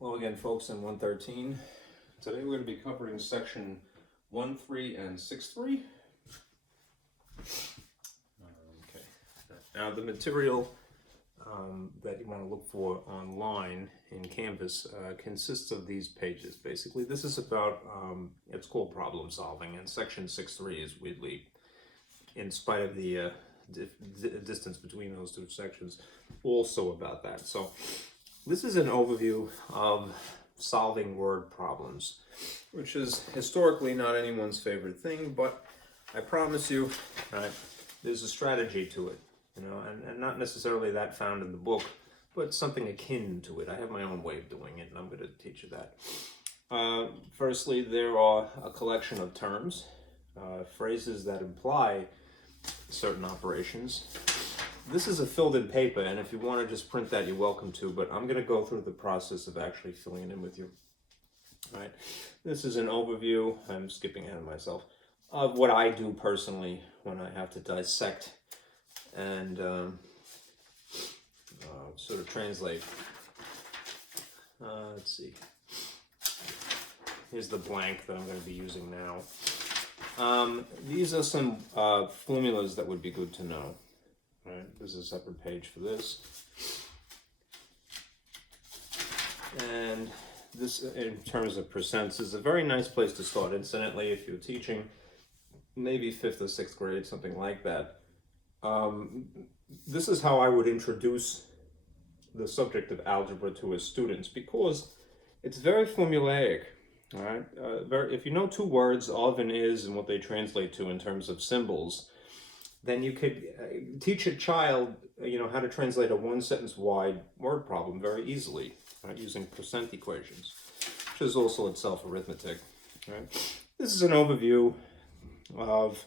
Hello again, folks, in 113. Today we're going to be covering section 1.3 and 6.3. Okay. Now the material that you want to look for online in Canvas consists of these pages. Basically, this is about, it's called problem solving, and section 6.3 is weirdly, in spite of the distance between those two sections, also about that. So this is an overview of solving word problems, which is historically not anyone's favorite thing, but I promise you, right, there's a strategy to it, you know, and not necessarily that found in the book, but something akin to it. I have my own way of doing it, and I'm going to teach you that. Firstly, there are a collection of terms, phrases that imply certain operations. This is a filled-in paper, and if you want to just print that, you're welcome to, but I'm going to go through the process of actually filling it in with you. All right. This is an overview, I'm skipping ahead of myself, of what I do personally when I have to dissect and sort of translate. Let's see. Here's the blank that I'm going to be using now. These are some formulas that would be good to know. Right, there's a separate page for this. And this, in terms of percents, is a very nice place to start. Incidentally, if you're teaching maybe 5th or 6th grade, something like that, this is how I would introduce the subject of algebra to his students, because it's very formulaic. All right, if you know two words, of and is, and what they translate to in terms of symbols, then you could teach a child, you know, how to translate a one-sentence wide word problem very easily, right, using percent equations, which is also itself arithmetic. Right? This is an overview of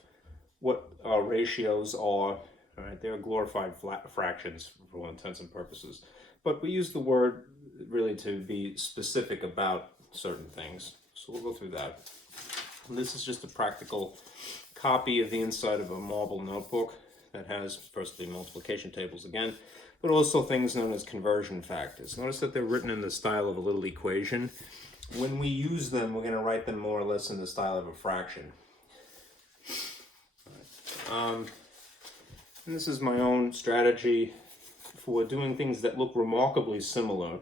what ratios are. Right? They're glorified fractions for all intents and purposes, but we use the word really to be specific about certain things. So we'll go through that. And this is just a practical copy of the inside of a marble notebook that has, firstly, multiplication tables again, but also things known as conversion factors. Notice that they're written in the style of a little equation. When we use them, we're going to write them more or less in the style of a fraction. And this is my own strategy for doing things that look remarkably similar,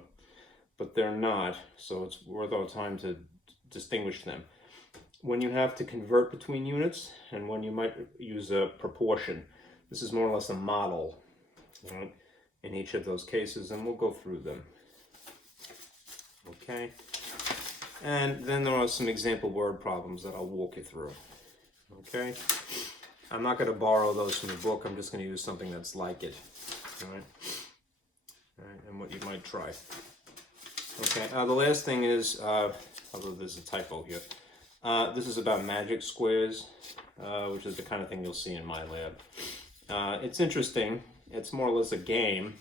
but they're not, so it's worth our time to distinguish them. When you have to convert between units and when you might use a proportion. This is more or less a model, right, in each of those cases, and we'll go through them. Okay, and then there are some example word problems that I'll walk you through. Okay, I'm not going to borrow those from the book, I'm just going to use something that's like it. All right, and what you might try. Okay, the last thing is, although there's a typo here, this is about magic squares, which is the kind of thing you'll see in my lab. It's interesting. It's more or less a game,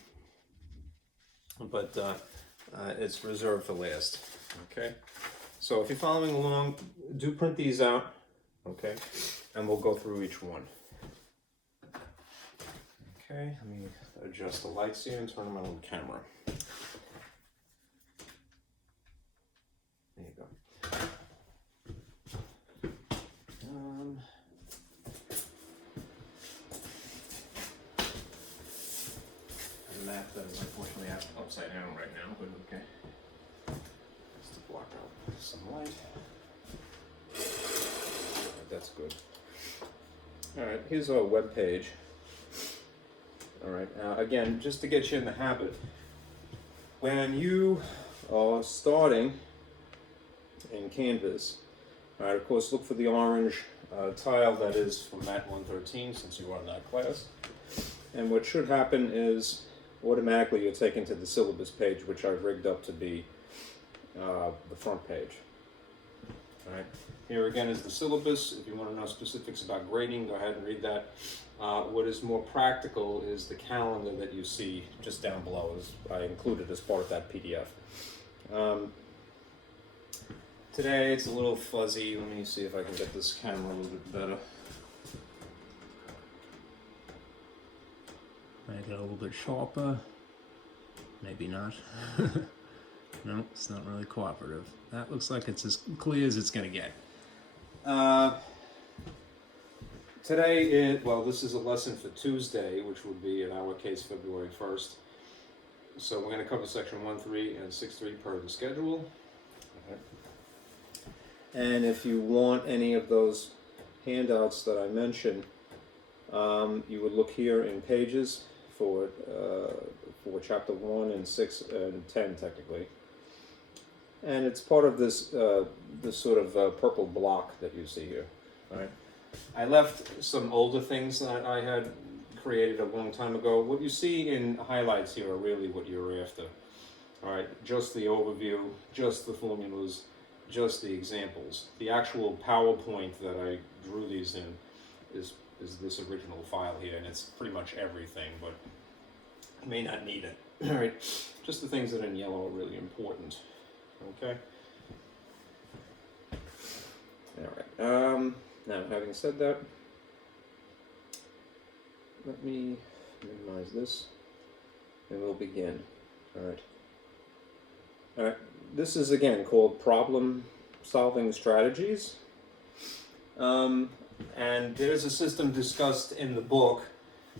but it's reserved for last. Okay? So if you're following along, do print these out, okay? And we'll go through each one. Okay, let me adjust the lights here and turn on my little camera. There you go. The map that is unfortunately upside down right now, but okay. Just to block out some light. That's good. Alright, here's our web page. Alright, again, just to get you in the habit, when you are starting in Canvas, alright, of course, look for the orange tile that is from MAT-113, since you are in that class. And what should happen is automatically you're taken to the syllabus page, which I've rigged up to be the front page. All right. Here again is the syllabus. If you want to know specifics about grading, go ahead and read that. What is more practical is the calendar that you see just down below. I included as part of that PDF. Today it's a little fuzzy. Let me see if I can get this camera a little bit better. Make it a little bit sharper. Maybe not. No, it's not really cooperative. That looks like it's as clear as it's going to get. Today, well, this is a lesson for Tuesday, which would be, in our case, February 1st. So we're going to cover section 1.3 and 6.3 per the schedule. And if you want any of those handouts that I mentioned, you would look here in pages for chapter 1 and 6 and 10 technically. And it's part of this this sort of purple block that you see here. Right. I left some older things that I had created a long time ago. What you see in highlights here are really what you're after. All right, just the overview, just the formulas, just the examples. The actual PowerPoint that I drew these in is this original file here, and it's pretty much everything, but you may not need it. All right, just the things that are in yellow are really important. Okay. All right. Now, having said that, let me minimize this, and we'll begin. All right. All right. This is again called problem-solving strategies, and there's a system discussed in the book,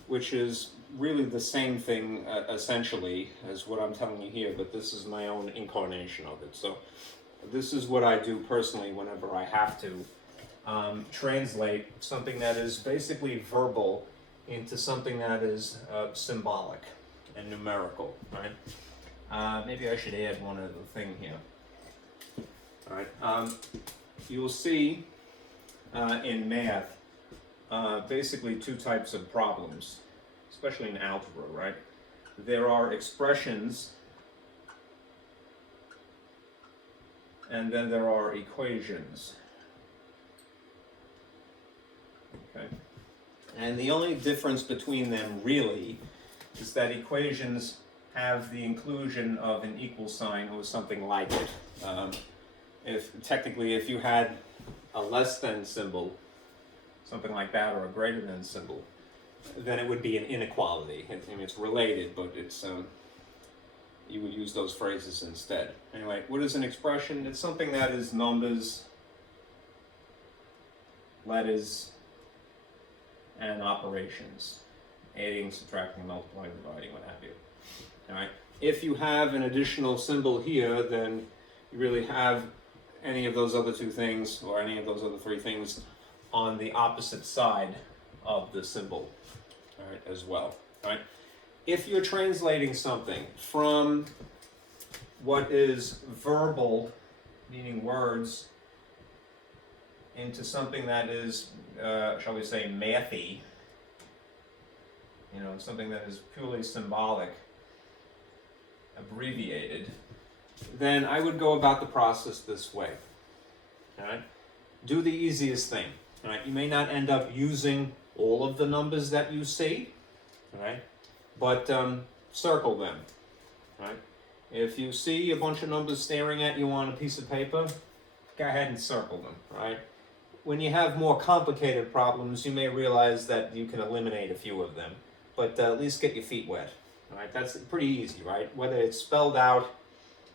which is really the same thing essentially as what I'm telling you here, but this is my own incarnation of it. So this is what I do personally whenever I have to translate something that is basically verbal into something that is symbolic and numerical, right? Maybe I should add one other thing here. All right. You will see in math basically two types of problems, especially in algebra, right? There are expressions, and then there are equations. Okay. And the only difference between them really is that equations have the inclusion of an equal sign or something like it. If you had a less than symbol, something like that, or a greater than symbol, then it would be an inequality. I mean, it's related, but it's you would use those phrases instead. Anyway, what is an expression? It's something that is numbers, letters, and operations, adding, subtracting, multiplying, dividing, what have you. All right. If you have an additional symbol here, then you really have any of those other two things, or any of those other three things, on the opposite side of the symbol, all right, as well. All right. If you're translating something from what is verbal, meaning words, into something that is, shall we say, mathy, something that is purely symbolic, abbreviated, then I would go about the process this way. All right? Do the easiest thing. All right? You may not end up using all of the numbers that you see, all right? But circle them. All right? If you see a bunch of numbers staring at you on a piece of paper, go ahead and circle them. All right? When you have more complicated problems, you may realize that you can eliminate a few of them, but at least get your feet wet. All right? That's pretty easy, right? Whether it's spelled out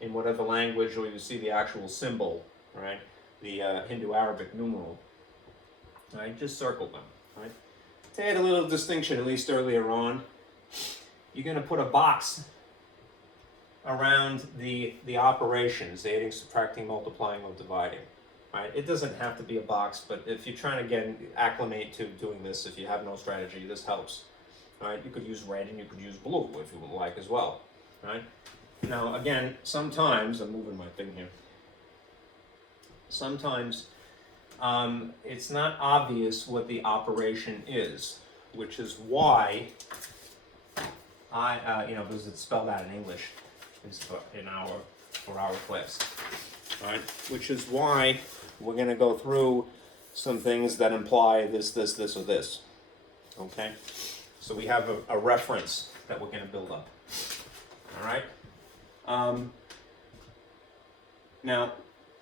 in whatever language, or you see the actual symbol, right? The Hindu-Arabic numeral, right? Just circle them, right? To add a little distinction, at least earlier on, you're going to put a box around the operations, adding, subtracting, multiplying, or dividing, right? It doesn't have to be a box, but if you're trying to get acclimate to doing this, if you have no strategy, this helps, right? You could use red and you could use blue if you would like as well, right? Now, again, sometimes, I'm moving my thing here, sometimes it's not obvious what the operation is, which is why because it's spelled out in English for our class, right? Which is why we're going to go through some things that imply this, this, this, or this, okay? So we have a reference that we're going to build up, all right? Now,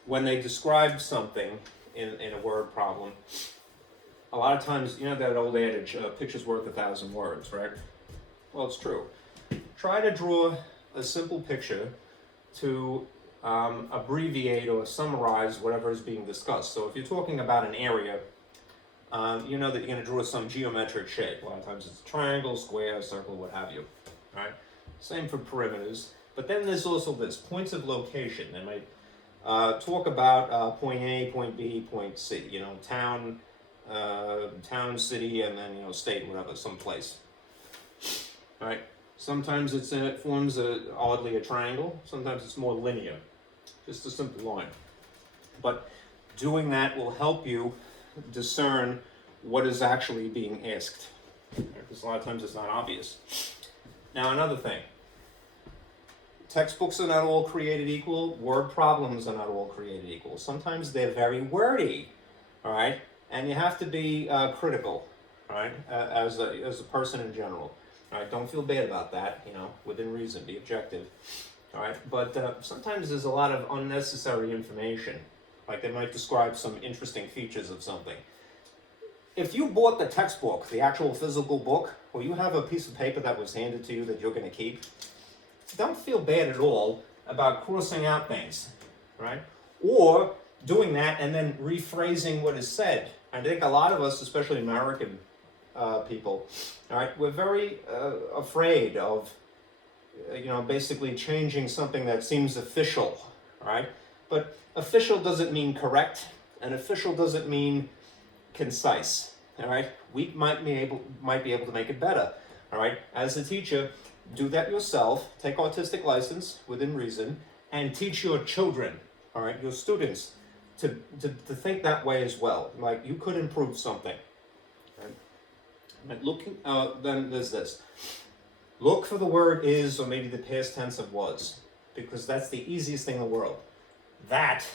when they describe something in a word problem, a lot of times, that old adage, a picture's worth 1,000 words, right? Well, it's true. Try to draw a simple picture to abbreviate or summarize whatever is being discussed. So if you're talking about an area, you know that you're going to draw some geometric shape. A lot of times it's a triangle, square, circle, what have you. Right? Same for perimeters. But then there's also this, points of location. They might talk about point A, point B, point C. You know, town, city, and then, you know, state, whatever, someplace. Right? Sometimes it forms oddly a triangle. Sometimes it's more linear. Just a simple line. But doing that will help you discern what is actually being asked. Because a lot of times it's not obvious. Now, another thing. Textbooks are not all created equal. Word problems are not all created equal. Sometimes they're very wordy, all right? And you have to be critical, all right, as a person in general. All right, don't feel bad about that, you know, within reason, be objective, all right? But sometimes there's a lot of unnecessary information. Like they might describe some interesting features of something. If you bought the textbook, the actual physical book, or you have a piece of paper that was handed to you that you're going to keep, don't feel bad at all about crossing out things, right? Or doing that and then rephrasing what is said. I think a lot of us, especially American people, all right, we're very afraid of, you know, basically changing something that seems official, right? But official doesn't mean correct, and official doesn't mean concise, all right? We might be able to make it better, all right? As a teacher, do that yourself, take artistic license within reason, and teach your children, all right, your students, to think that way as well. Like, you could improve something, right? And looking, then there's this. Look for the word is, or maybe the past tense of was, because that's the easiest thing in the world. That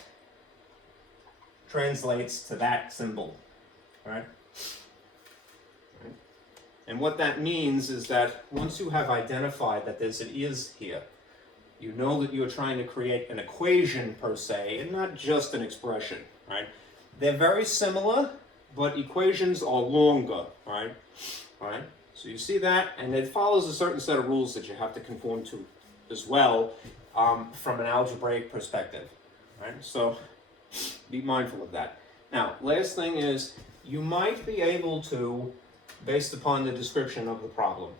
translates to that symbol, all right? And what that means is that once you have identified that there's an is here, you know that you're trying to create an equation per se, and not just an expression, right? They're very similar, but equations are longer, right? All right? So you see that, and it follows a certain set of rules that you have to conform to as well from an algebraic perspective, right? So be mindful of that. Now, last thing is, you might be able to, based upon the description of the problem,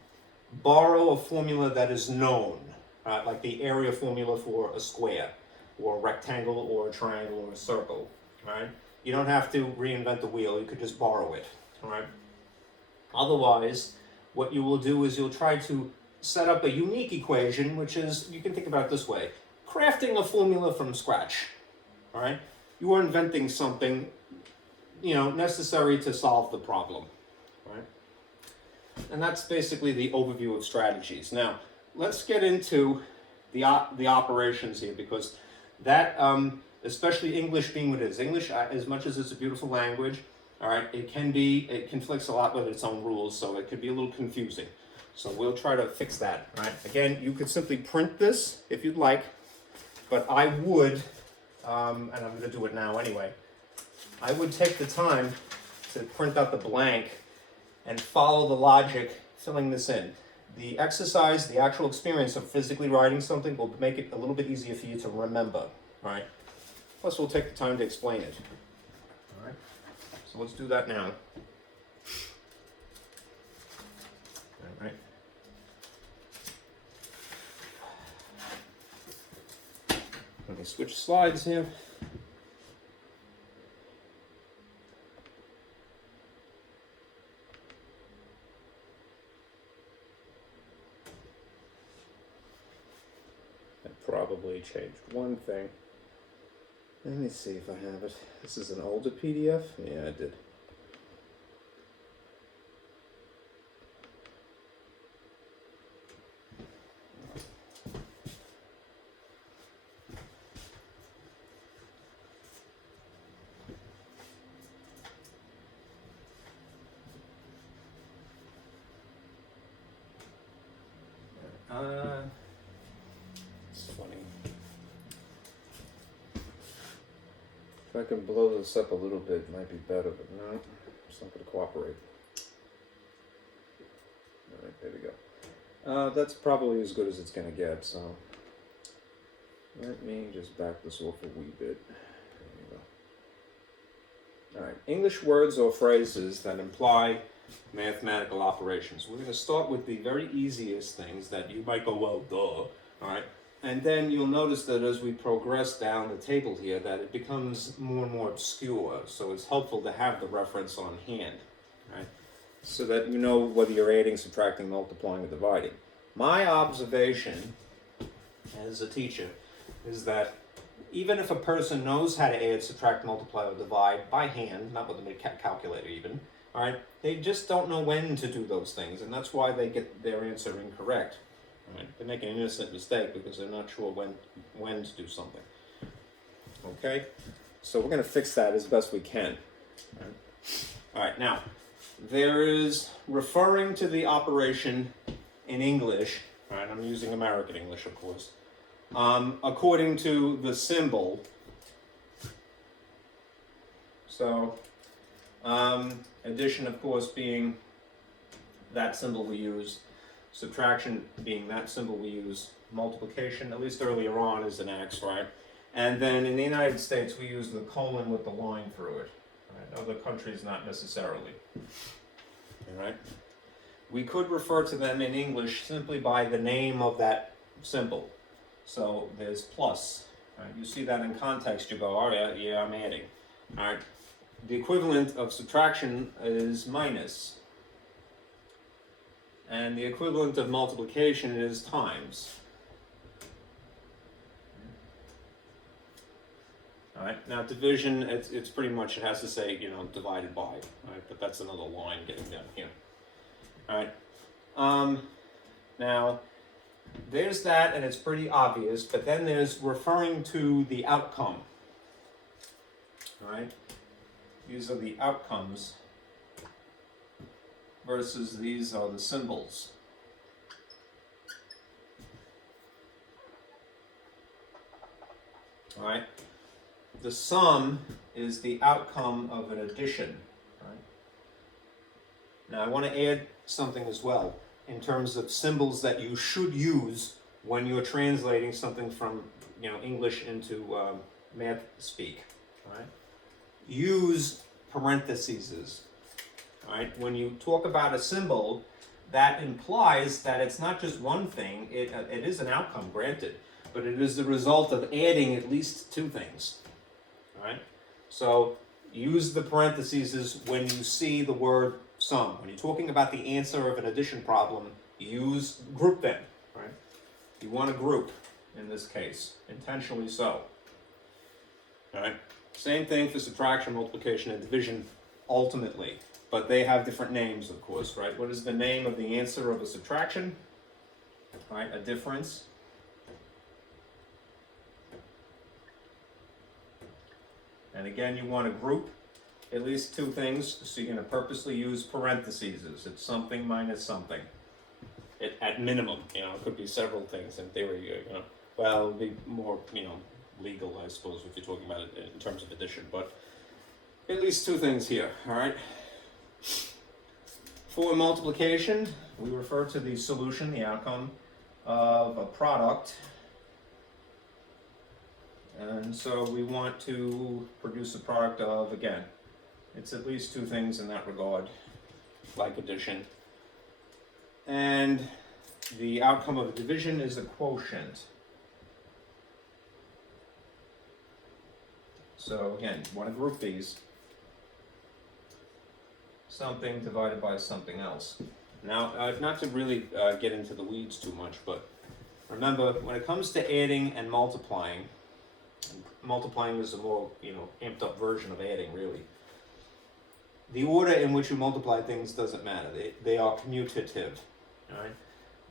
borrow a formula that is known, like the area formula for a square, or a rectangle, or a triangle, or a circle, right? You don't have to reinvent the wheel, you could just borrow it, all right? Otherwise, what you will do is you'll try to set up a unique equation, which is, you can think about it this way, crafting a formula from scratch, all right? You are inventing something, you know, necessary to solve the problem, right? And that's basically the overview of strategies. Now, let's get into the operations here, because that, especially English being what it is, English, as much as it's a beautiful language, all right, it conflicts a lot with its own rules, so it could be a little confusing. So we'll try to fix that, right? Again, you could simply print this if you'd like, but I would, and I'm going to do it now anyway, I would take the time to print out the blank and follow the logic filling this in. The exercise, the actual experience of physically writing something will make it a little bit easier for you to remember, all right? Plus, we'll take the time to explain it. All right? So let's do that now. All right. Let me switch slides here. Probably changed one thing. Let me see if I have it. This is an older PDF? Yeah, I did. It's funny. If I can blow this up a little bit, it might be better, but no, it's not going to cooperate. All right, there we go. That's probably as good as it's going to get, so Let me just back this off a wee bit. There you go. All right, English words or phrases that imply mathematical operations. We're going to start with the very easiest things that you might go, well, duh, all right? And then you'll notice that as we progress down the table here, that it becomes more and more obscure. So it's helpful to have the reference on hand, right? So that you know whether you're adding, subtracting, multiplying, or dividing. My observation as a teacher is that even if a person knows how to add, subtract, multiply, or divide by hand, not with a calculator even, all right, they just don't know when to do those things, and that's why they get their answer incorrect. Right? They make an innocent mistake because they're not sure when to do something. Okay, so we're going to fix that as best we can. All right, now there is referring to the operation in English. All right, I'm using American English, of course. According to the symbol. So, addition, of course, being that symbol we use. Subtraction being that symbol we use. Multiplication, at least earlier on, is an X, right? And then in the United States, we use the colon with the line through it. Right? Other countries, not necessarily. All right? We could refer to them in English simply by the name of that symbol. So there's plus. Right? You see that in context, you go, oh yeah, I'm adding. All right? The equivalent of subtraction is minus. And the equivalent of multiplication is times. All right, now division, it's pretty much, it has to say, divided by, right? But that's another line getting down here. All right, now there's that, and it's pretty obvious, but then there's referring to the outcome. All right, these are the outcomes versus these are the symbols. All right. The sum is the outcome of an addition. Right? Now I want to add something as well in terms of symbols that you should use when you're translating something from English into math speak. Right? Use parentheses. Right? When you talk about a symbol, that implies that it's not just one thing. It is an outcome, granted, but it is the result of adding at least two things. All right? So use the parentheses when you see the word sum. When you're talking about the answer of an addition problem, group them. Right? You want to group in this case, intentionally so. All right? Same thing for subtraction, multiplication, and division ultimately. But they have different names, of course, right? What is the name of the answer of a subtraction? Right, a difference. And again, you want to group at least two things, so you're going to purposely use parentheses. It's something minus something. At minimum, it could be several things in theory. Well, it would be more, legal, I suppose, if you're talking about it in terms of addition. But at least two things here, all right? For multiplication, we refer to the solution, the outcome of a product. And so we want to produce a product of, again, it's at least two things in that regard, like addition. And the outcome of a division is a quotient. So again, you want to group these. Something divided by something else. Now, not to really get into the weeds too much, but remember, when it comes to adding and multiplying is a more, amped up version of adding, really. The order in which you multiply things doesn't matter. They are commutative, all right?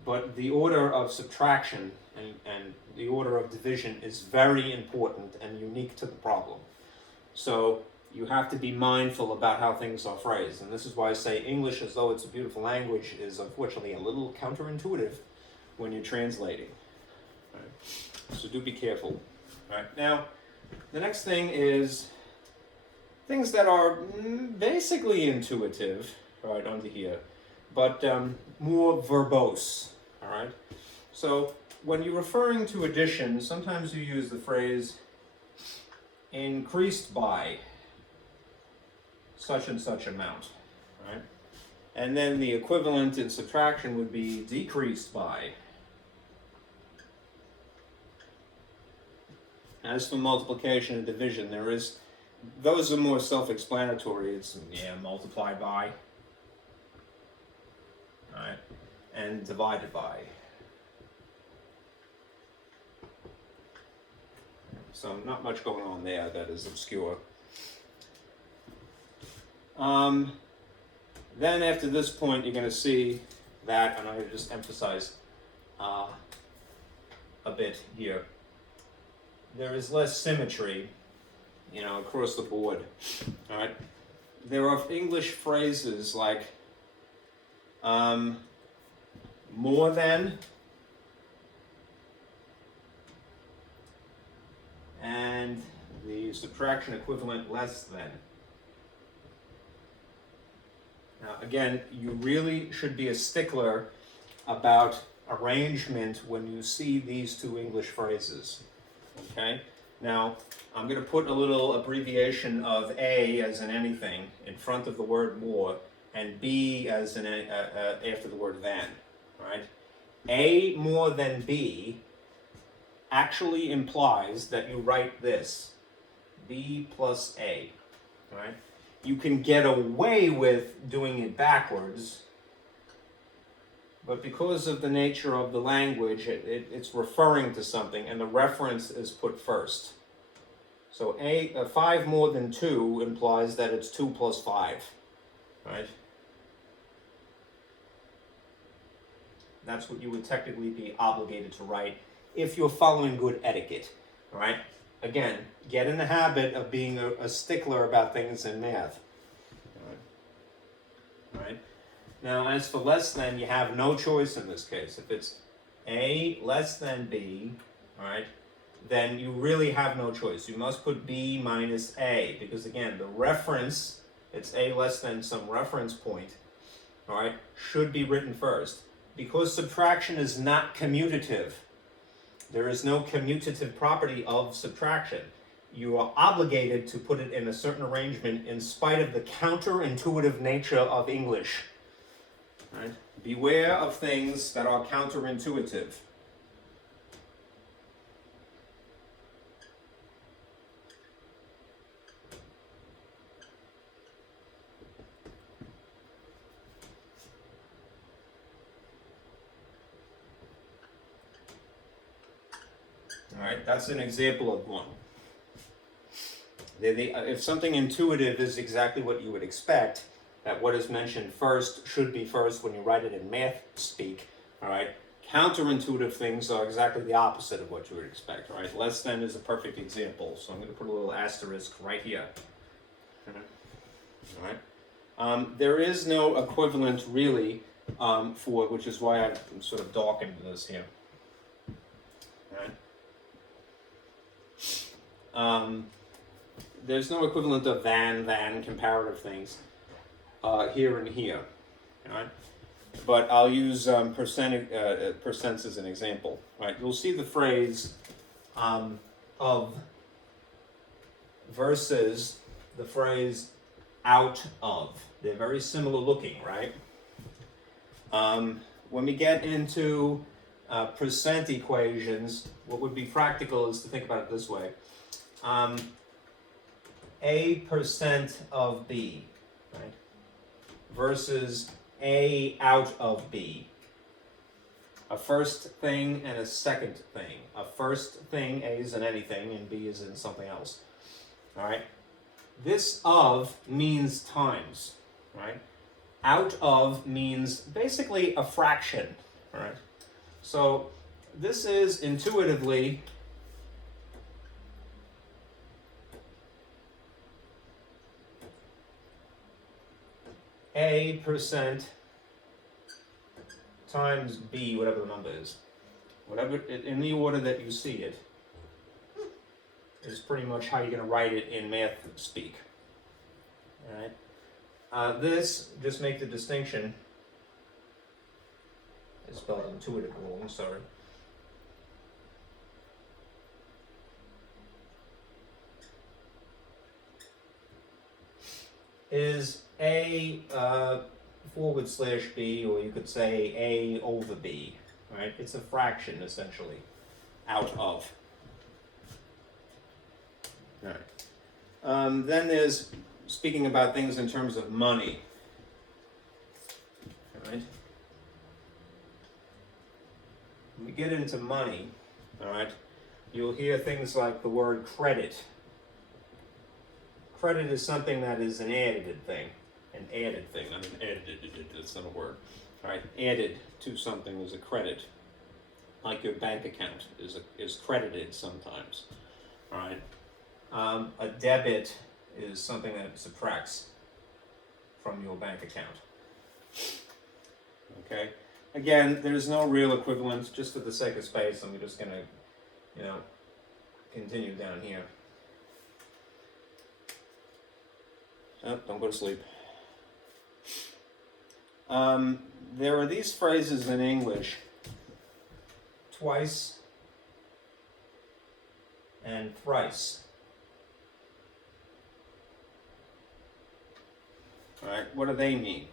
But the order of subtraction and the order of division is very important and unique to the problem. So you have to be mindful about how things are phrased. And this is why I say English, as though it's a beautiful language, is unfortunately a little counterintuitive when you're translating. Right? So do be careful. All right. Now, the next thing is things that are basically intuitive, right, under here, but more verbose. All right. So when you're referring to addition, sometimes you use the phrase increased by such and such amount, right? And then the equivalent in subtraction would be decreased by. As for multiplication and division, those are more self-explanatory. It's, multiply by, right, and divided by. So not much going on there that is obscure. Then after this point, you're going to see that, and I'm going to just emphasize a bit here. There is less symmetry, across the board. All right. There are English phrases like more than and the subtraction equivalent less than. Now, again, you really should be a stickler about arrangement when you see these two English phrases. Okay? Now, I'm going to put a little abbreviation of A as in anything in front of the word more and B as in after the word than. Right? A more than B actually implies that you write this, B plus A. Right? You can get away with doing it backwards, but because of the nature of the language, it's referring to something, and the reference is put first. So 5 more than 2 implies that it's 2 plus 5, right? That's what you would technically be obligated to write if you're following good etiquette, all right? Again, get in the habit of being a stickler about things in math. All right. Now, as for less than, you have no choice in this case. If it's A less than B, all right, then you really have no choice. You must put B minus A, because again, the reference, it's A less than some reference point, all right, should be written first. Because subtraction is not commutative, there is no commutative property of subtraction. You are obligated to put it in a certain arrangement in spite of the counterintuitive nature of English. Right? Beware of things that are counterintuitive. All right, that's an example of one. If something intuitive is exactly what you would expect, that what is mentioned first should be first when you write it in math speak, all right? Counterintuitive things are exactly the opposite of what you would expect, all right? Less than is a perfect example, so I'm going to put a little asterisk right here. All right? There is no equivalent really for it, which is why I've sort of darkened this here. All right? There's no equivalent of than comparative things here and here, right? But I'll use percents as an example, right? You'll see the phrase of versus the phrase out of. They're very similar looking, right? When we get into percent equations, what would be practical is to think about it this way. A% of B, right, versus A out of B. A first thing and a second thing. A first thing, A is in anything, and B is in something else. All right? This of means times, right? Out of means basically a fraction, all right? So this is intuitively A% times B, whatever the number is. Whatever, in the order that you see it, is pretty much how you're going to write it in math speak. All right. This, just make the distinction, it's spelled intuitive wrong, sorry. is A / B, or you could say A over B, right? It's a fraction, essentially, out of. All right. Then there's speaking about things in terms of money. All right. When we get into money, all right, you'll hear things like the word credit. Credit is something that is an added thing. An added thing. I mean, added, it's not a word. All right, added to something is a credit. Like your bank account is credited sometimes. All right. A debit is something that subtracts from your bank account. Okay. Again, there's no real equivalent. Just for the sake of space, I'm just going to, continue down here. Oh, don't go to sleep. There are these phrases in English: twice and thrice. All right, what do they mean?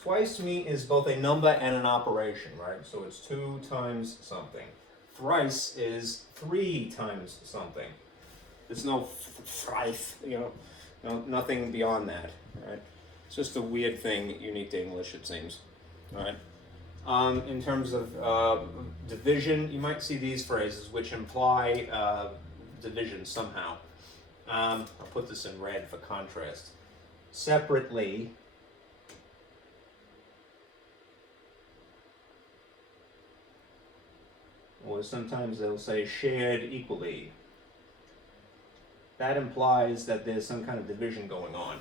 Twice is both a number and an operation, right? So it's 2 times something. Thrice is 3 times something. There's no thrice, nothing beyond that, right? It's just a weird thing unique to English, it seems, all right? In terms of division, you might see these phrases which imply division somehow. I'll put this in red for contrast. Separately, or sometimes they'll say shared equally. That implies that there's some kind of division going on.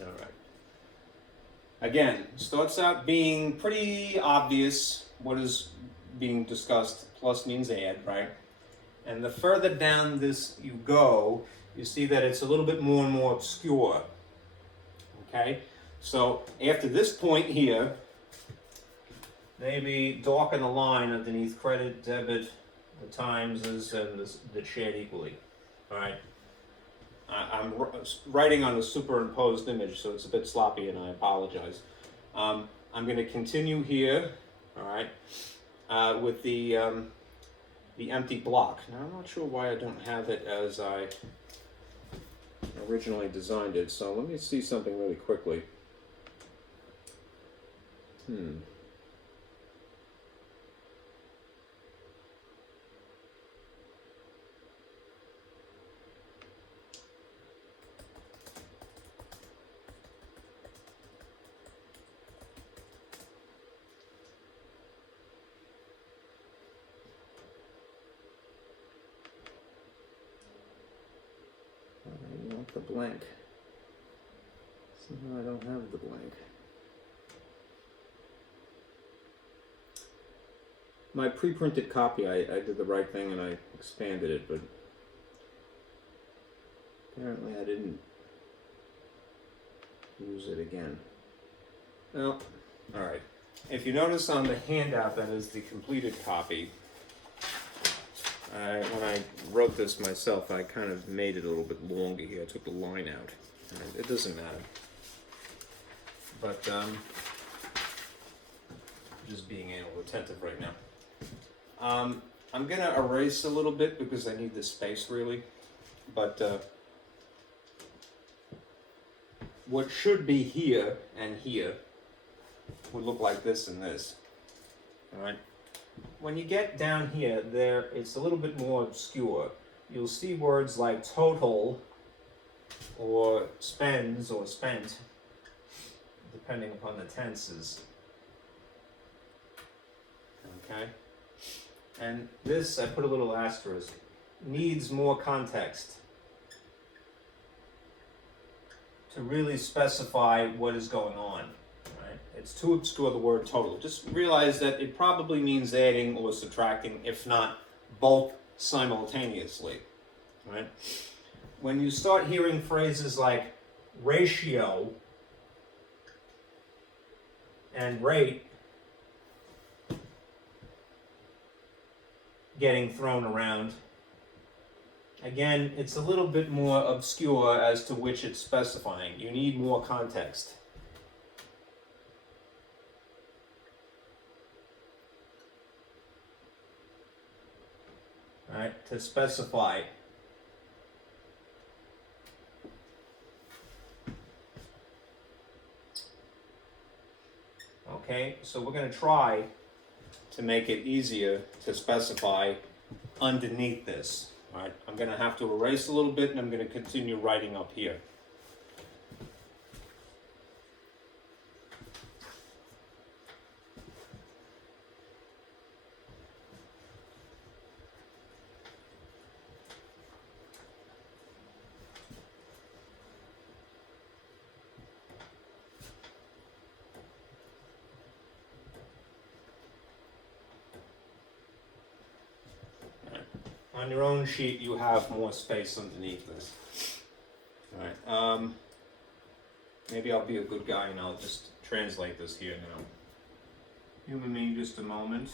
All right. Again, starts out being pretty obvious what is being discussed. Plus means add, right? And the further down this you go, you see that it's a little bit more and more obscure. Okay? So after this point here, maybe darken the line underneath credit, debit, the timeses, and the shared equally. All right? I'm writing on a superimposed image, so it's a bit sloppy, and I apologize. I'm going to continue here, all right, with the empty block. Now, I'm not sure why I don't have it as I originally designed it, so let me see something really quickly. I want the blank. Somehow I don't have the blank. My pre-printed copy, I did the right thing and I expanded it, but apparently I didn't use it again. Well, all right. If you notice on the handout that is the completed copy, when I wrote this myself, I kind of made it a little bit longer here. I took the line out. It doesn't matter. But just being attentive right now. I'm going to erase a little bit because I need the space really. But what should be here and here would look like this and this. All right. When you get down here, it's a little bit more obscure. You'll see words like total or spends or spent, depending upon the tenses. Okay? And this, I put a little asterisk, needs more context to really specify what is going on. It's too obscure, the word total. Just realize that it probably means adding or subtracting, if not both simultaneously. Right? When you start hearing phrases like ratio and rate getting thrown around, Again, it's a little bit more obscure as to which it's specifying. You need more context. Right, to specify. Okay, so we're going to try to make it easier to specify underneath this. All right, I'm going to have to erase a little bit and I'm going to continue writing up here. On your own sheet, you have more space underneath this. All right. Maybe I'll be a good guy and I'll just translate this here now. Humor me just a moment.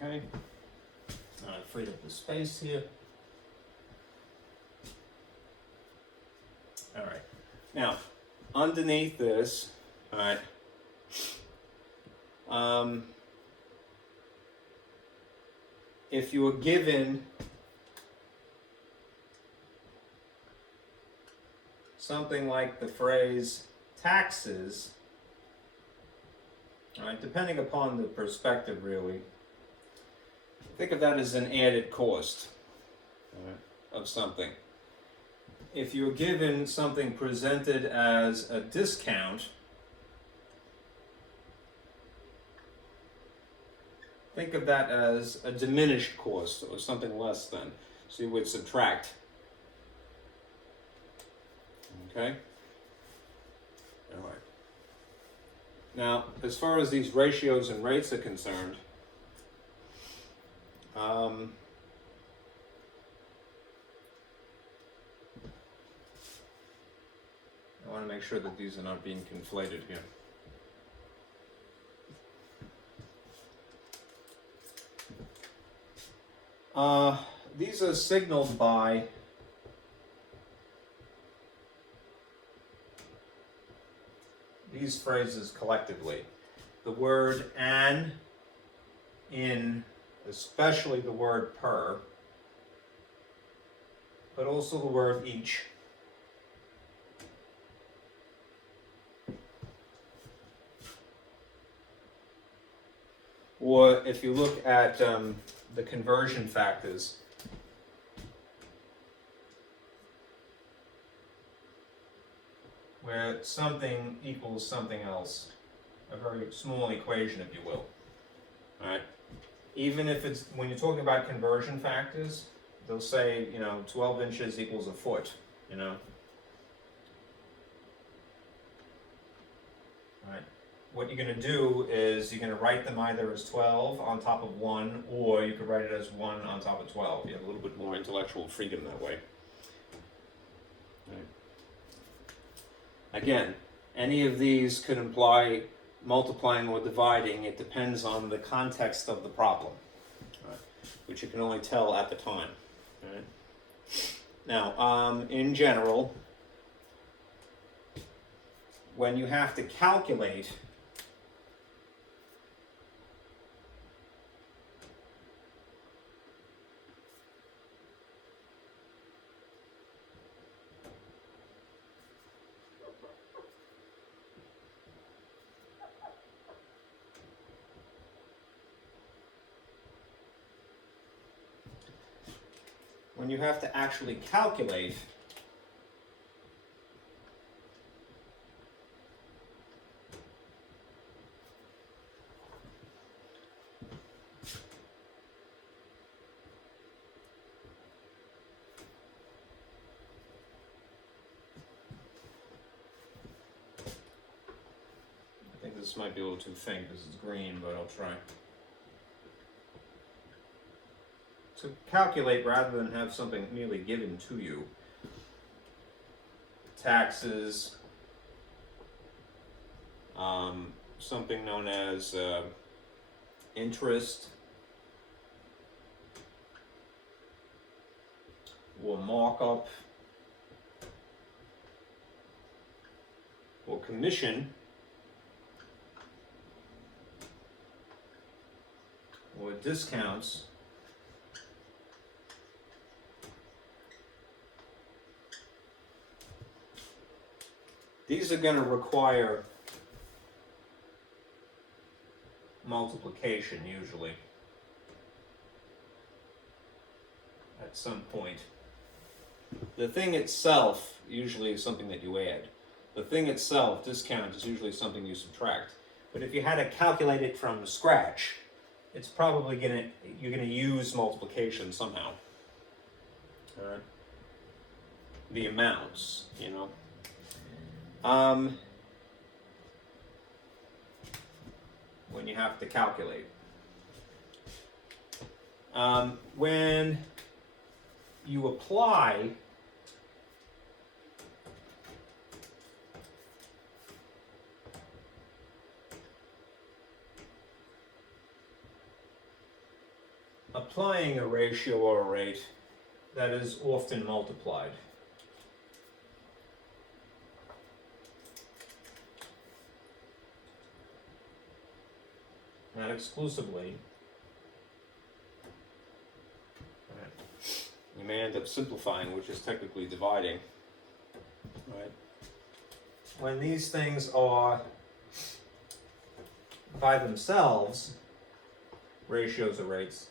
Okay. I freed up the space here. All right. Now, underneath this, all right, if you were given something like the phrase taxes, all right, depending upon the perspective really, think of that as an added cost of something. If you're given something presented as a discount, think of that as a diminished cost or something less than. So you would subtract. Okay? All right. Now, as far as these ratios and rates are concerned, I want to make sure that these are not being conflated here. These are signaled by these phrases collectively. The word "and," "in," especially the word "per," but also the word "each." Or if you look at the conversion factors, where something equals something else, a very small equation, if you will. All right. Even if it's, when you're talking about conversion factors, they'll say, 12 inches equals a foot, All right. What you're going to do is you're going to write them either as 12 on top of 1, or you could write it as 1 on top of 12. You have a little bit more intellectual freedom that way. Right. Again, any of these could imply multiplying or dividing. It depends on the context of the problem, right, which you can only tell at the time. Right. Now, in general, when you have to calculate when you have to actually calculate this might be a little too faint because it's green, but I'll try. To calculate rather than have something merely given to you. Taxes, something known as interest, or markup, or commission, or discounts, these are going to require multiplication usually at some point. The thing itself usually is something that you add. The thing itself, discount, is usually something you subtract. But if you had to calculate it from scratch, it's probably you're gonna use multiplication somehow. All right. The amounts, you know. When you have to calculate. When you apply applying a ratio or a rate, that is often multiplied. Not exclusively. You may end up simplifying, which is technically dividing. Right? When these things are by themselves, ratios or rates,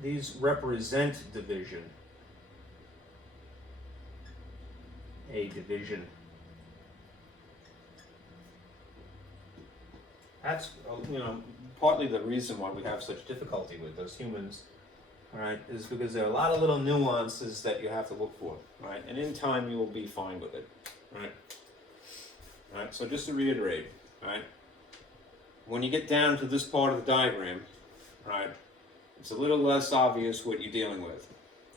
these represent division. A division. That's, you know, partly the reason why we have such difficulty with those humans, right, is because there are a lot of little nuances that you have to look for, right, and in time you will be fine with it, right. Right, so just to reiterate, right, when you get down to this part of the diagram, right, it's a little less obvious what you're dealing with,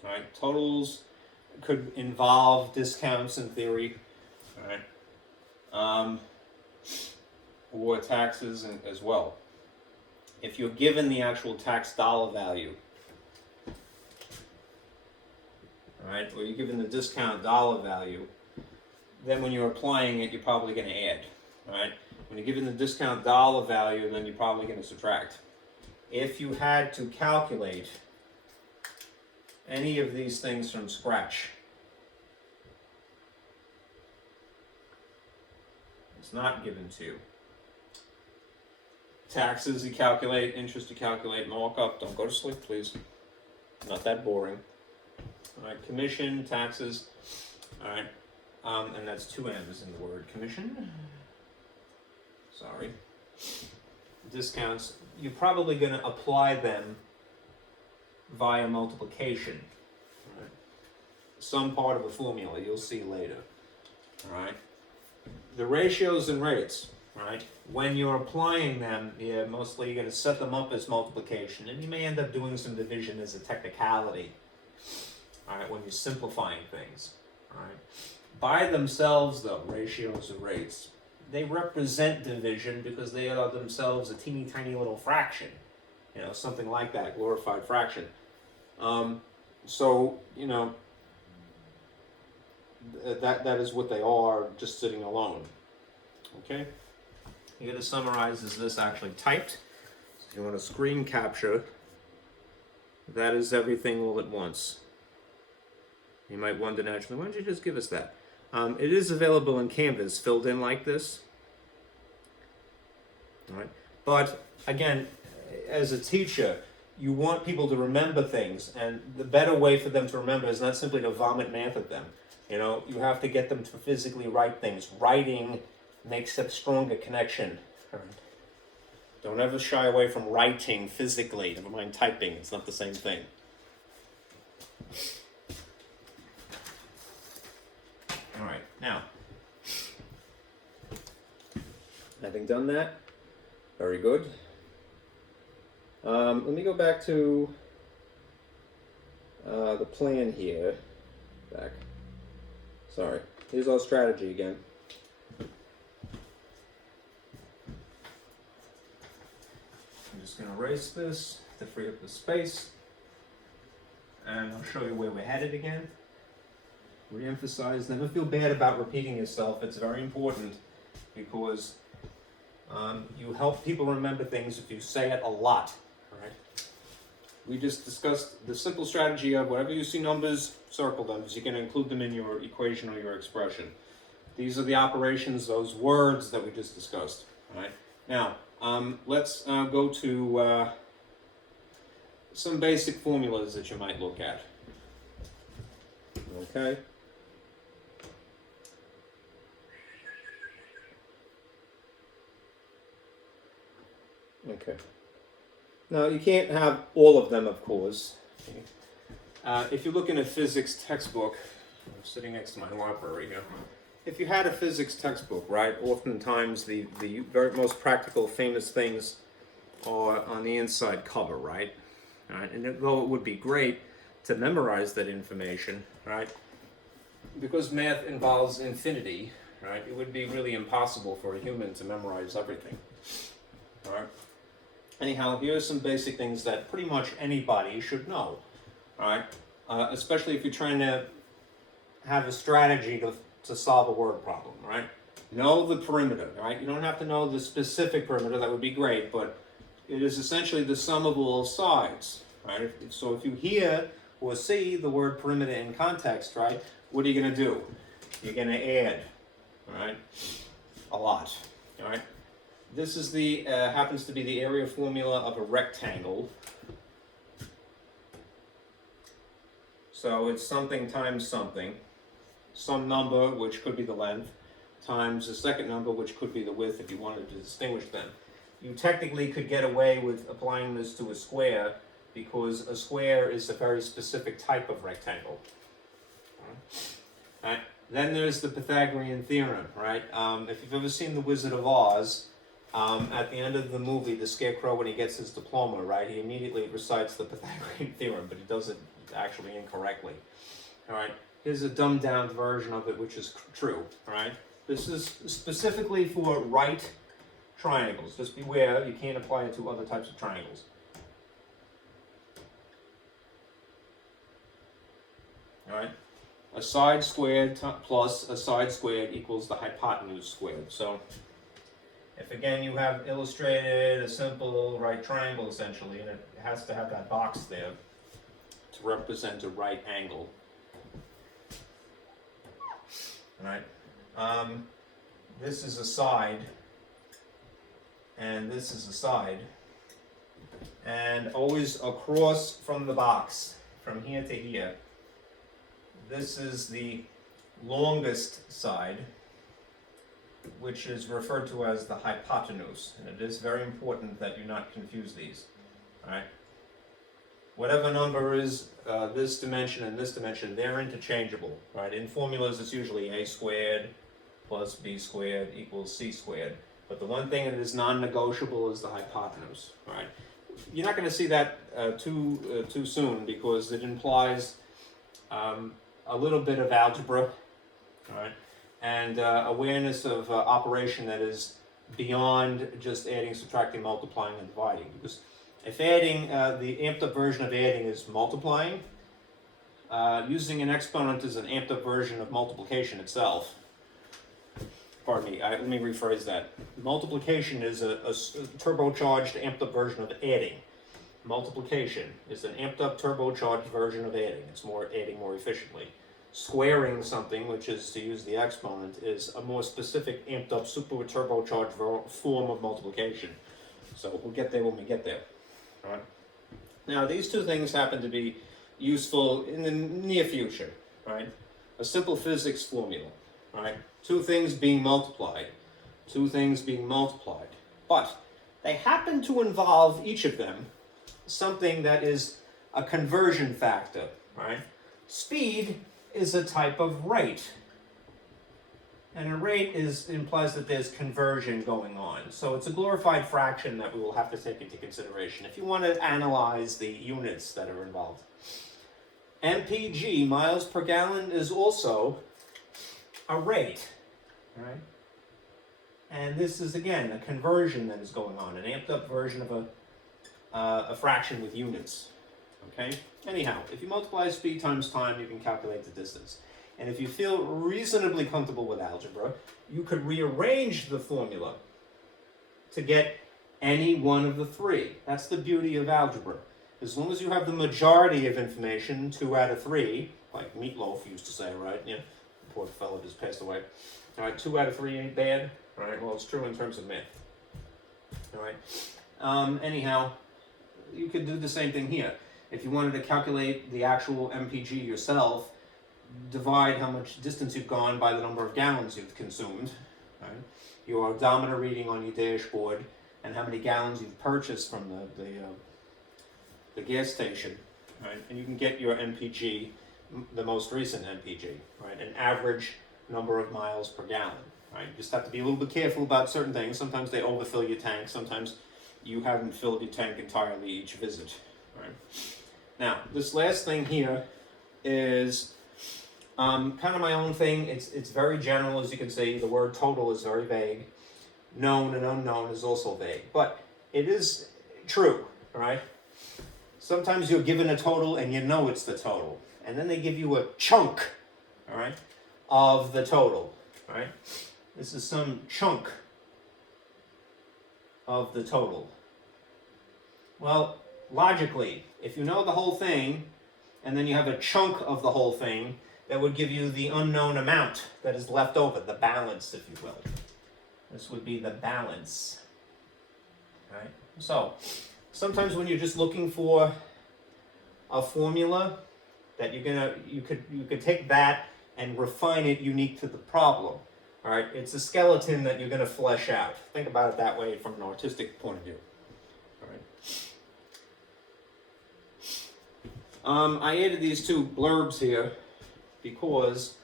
right. Totals could involve discounts in theory, right, or taxes as well. If you're given the actual tax dollar value, right, or you're given the discount dollar value, then when you're applying it, you're probably going to add, right? When you're given the discount dollar value, then you're probably going to subtract. If you had to calculate any of these things from scratch, it's not given to you. Taxes you calculate, interest you calculate, markup, don't go to sleep please. Not that boring. Alright, commission, taxes, alright, and that's two M's in the word commission. Sorry. Discounts, you're probably going to apply them via multiplication. Right. Some part of a formula you'll see later. All right. The ratios and rates, right? When you're applying them, mostly you're going to set them up as multiplication, and you may end up doing some division as a technicality. All right, when you're simplifying things. All right. By themselves, though, ratios and rates, they represent division because they are themselves a teeny tiny little fraction, you know, something like that, glorified fraction. So, you know, that is what they are, just sitting alone. Okay? Here to summarize is this actually typed. So if you want a screen capture, that is everything all at once. You might wonder naturally, why don't you just give us that? It is available in Canvas, filled in like this. right? But again, as a teacher, you want people to remember things, and the better way for them to remember is not simply to vomit math at them. You know, you have to get them to physically write things. Writing makes a stronger connection. All right. Don't ever shy away from writing physically. Never mind typing. It's not the same thing. All right. Now, having done that, very good. Let me go back to the plan here. Back. Sorry. Here's our strategy again. I'm just going to erase this to free up the space. And I'll show you where we're headed again. Re-emphasize. Never feel bad about repeating yourself. It's very important because you help people remember things if you say it a lot. Right. We just discussed the simple strategy of whenever you see numbers, circle them, because you can include them in your equation or your expression. These are the operations, those words that we just discussed. All right. Now, let's go to some basic formulas that you might look at. Okay. Okay. Now, you can't have all of them, of course. If you look in a physics textbook, I'm sitting next to my library here. If you had a physics textbook, right, oftentimes the very most practical, famous things are on the inside cover, right? All right? And though it would be great to memorize that information, right, because math involves infinity, right, it would be really impossible for a human to memorize everything. All right? Anyhow, here are some basic things that pretty much anybody should know, all right? Especially if you're trying to have a strategy to solve a word problem, right? Know the perimeter, right? You don't have to know the specific perimeter, that would be great, but it is essentially the sum of all sides, right? So if you hear or see the word perimeter in context, right, what are you going to do? You're going to add, all right? A lot, all right? This is the happens to be the area formula of a rectangle. So it's something times something. Some number, which could be the length, times a second number, which could be the width if you wanted to distinguish them. You technically could get away with applying this to a square because a square is a very specific type of rectangle. All right. Then there's the Pythagorean Theorem, right? If you've ever seen The Wizard of Oz, at the end of the movie, the Scarecrow, when he gets his diploma, right, he immediately recites the Pythagorean Theorem, but he does it actually incorrectly. All right, here's a dumbed-down version of it, which is true. All right, this is specifically for right triangles. Just beware, you can't apply it to other types of triangles. All right, a side squared plus a side squared equals the hypotenuse squared. So if again you have illustrated a simple right triangle essentially, and it has to have that box there to represent a right angle. All right. This is a side, and this is a side, and always across from the box, from here to here. This is the longest side, which is referred to as the hypotenuse, and it is very important that you not confuse these. All right. Whatever number is this dimension and this dimension, they're interchangeable. Right. In formulas, it's usually a squared plus b squared equals c squared. But the one thing that is non-negotiable is the hypotenuse. All right. You're not going to see that too soon because it implies a little bit of algebra. All right. And awareness of operation that is beyond just adding, subtracting, multiplying, and dividing. Because if adding, the amped up version of adding is multiplying, using an exponent is an amped up version of multiplication itself. Pardon me, let me rephrase that. Multiplication is a turbocharged, amped up version of adding. Multiplication is an amped up, turbocharged version of adding. It's adding more efficiently. squaring something, which is to use the exponent, is a more specific, amped up, super turbocharged form of multiplication. So we'll get there when we get there. All right. Now, these two things happen to be useful in the near future, right? A simple physics formula, right? Two things being multiplied, but they happen to involve, each of them, something that is a conversion factor, right? Speed is a type of rate. And a rate implies that there's conversion going on. So it's a glorified fraction that we will have to take into consideration if you want to analyze the units that are involved. MPG, miles per gallon, is also a rate, right? And this is, again, a conversion that is going on, an amped up version of a fraction with units, okay? Anyhow, if you multiply speed times time, you can calculate the distance. And if you feel reasonably comfortable with algebra, you could rearrange the formula to get any one of the three. That's the beauty of algebra. As long as you have the majority of information, 2 out of 3, like Meatloaf used to say, right? Yeah, the poor fellow just passed away. All right, 2 out of 3 ain't bad. All right, well, it's true in terms of math. All right. Anyhow, you could do the same thing here. If you wanted to calculate the actual MPG yourself, divide how much distance you've gone by the number of gallons you've consumed, right? Your odometer reading on your dashboard, and how many gallons you've purchased from the gas station, right? And you can get your MPG, the most recent MPG, right? An average number of miles per gallon, right? You just have to be a little bit careful about certain things. Sometimes they overfill your tank. Sometimes you haven't filled your tank entirely each visit, right? Now, this last thing here is kind of my own thing. It's very general, as you can see. The word total is very vague. Known and unknown is also vague, but it is true, right? Sometimes you're given a total and you know it's the total, and then they give you a chunk, all right, of the total, right? This is some chunk of the total. Well, logically, if you know the whole thing, and then you have a chunk of the whole thing, that would give you the unknown amount that is left over, the balance, if you will. This would be the balance, right? So, sometimes when you're just looking for a formula, that you could take that and refine it unique to the problem. All right, it's a skeleton that you're going to flesh out. Think about it that way from an artistic point of view. All right. I added these two blurbs here because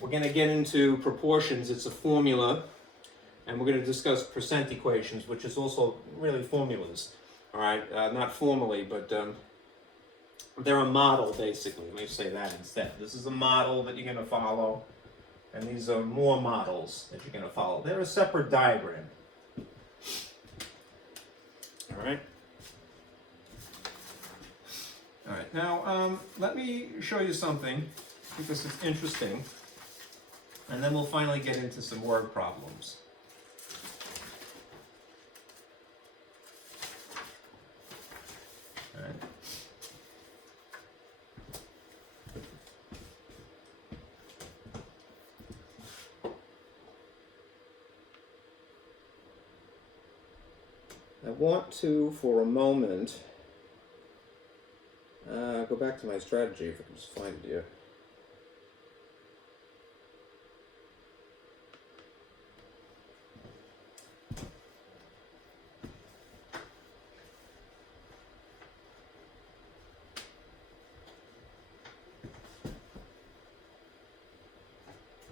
we're going to get into proportions. It's a formula, and we're going to discuss percent equations, which is also really formulas. All right, not formally, but they're a model, basically. Let me say that instead. This is a model that you're going to follow, and these are more models that you're going to follow. They're a separate diagram. All right. All right, now let me show you something, because it's interesting, and then we'll finally get into some word problems. All right. I want to, for a moment, go back to my strategy, if I can just find it here.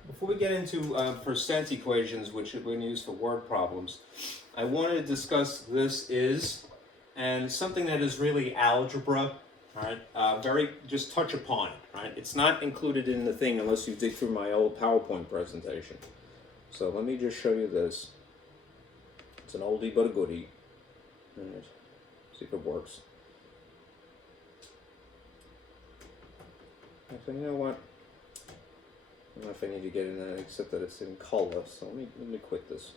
Before we get into percent equations, which we're going to use for word problems, I wanted to discuss this is, and something that is really algebra. All right, just touch upon it, right? It's not included in the thing unless you dig through my old PowerPoint presentation. So let me just show you this. It's an oldie but a goodie. All right, see if it works. Actually, you know what? I don't know if I need to get in that, except that it's in color. So let me quit this.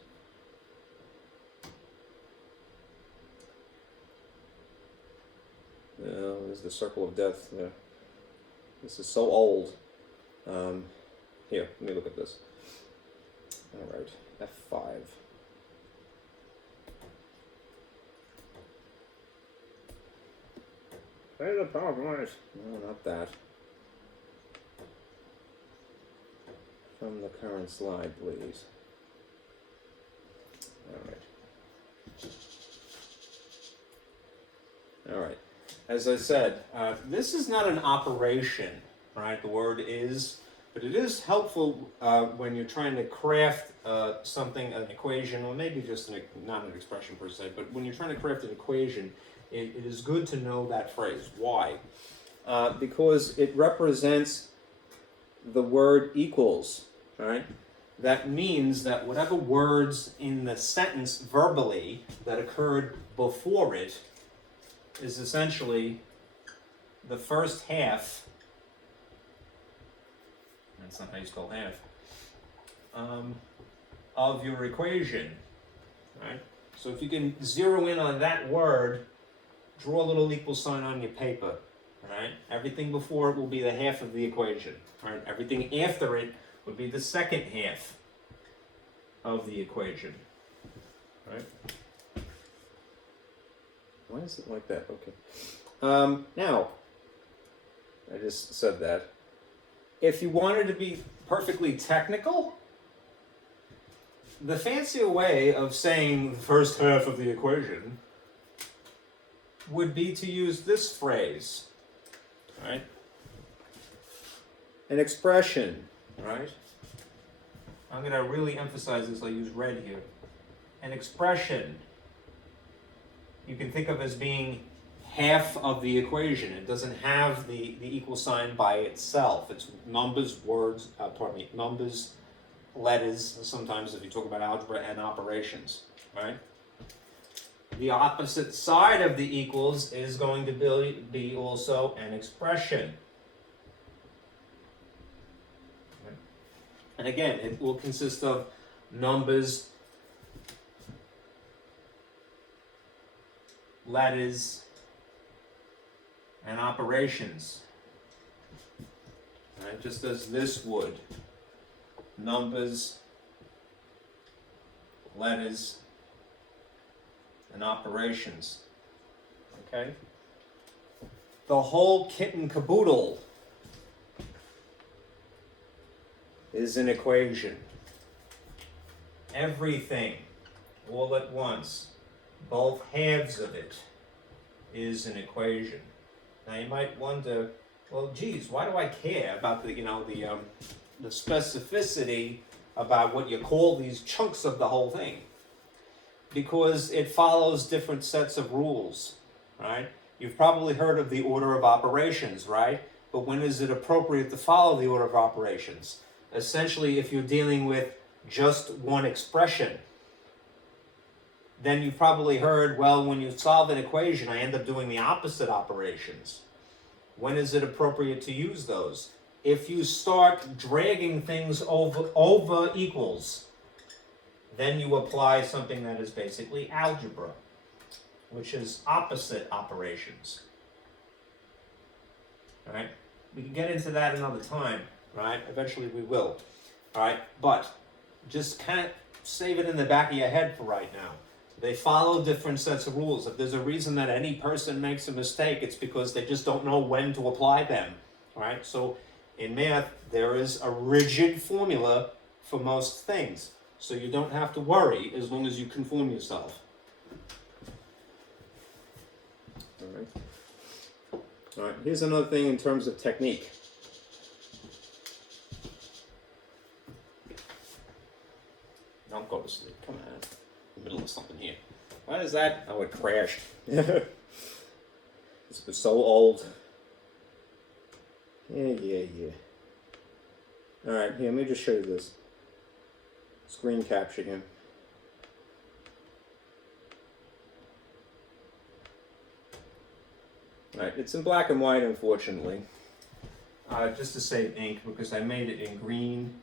There's the circle of death there. This is so old. Here, let me look at this. All right, F5. There's a PowerPoint. No, not that. From the current slide, please. All right. All right. As I said, this is not an operation, right? The word is, but it is helpful when you're trying to craft something, an equation, or maybe just not an expression per se, but when you're trying to craft an equation, it is good to know that phrase. Why? Because it represents the word equals, right? That means that whatever words in the sentence verbally that occurred before it is essentially the first half, that's not how you spell half, of your equation, right? So if you can zero in on that word, draw a little equal sign on your paper, right? Everything before it will be the half of the equation, right? Everything after it would be the second half of the equation, right? Why is it like that? Okay. Now, I just said that. If you wanted to be perfectly technical, the fancier way of saying the first half of the equation would be to use this phrase, right? An expression, right? I'm going to really emphasize this. I'll use red here. An expression you can think of as being half of the equation. It doesn't have the equal sign by itself. It's numbers, words, numbers, letters, sometimes if you talk about algebra, and operations, right? The opposite side of the equals is going to be also an expression. And again, it will consist of numbers, letters, and operations. Right? Just as this would. Numbers, letters, and operations. Okay? The whole kit and caboodle is an equation. Everything, all at once, both halves of it, is an equation. Now you might wonder, well, geez, why do I care about the specificity about what you call these chunks of the whole thing? Because it follows different sets of rules, right? You've probably heard of the order of operations, right? But when is it appropriate to follow the order of operations? Essentially, if you're dealing with just one expression, then you've probably heard, well, when you solve an equation, I end up doing the opposite operations. When is it appropriate to use those? If you start dragging things over equals, then you apply something that is basically algebra, which is opposite operations. All right? We can get into that another time, right? Eventually we will. All right? But just kind of save it in the back of your head for right now. They follow different sets of rules. If there's a reason that any person makes a mistake, it's because they just don't know when to apply them. All right? So in math, there is a rigid formula for most things. So you don't have to worry as long as you conform yourself. All right. All right. Here's another thing in terms of technique. Don't go to sleep. Come on. In the middle of something here. What is that? Oh, it crashed. This was so old. Yeah. All right, here, let me just show you this. Screen capture here. All right, it's in black and white, unfortunately. Just to save ink, because I made it in green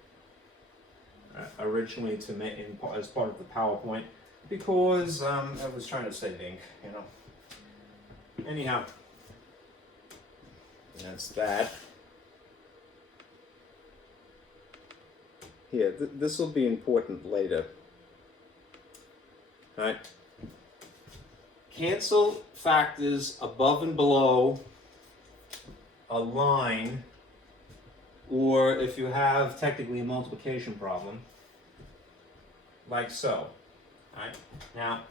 originally to make as part of the PowerPoint, because I was trying to save ink, you know. Anyhow, that's that. here, this will be important later. All right. Cancel factors above and below a line, or if you have technically a multiplication problem, like so. All right. Now,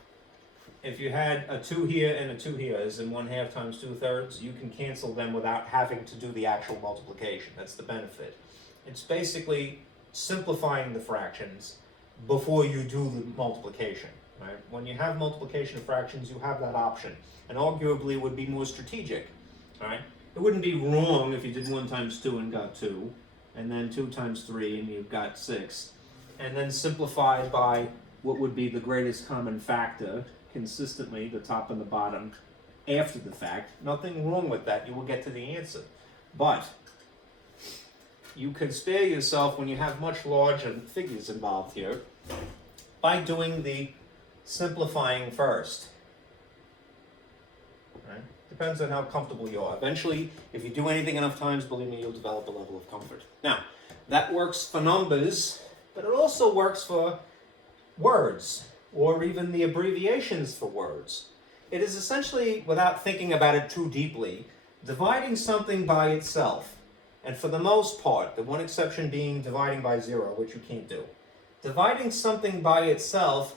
if you had a 2 here and a 2 here, as in 1/2 times 2/3, you can cancel them without having to do the actual multiplication. That's the benefit. It's basically simplifying the fractions before you do the multiplication. Right? When you have multiplication of fractions, you have that option, and arguably would be more strategic. All right? It wouldn't be wrong if you did 1 times 2 and got 2, and then 2 times 3 and you've got 6, and then simplify by what would be the greatest common factor, consistently, the top and the bottom, after the fact. Nothing wrong with that. You will get to the answer. But you can spare yourself, when you have much larger figures involved here, by doing the simplifying first. Right? Depends on how comfortable you are. Eventually, if you do anything enough times, believe me, you'll develop a level of comfort. Now, that works for numbers, but it also works for words, or even the abbreviations for words. It is essentially, without thinking about it too deeply, dividing something by itself. And for the most part, the one exception being dividing by 0, which you can't do. Dividing something by itself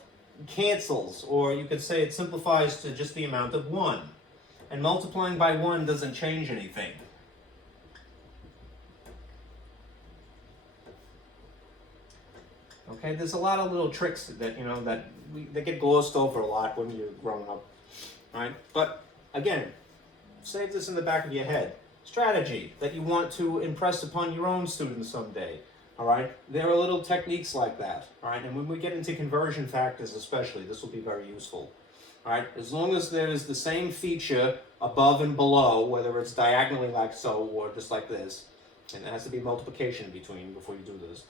cancels, or you could say it simplifies to just the amount of 1. And multiplying by 1 doesn't change anything. Okay, there's a lot of little tricks that, you know, that get glossed over a lot when you're growing up. All right? But again, save this in the back of your head. Strategy that you want to impress upon your own students someday. All right? There are little techniques like that. All right? And when we get into conversion factors especially, this will be very useful. All right? As long as there's the same feature above and below, whether it's diagonally like so or just like this, and there has to be multiplication in between before you do this.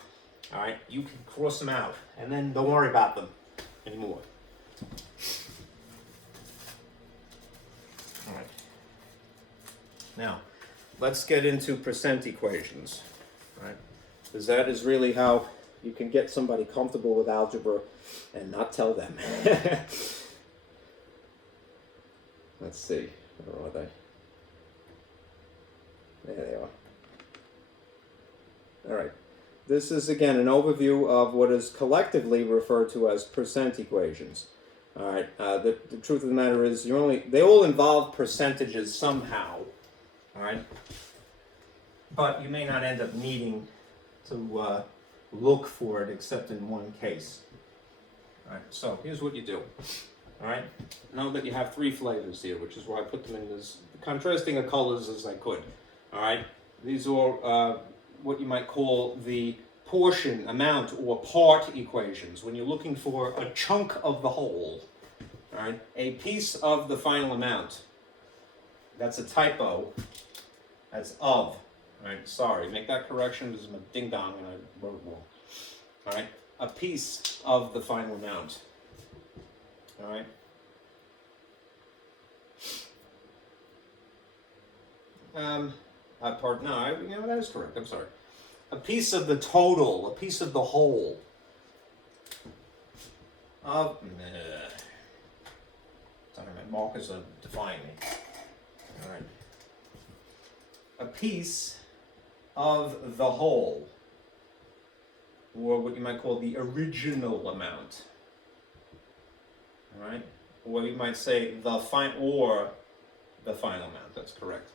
All right? You can cross them out, and then don't worry about them anymore. All right. Now, let's get into percent equations. All right? Because that is really how you can get somebody comfortable with algebra and not tell them. Let's see. Where are they? There they are. All right. This is, again, an overview of what is collectively referred to as percent equations. All right. The truth of the matter is, they all involve percentages somehow. All right. But you may not end up needing to look for it except in one case. All right. So here's what you do. All right. Know that you have 3 flavors here, which is why I put them in as contrasting of colors as I could. All right. These are what you might call the portion, amount, or part equations, when you're looking for a chunk of the whole, all right? A piece of the final amount. That's a typo. That's of. All right, sorry, make that correction because I'm a ding-dong and I wrote it wrong. All right, a piece of the final amount. All right? That is correct. I'm sorry. A piece of the total, a piece of the whole. Sorry, my markers are defying me. All right. A piece of the whole, or what you might call the original amount. All right. Or you might say the final amount. That's correct.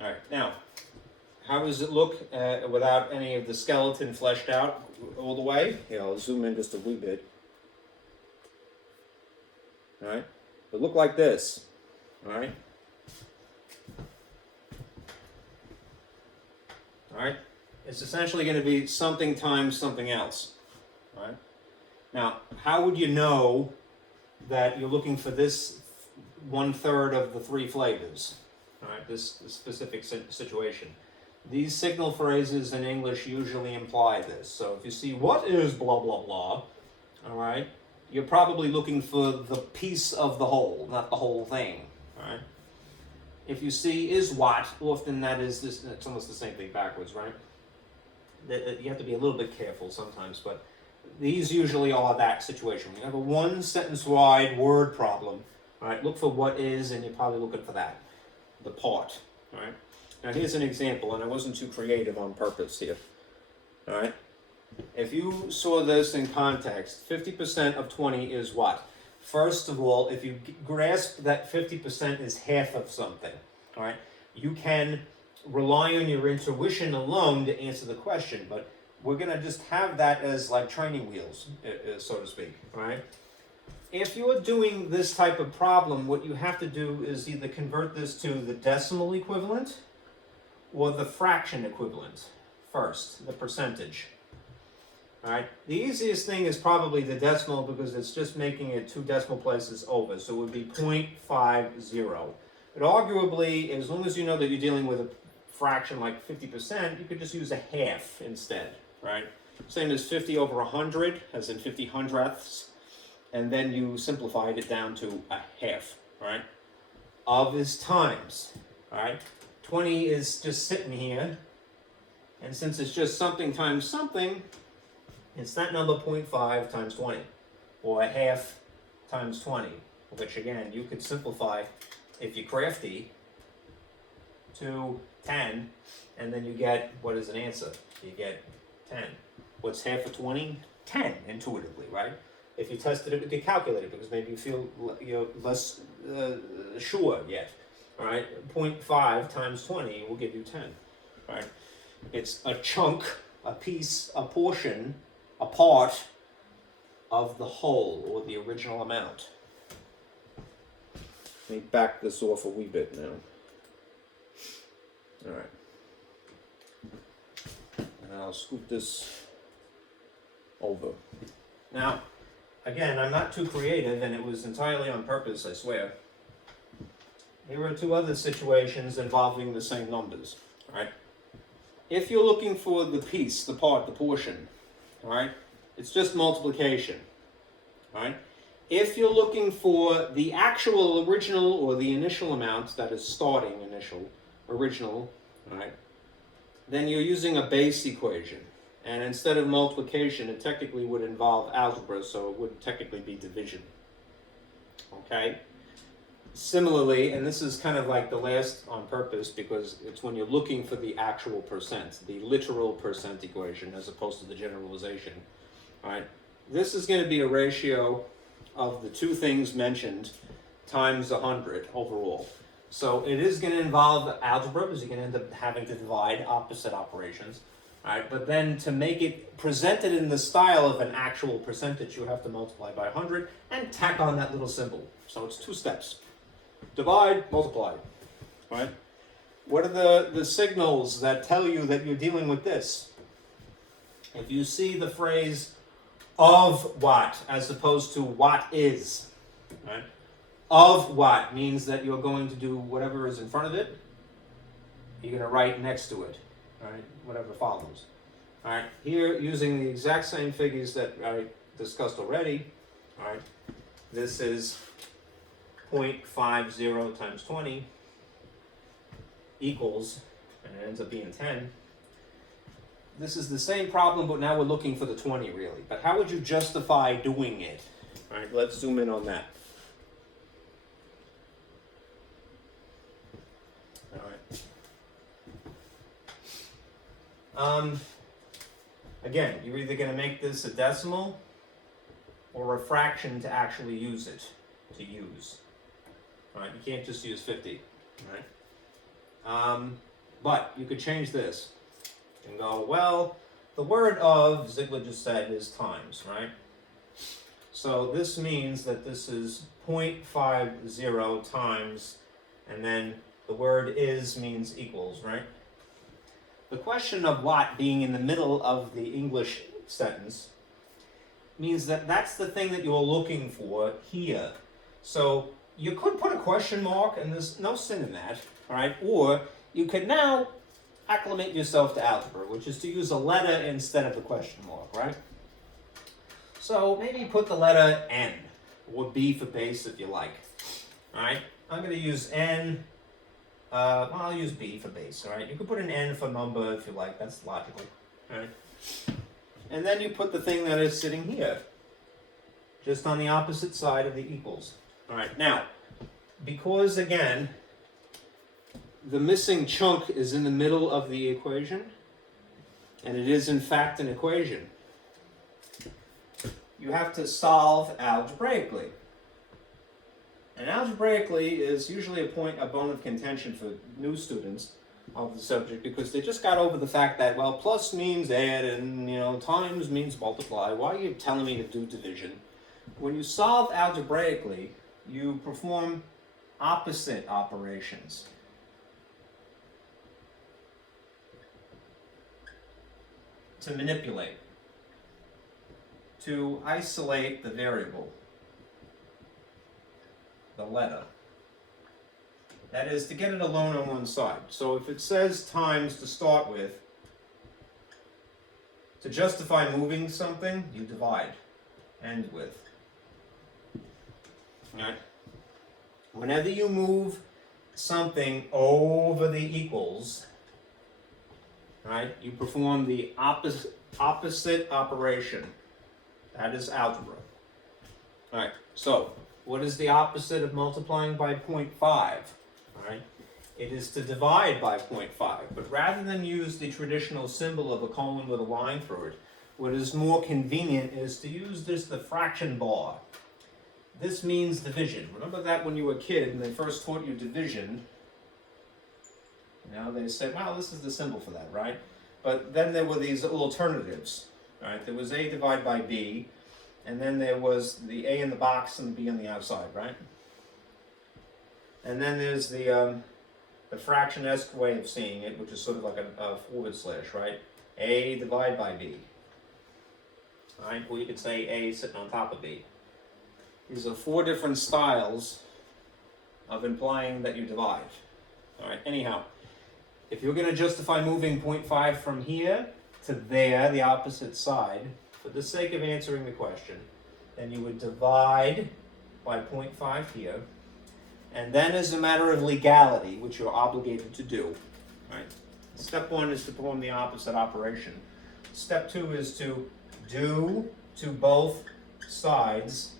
All right. Now, how does it look without any of the skeleton fleshed out all the way? Yeah, I'll zoom in just a wee bit. All right. It look like this. All right. All right. It's essentially going to be something times something else. All right. Now, how would you know that you're looking for this 1/3 of the 3 flavors? All right. This specific situation. These signal phrases in English usually imply this. So if you see what is blah, blah, blah, all right, you're probably looking for the piece of the whole, not the whole thing, all right? If you see is what, often that is this, it's almost the same thing backwards, right? you have to be a little bit careful sometimes, but these usually are that situation. When you have a one sentence wide word problem, all right, look for what is, and you're probably looking for that, the part, all right? Now here's an example, and I wasn't too creative on purpose here, all right? If you saw this in context, 50% of 20 is what? First of all, if you grasp that 50% is half of something, all right, you can rely on your intuition alone to answer the question, but we're going to just have that as like training wheels, so to speak, all right? If you're doing this type of problem, what you have to do is either convert this to the decimal equivalent or the fraction equivalent first, the percentage. All right, the easiest thing is probably the decimal because it's just making it 2 decimal places over, so it would be 0.50. But arguably, as long as you know that you're dealing with a fraction like 50%, you could just use a half instead, right? Same as 50 over 100, as in 50 hundredths, and then you simplified it down to a half, right? Of is times, all right? 20 is just sitting here, and since it's just something times something, it's that number 0.5 times 20, or a half times 20, which again, you could simplify, if you're crafty, to 10, and then you get, what is an answer? You get 10. What's half of 20? 10, intuitively, right? If you tested it with your calculator, because maybe you feel less sure yet, all right? 0.5 times 20 will give you 10, right? It's a chunk, a piece, a portion, a part of the whole, or the original amount. Let me back this off a wee bit now. All right. And I'll scoot this over. Now, again, I'm not too creative, and it was entirely on purpose, I swear. Here are 2 other situations involving the same numbers, all right? If you're looking for the piece, the part, the portion, all right, it's just multiplication, all right? If you're looking for the actual original or the initial amount, that is starting original, all right, then you're using a base equation. And instead of multiplication, it technically would involve algebra, so it would technically be division, okay? Similarly, and this is kind of like the last on purpose because it's when you're looking for the actual percent, the literal percent equation as opposed to the generalization, all right? This is going to be a ratio of the 2 things mentioned times 100 overall. So it is going to involve algebra because you're going to end up having to divide opposite operations, all right? But then to make it presented in the style of an actual percentage, you have to multiply by 100 and tack on that little symbol. So it's 2 steps. Divide, multiply, right? What are the signals that tell you that you're dealing with this? If you see the phrase of what as opposed to what is, right? Of what means that you're going to do whatever is in front of it, you're going to write next to it, right? Whatever follows. All right, here using the exact same figures that I discussed already, all right, this is 0.50 times 20 equals, and it ends up being 10. This is the same problem, but now we're looking for the 20 really. But how would you justify doing it? All right, let's zoom in on that. All right. Again, you're either going to make this a decimal or a fraction to actually use it, to use. All right, you can't just use 50, right? But you could change this and go, well, the word of, Ziegler just said, is times, right? So this means that this is 0.50 times, and then the word is means equals, right? The question of what being in the middle of the English sentence means that that's the thing that you're looking for here. So you could put a question mark, and there's no sin in that, all right? Or you could now acclimate yourself to algebra, which is to use a letter instead of the question mark, right? So maybe put the letter N, or B for base if you like, all right? I'm going to use N. Well, I'll use B for base, all right? You could put an N for number if you like, that's logical, Right? And then you put the thing that is sitting here, just on the opposite side of the equals. All right, now, because again, the missing chunk is in the middle of the equation, and it is in fact an equation, you have to solve algebraically. And algebraically is usually a bone of contention for new students of the subject, because they just got over the fact that, well, plus means add and, you know, times means multiply. Why are you telling me to do division? When you solve algebraically, you perform opposite operations. To manipulate, to isolate the variable, the letter. That is, to get it alone on one side. So if it says times to start with, to justify moving something, you divide, end with. Right? Whenever you move something over the equals, right, you perform the opposite operation. That is algebra. All right, so what is the opposite of multiplying by 0.5? All right, it is to divide by 0.5, but rather than use the traditional symbol of a colon with a line through it, what is more convenient is to use the fraction bar. This means division. Remember that when you were a kid and they first taught you division, you know, they said, well, this is the symbol for that, right? But then there were these alternatives, right? There was A divided by B, and then there was the A in the box and the B on the outside, right? And then there's the fraction-esque way of seeing it, which is sort of like a forward slash, right? A divided by B. All right, or you could say A sitting on top of B. These are four different styles of implying that you divide. All right, anyhow, if you're going to justify moving 0.5 from here to there, the opposite side, for the sake of answering the question, then you would divide by 0.5 here, and then as a matter of legality, which you're obligated to do, right? Step one is to perform the opposite operation. Step two is to do to both sides,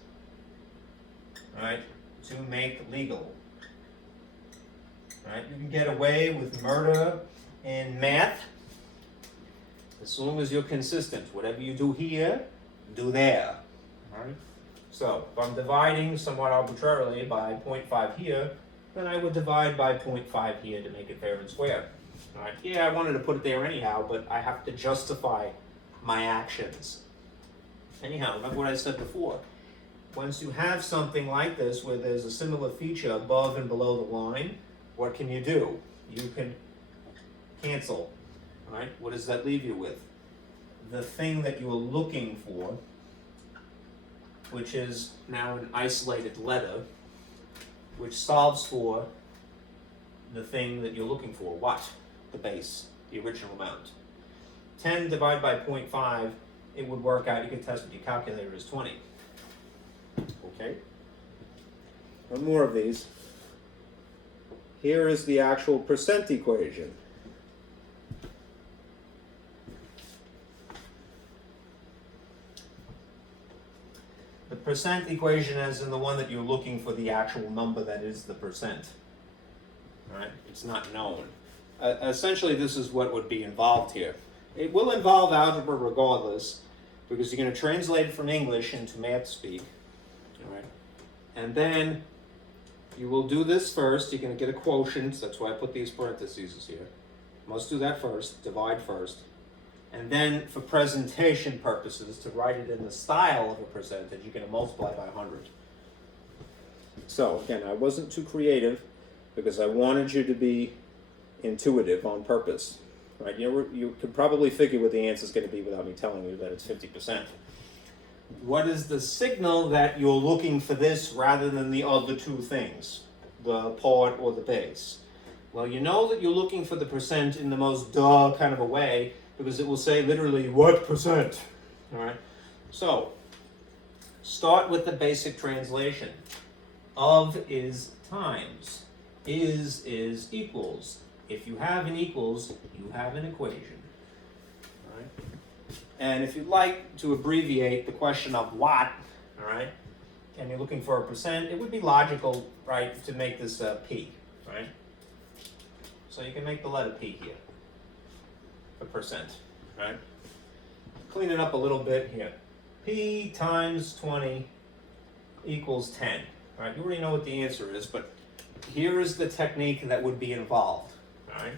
right, to make legal. Right? You can get away with murder in math as long as you're consistent. Whatever you do here, do there. Right? So, if I'm dividing somewhat arbitrarily by 0.5 here, then I would divide by 0.5 here to make it fair and square. All right? Yeah, I wanted to put it there anyhow, but I have to justify my actions. Anyhow, remember what I said before. Once you have something like this where there's a similar feature above and below the line, what can you do? You can cancel. All right? What does that leave you with? The thing that you were looking for, which is now an isolated letter, which solves for the thing that you're looking for. What? The base, the original amount. 10 divided by 0.5, it would work out, you can test with your calculator, is 20. Okay? One more of these. Here is the actual percent equation. The percent equation is in the one that you're looking for the actual number that is the percent. All right? It's not known. Essentially, this is what would be involved here. It will involve algebra regardless, because you're going to translate it from English into math speak. All right? And then you will do this first. You're going to get a quotient. That's why I put these parentheses here. Must do that first. Divide first. And then, for presentation purposes, to write it in the style of a percentage, you're going to multiply by 100. So, again, I wasn't too creative because I wanted you to be intuitive on purpose. Right? You could probably figure what the answer is going to be without me telling you that it's 50%. What is the signal that you're looking for this rather than the other two things, the part or the base? Well, you know that you're looking for the percent in the most duh kind of a way, because it will say literally, what percent? All right. So, start with the basic translation. Of is times. Is equals. If you have an equals, you have an equation. All right. And if you'd like to abbreviate the question of watt, all right, and you're looking for a percent, it would be logical, right, to make this P, right? So you can make the letter P here, for percent, right? Clean it up a little bit here. P times 20 equals 10, right? You already know what the answer is, but here is the technique that would be involved, all right?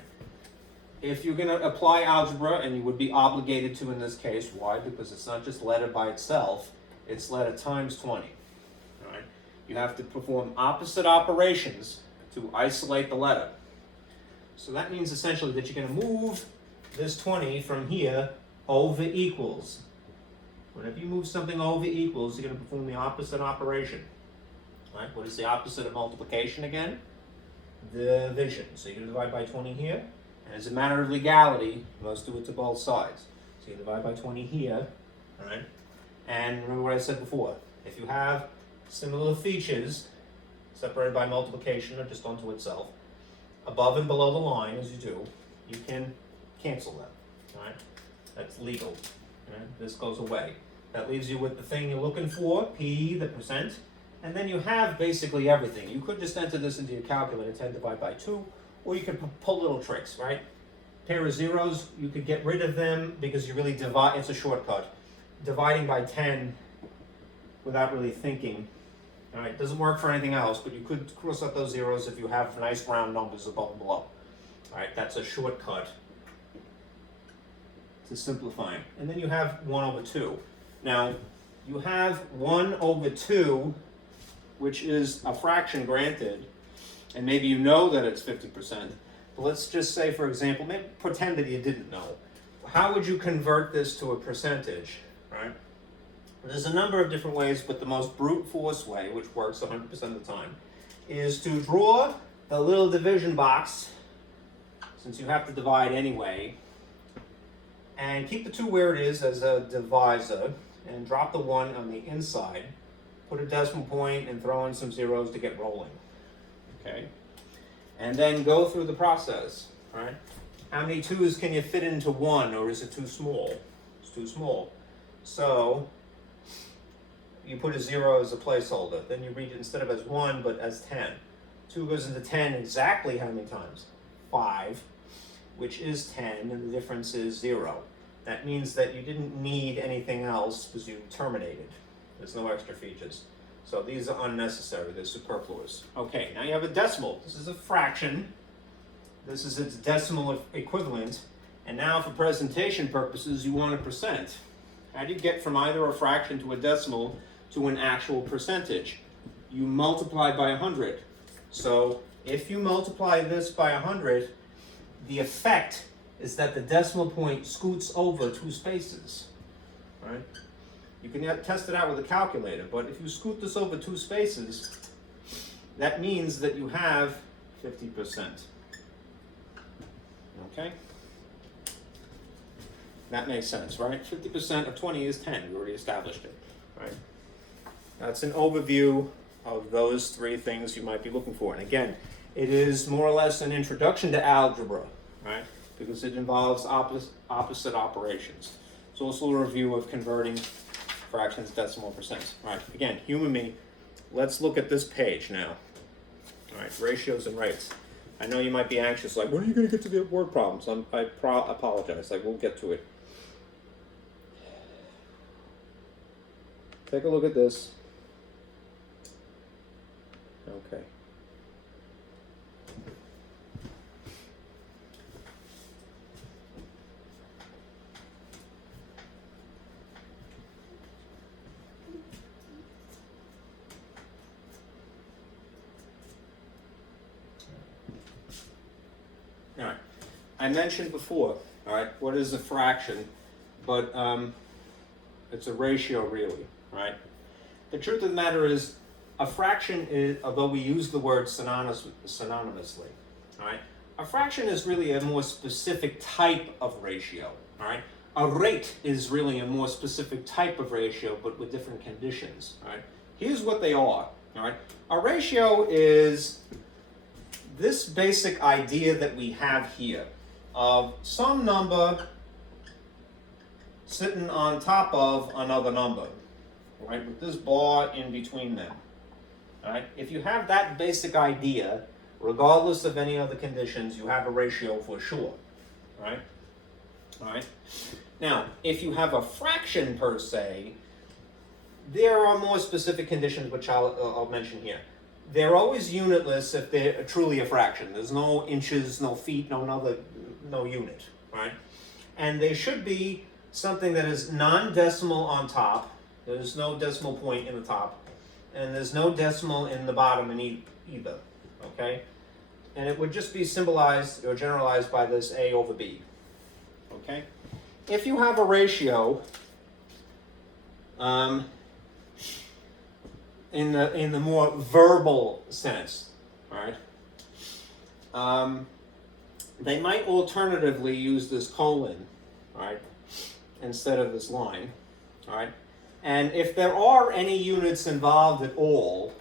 If you're going to apply algebra, and you would be obligated to in this case, why? Because it's not just letter by itself, it's letter times 20. All right? You have to perform opposite operations to isolate the letter. So that means essentially that you're going to move this 20 from here over equals. Whenever you move something over equals, you're going to perform the opposite operation. All right? What is the opposite of multiplication again? Division. So you're going to divide by 20 here. And as a matter of legality, you must do it to both sides. So you divide by 20 here, all right? And remember what I said before. If you have similar features separated by multiplication or just onto itself, above and below the line, as you do, you can cancel them, all right? That's legal, all right? This goes away. That leaves you with the thing you're looking for, P, the percent, and then you have basically everything. You could just enter this into your calculator, 10 divided by 2, or you could pull little tricks, right? Pair of zeros, you could get rid of them because you really divide, it's a shortcut. Dividing by 10 without really thinking, all right, doesn't work for anything else, but you could cross out those zeros if you have nice round numbers above and below. All right, that's a shortcut to simplifying. And then you have 1 over 2. Now, you have 1 over 2, which is a fraction granted, and maybe you know that it's 50%, but let's just say, for example, maybe pretend that you didn't know. How would you convert this to a percentage, right? There's a number of different ways, but the most brute force way, which works 100% of the time, is to draw a little division box, since you have to divide anyway, and keep the 2 where it is as a divisor, and drop the 1 on the inside, put a decimal point, and throw in some zeros to get rolling. Okay, and then go through the process, right? How many 2's can you fit into 1, or is it too small? It's too small. So you put a 0 as a placeholder. Then you read it instead of as 1, but as 10. 2 goes into 10 exactly how many times? 5, which is 10, and the difference is 0. That means that you didn't need anything else because you terminated. There's no extra features. So these are unnecessary, they're superfluous. Okay, now you have a decimal. This is a fraction. This is its decimal equivalent. And now for presentation purposes, you want a percent. How do you get from either a fraction to a decimal to an actual percentage? You multiply by 100. So if you multiply this by 100, the effect is that the decimal point scoots over 2 spaces, right? You can test it out with a calculator, but if you scoot this over 2 spaces, that means that you have 50%. Okay? That makes sense, right? 50% of 20 is 10. We already established it, right? That's an overview of those 3 things you might be looking for. And again, it is more or less an introduction to algebra, right? Because it involves opposite operations. It's also a review of converting fractions, decimal, percents. All right, again, humor me. Let's look at this page now. All right, ratios and rates. I know you might be anxious, like, when are you going to get to the word problems? I apologize, like, we'll get to it. Take a look at this. Okay. All right. I mentioned before, all right, what is a fraction? But it's a ratio, really, right? The truth of the matter is, a fraction is, although we use the word synonymously, all right, a fraction is really a more specific type of ratio, all right? A rate is really a more specific type of ratio, but with different conditions, all right? Here's what they are, all right? A ratio is this basic idea that we have here of some number sitting on top of another number, right, with this bar in between them. All right? If you have that basic idea, regardless of any other conditions, you have a ratio for sure. Right? All right? Now, if you have a fraction per se, there are more specific conditions which I'll mention here. They're always unitless if they're truly a fraction. There's no inches, no feet, no unit, right? And they should be something that is non-decimal on top. There's no decimal point in the top, and there's no decimal in the bottom in either, okay? And it would just be symbolized or generalized by this A over B, okay? If you have a ratio, in the more verbal sense, all right? They might alternatively use this colon, right, instead of this line, all right? And if there are any units involved at all,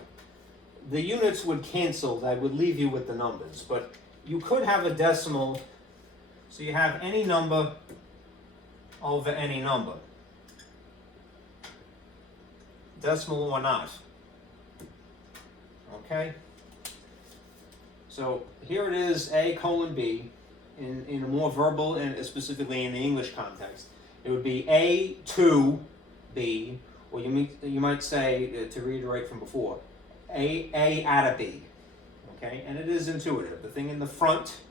the units would cancel. That would leave you with the numbers. But you could have a decimal, so you have any number over any number, decimal or not. Okay? So here it is, A colon B, in a more verbal and specifically in the English context. It would be A to B, or you might say, to reiterate from before, A at a B. Okay? And it is intuitive. The thing in the front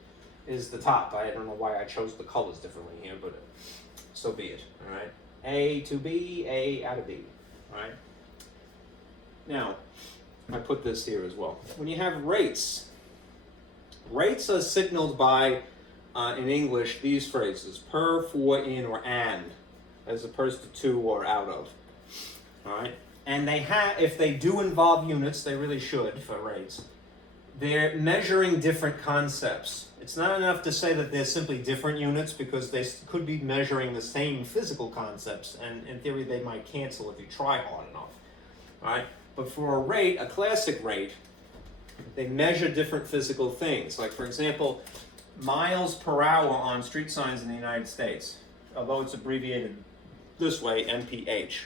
is the top. I don't know why I chose the colors differently here, but so be it. All right? A to B, A at a B. All right? Now, I put this here as well. When you have rates, rates are signaled by, in English, these phrases, per, for, in, or and, as opposed to to or out of. All right? And they have, if they do involve units, they really should for rates, they're measuring different concepts. It's not enough to say that they're simply different units, because they could be measuring the same physical concepts, and in theory they might cancel if you try hard enough. All right? But for a rate, a classic rate, they measure different physical things. Like, for example, miles per hour on street signs in the United States, although it's abbreviated this way, MPH.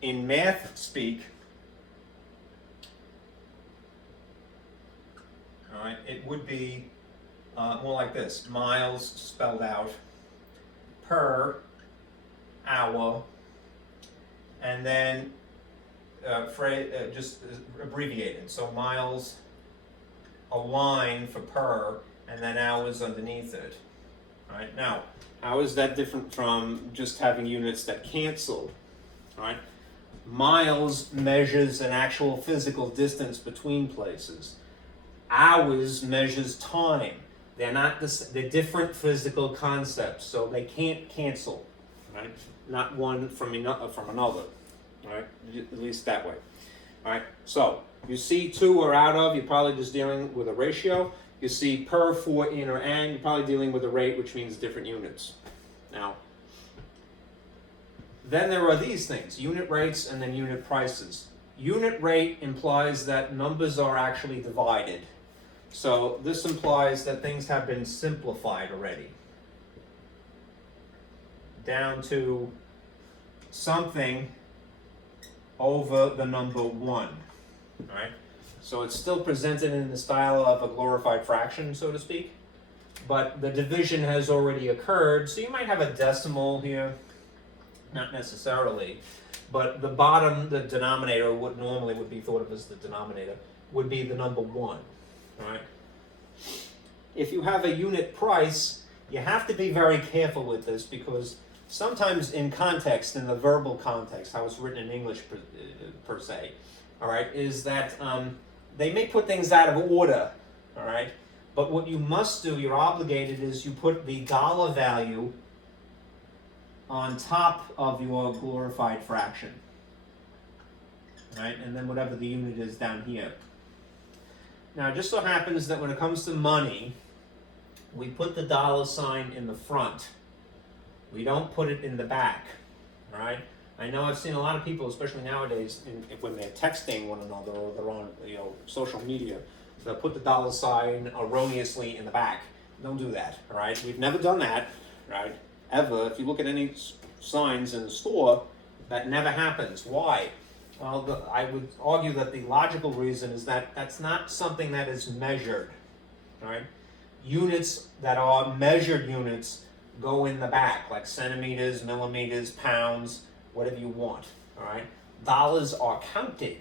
In math speak, all right, it would be more like this: miles spelled out, per hour, and then just abbreviated. So miles, a line for per, and then hours underneath it. All right. Now, how is that different from just having units that cancel? All right. Miles measures an actual physical distance between places. Hours measures time. They're not they're different physical concepts, so they can't cancel. Right. Not one from another. All right, at least that way. All right, so you see to or out of, you're probably just dealing with a ratio. You see per, for, in, or and, you're probably dealing with a rate, which means different units. Now, then there are these things, unit rates and then unit prices. Unit rate implies that numbers are actually divided. So this implies that things have been simplified already, down to something over the number 1, all right? So it's still presented in the style of a glorified fraction, so to speak, but the division has already occurred, so you might have a decimal here, not necessarily, but the bottom, the denominator, what normally would be thought of as the denominator, would be the number 1, all right? If you have a unit price, you have to be very careful with this, because sometimes in context, in the verbal context, how it's written in English per se, all right, is that they may put things out of order, all right? But what you must do, you're obligated, is you put the dollar value on top of your glorified fraction, right? And then whatever the unit is down here. Now, it just so happens that when it comes to money, we put the dollar sign in the front. We don't put it in the back, all right? I know I've seen a lot of people, especially nowadays, when they're texting one another or they're on social media, they'll put the dollar sign erroneously in the back. Don't do that, all right? We've never done that, right? Ever. If you look at any signs in the store, that never happens. Why? Well, I would argue that the logical reason is that that's not something that is measured, right? Units that are measured units go in the back, like centimeters, millimeters, pounds, whatever you want, all right? Dollars are counted,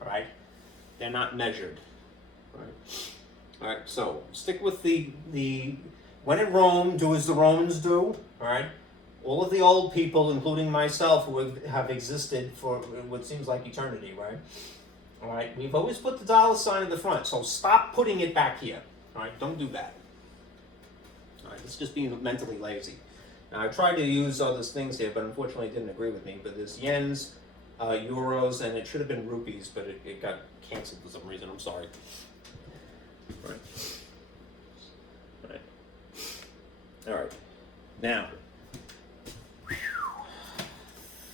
right? They're not measured, right? All right, so stick with the when in Rome, do as the Romans do, all right? All of the old people, including myself, who have existed for what seems like eternity, right? All right, we've always put the dollar sign in the front, so stop putting it back here, all right? Don't do that. All right, it's just being mentally lazy. Now, I tried to use other things here, but unfortunately it didn't agree with me. But there's yens, euros, and it should have been rupees, but it got canceled for some reason. I'm sorry. Right. Right. All right. Now,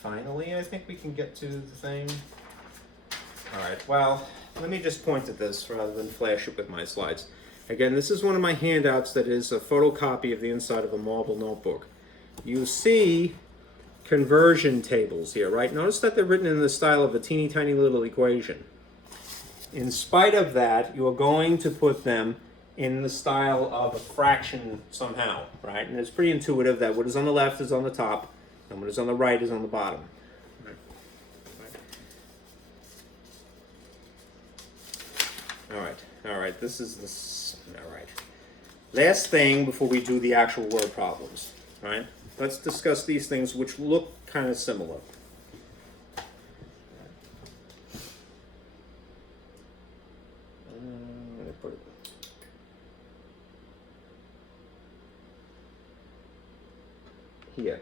finally, I think we can get to the thing. All right. Well, let me just point at this rather than flash it with my slides. Again, this is one of my handouts that is a photocopy of the inside of a marble notebook. You see conversion tables here, right? Notice that they're written in the style of a teeny tiny little equation. In spite of that, you are going to put them in the style of a fraction somehow, right? And it's pretty intuitive that what is on the left is on the top, and what is on the right is on the bottom. All right, this is this, all right. Last thing before we do the actual word problems, right? Let's discuss these things which look kind of similar. Let me put it here.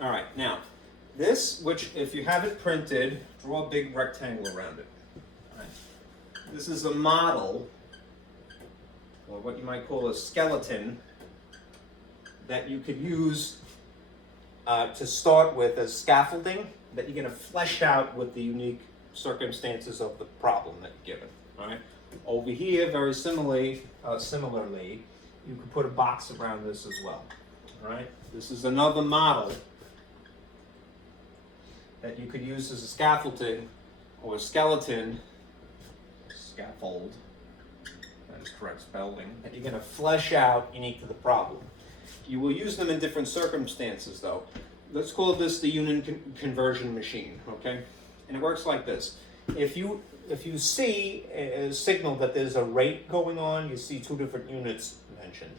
All right, now, this, which if you have it printed, draw a big rectangle around it. All right. This is a model, or what you might call a skeleton, that you could use to start with as scaffolding that you're going to flesh out with the unique circumstances of the problem that you're given. All right. Over here, very similarly, you could put a box around this as well. All right. This is another model that you could use as a scaffolding or a skeleton, scaffold, that is correct spelling, that you're going to flesh out unique to the problem. You will use them in different circumstances though. Let's call this the unit conversion machine, okay? And it works like this. If you see a signal that there's a rate going on, you see two different units mentioned.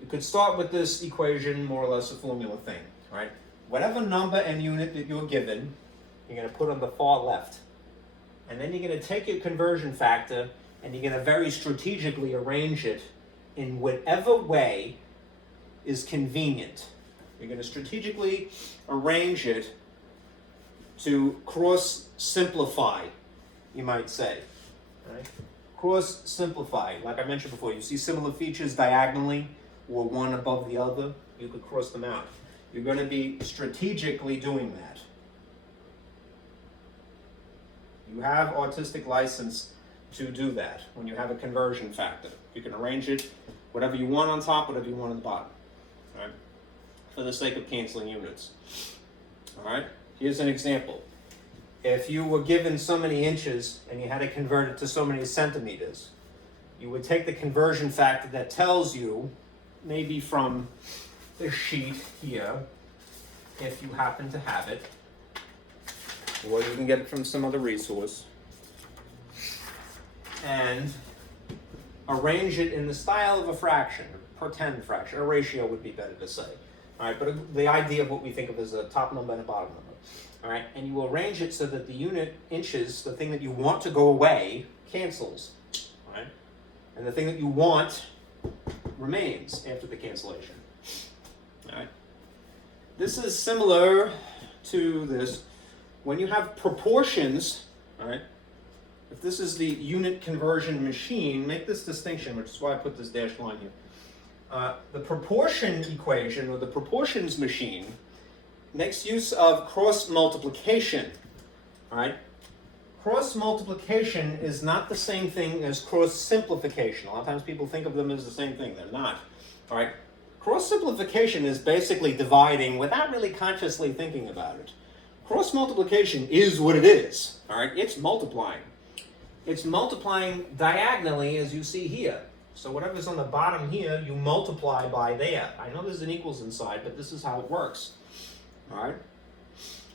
You could start with this equation, more or less a formula thing, right? Whatever number and unit that you're given, you're going to put on the far left. And then you're going to take your conversion factor and you're going to very strategically arrange it in whatever way is convenient. You're going to strategically arrange it to cross-simplify, you might say. Right? Cross-simplify. Like I mentioned before, you see similar features diagonally or one above the other. You could cross them out. You're going to be strategically doing that. You have artistic license to do that when you have a conversion factor. You can arrange it whatever you want on top, whatever you want on the bottom. All right? For the sake of canceling units. All right? Here's an example. If you were given so many inches and you had to convert it to so many centimeters, you would take the conversion factor that tells you, maybe from the sheet here, if you happen to have it, or you can get it from some other resource, and arrange it in the style of a fraction, or pretend fraction. A ratio would be better to say. All right, but the idea of what we think of as a top number and a bottom number. All right, and you arrange it so that the unit inches, the thing that you want to go away, cancels. All right, and the thing that you want remains after the cancellation. All right. This is similar to this. When you have proportions, all right, if this is the unit conversion machine, make this distinction, which is why I put this dashed line here. The proportion equation, or the proportions machine, makes use of cross multiplication. All right? Cross multiplication is not the same thing as cross simplification. A lot of times people think of them as the same thing. They're not. All right? Cross simplification is basically dividing without really consciously thinking about it. Cross multiplication is what it is. All right? It's multiplying. It's multiplying diagonally, as you see here. So whatever's on the bottom here, you multiply by there. I know there's an equals inside, but this is how it works. All right?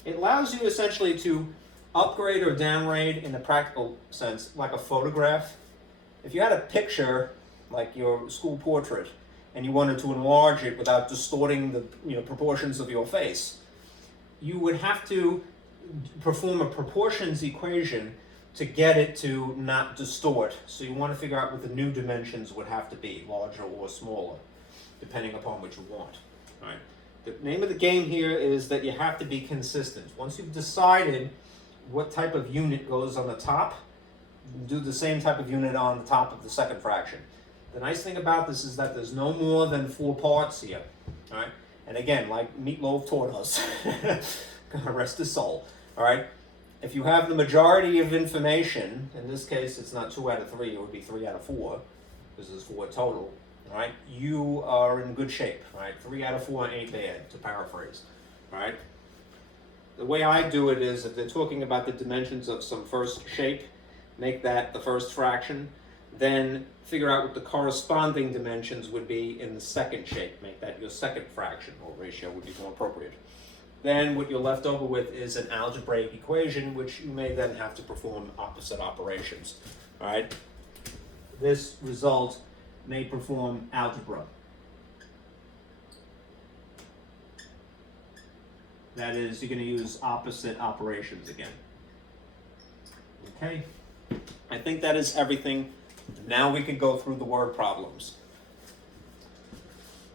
It allows you essentially to upgrade or downgrade in the practical sense, like a photograph. If you had a picture, like your school portrait, and you wanted to enlarge it without distorting the proportions of your face, you would have to perform a proportions equation to get it to not distort. So you want to figure out what the new dimensions would have to be, larger or smaller, depending upon what you want. All right? The name of the game here is that you have to be consistent. Once you've decided what type of unit goes on the top, do the same type of unit on the top of the second fraction. The nice thing about this is that there's no more than 4 parts here. All right? And again, like Meatloaf taught us, God rest his soul. All right? If you have the majority of information, in this case it's not 2 out of 3, it would be 3 out of 4, this is 4 total, all right? You are in good shape, right? 3 out of 4 ain't bad, to paraphrase, all right? The way I do it is, if they're talking about the dimensions of some first shape, make that the first fraction, then figure out what the corresponding dimensions would be in the second shape, make that your second fraction, or ratio would be more appropriate. Then what you're left over with is an algebraic equation, which you may then have to perform opposite operations. All right? This result may perform algebra. That is, you're going to use opposite operations again. Okay? I think that is everything. Now we can go through the word problems.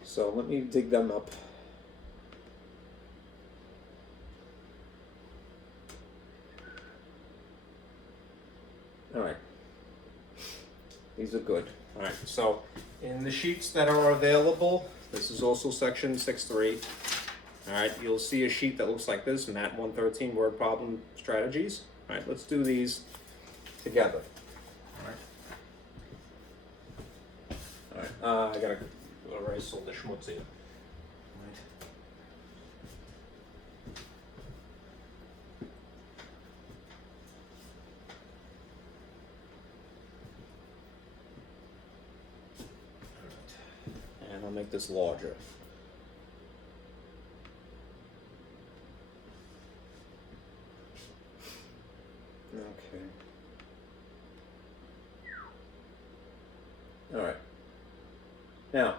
So let me dig them up. All right, these are good. All right, so in the sheets that are available, this is also section 6.3. All right, you'll see a sheet that looks like this, MAT-113 word problem strategies. All right, let's do these together. All right, I gotta erase all the schmutz here. I'll make this larger. Okay. All right. Now,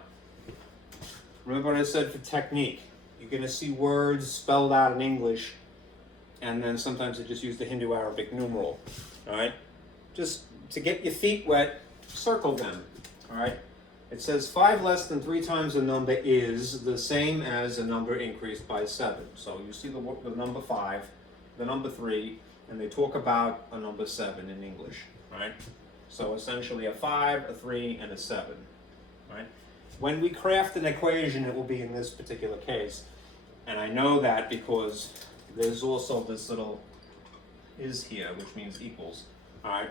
remember what I said for technique. You're going to see words spelled out in English, and then sometimes they just use the Hindu-Arabic numeral. All right? Just to get your feet wet, circle them. All right? It says 5 less than 3 times a number is the same as a number increased by 7. So you see the number 5, the number 3, and they talk about a number 7 in English, right? So essentially a 5, a 3, and a 7, right? When we craft an equation, it will be in this particular case. And I know that because there's also this little is here, which means equals, all right?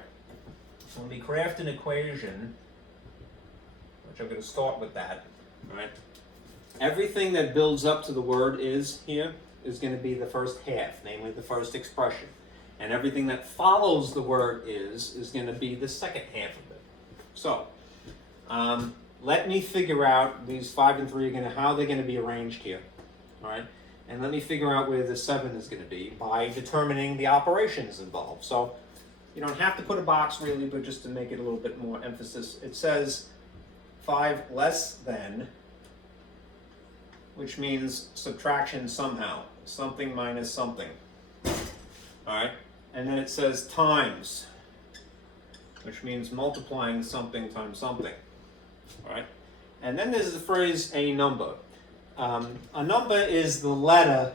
So when we craft an equation, which I'm going to start with that, right? Everything that builds up to the word is here is going to be the first half, namely the first expression. And everything that follows the word is going to be the second half of it. So, let me figure out these 5 and 3 how they're going to be arranged here, all right? And let me figure out where the 7 is going to be by determining the operations involved. So, you don't have to put a box really, but just to make it a little bit more emphasis, it says 5 less than, which means subtraction somehow, something minus something, all right? And then it says times, which means multiplying something times something, all right? And then there's the phrase a number. A number is the letter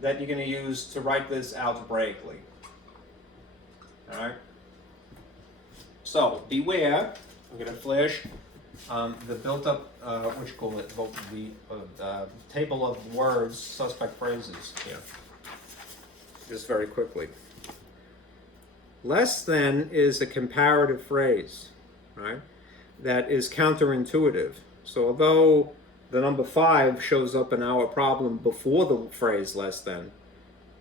that you're going to use to write this algebraically, All right. So beware. I'm going to flash the built-up, what you call it, the table of words, suspect phrases here. Just very quickly. Less than is a comparative phrase, right? That is counterintuitive. So although the number 5 shows up in our problem before the phrase less than,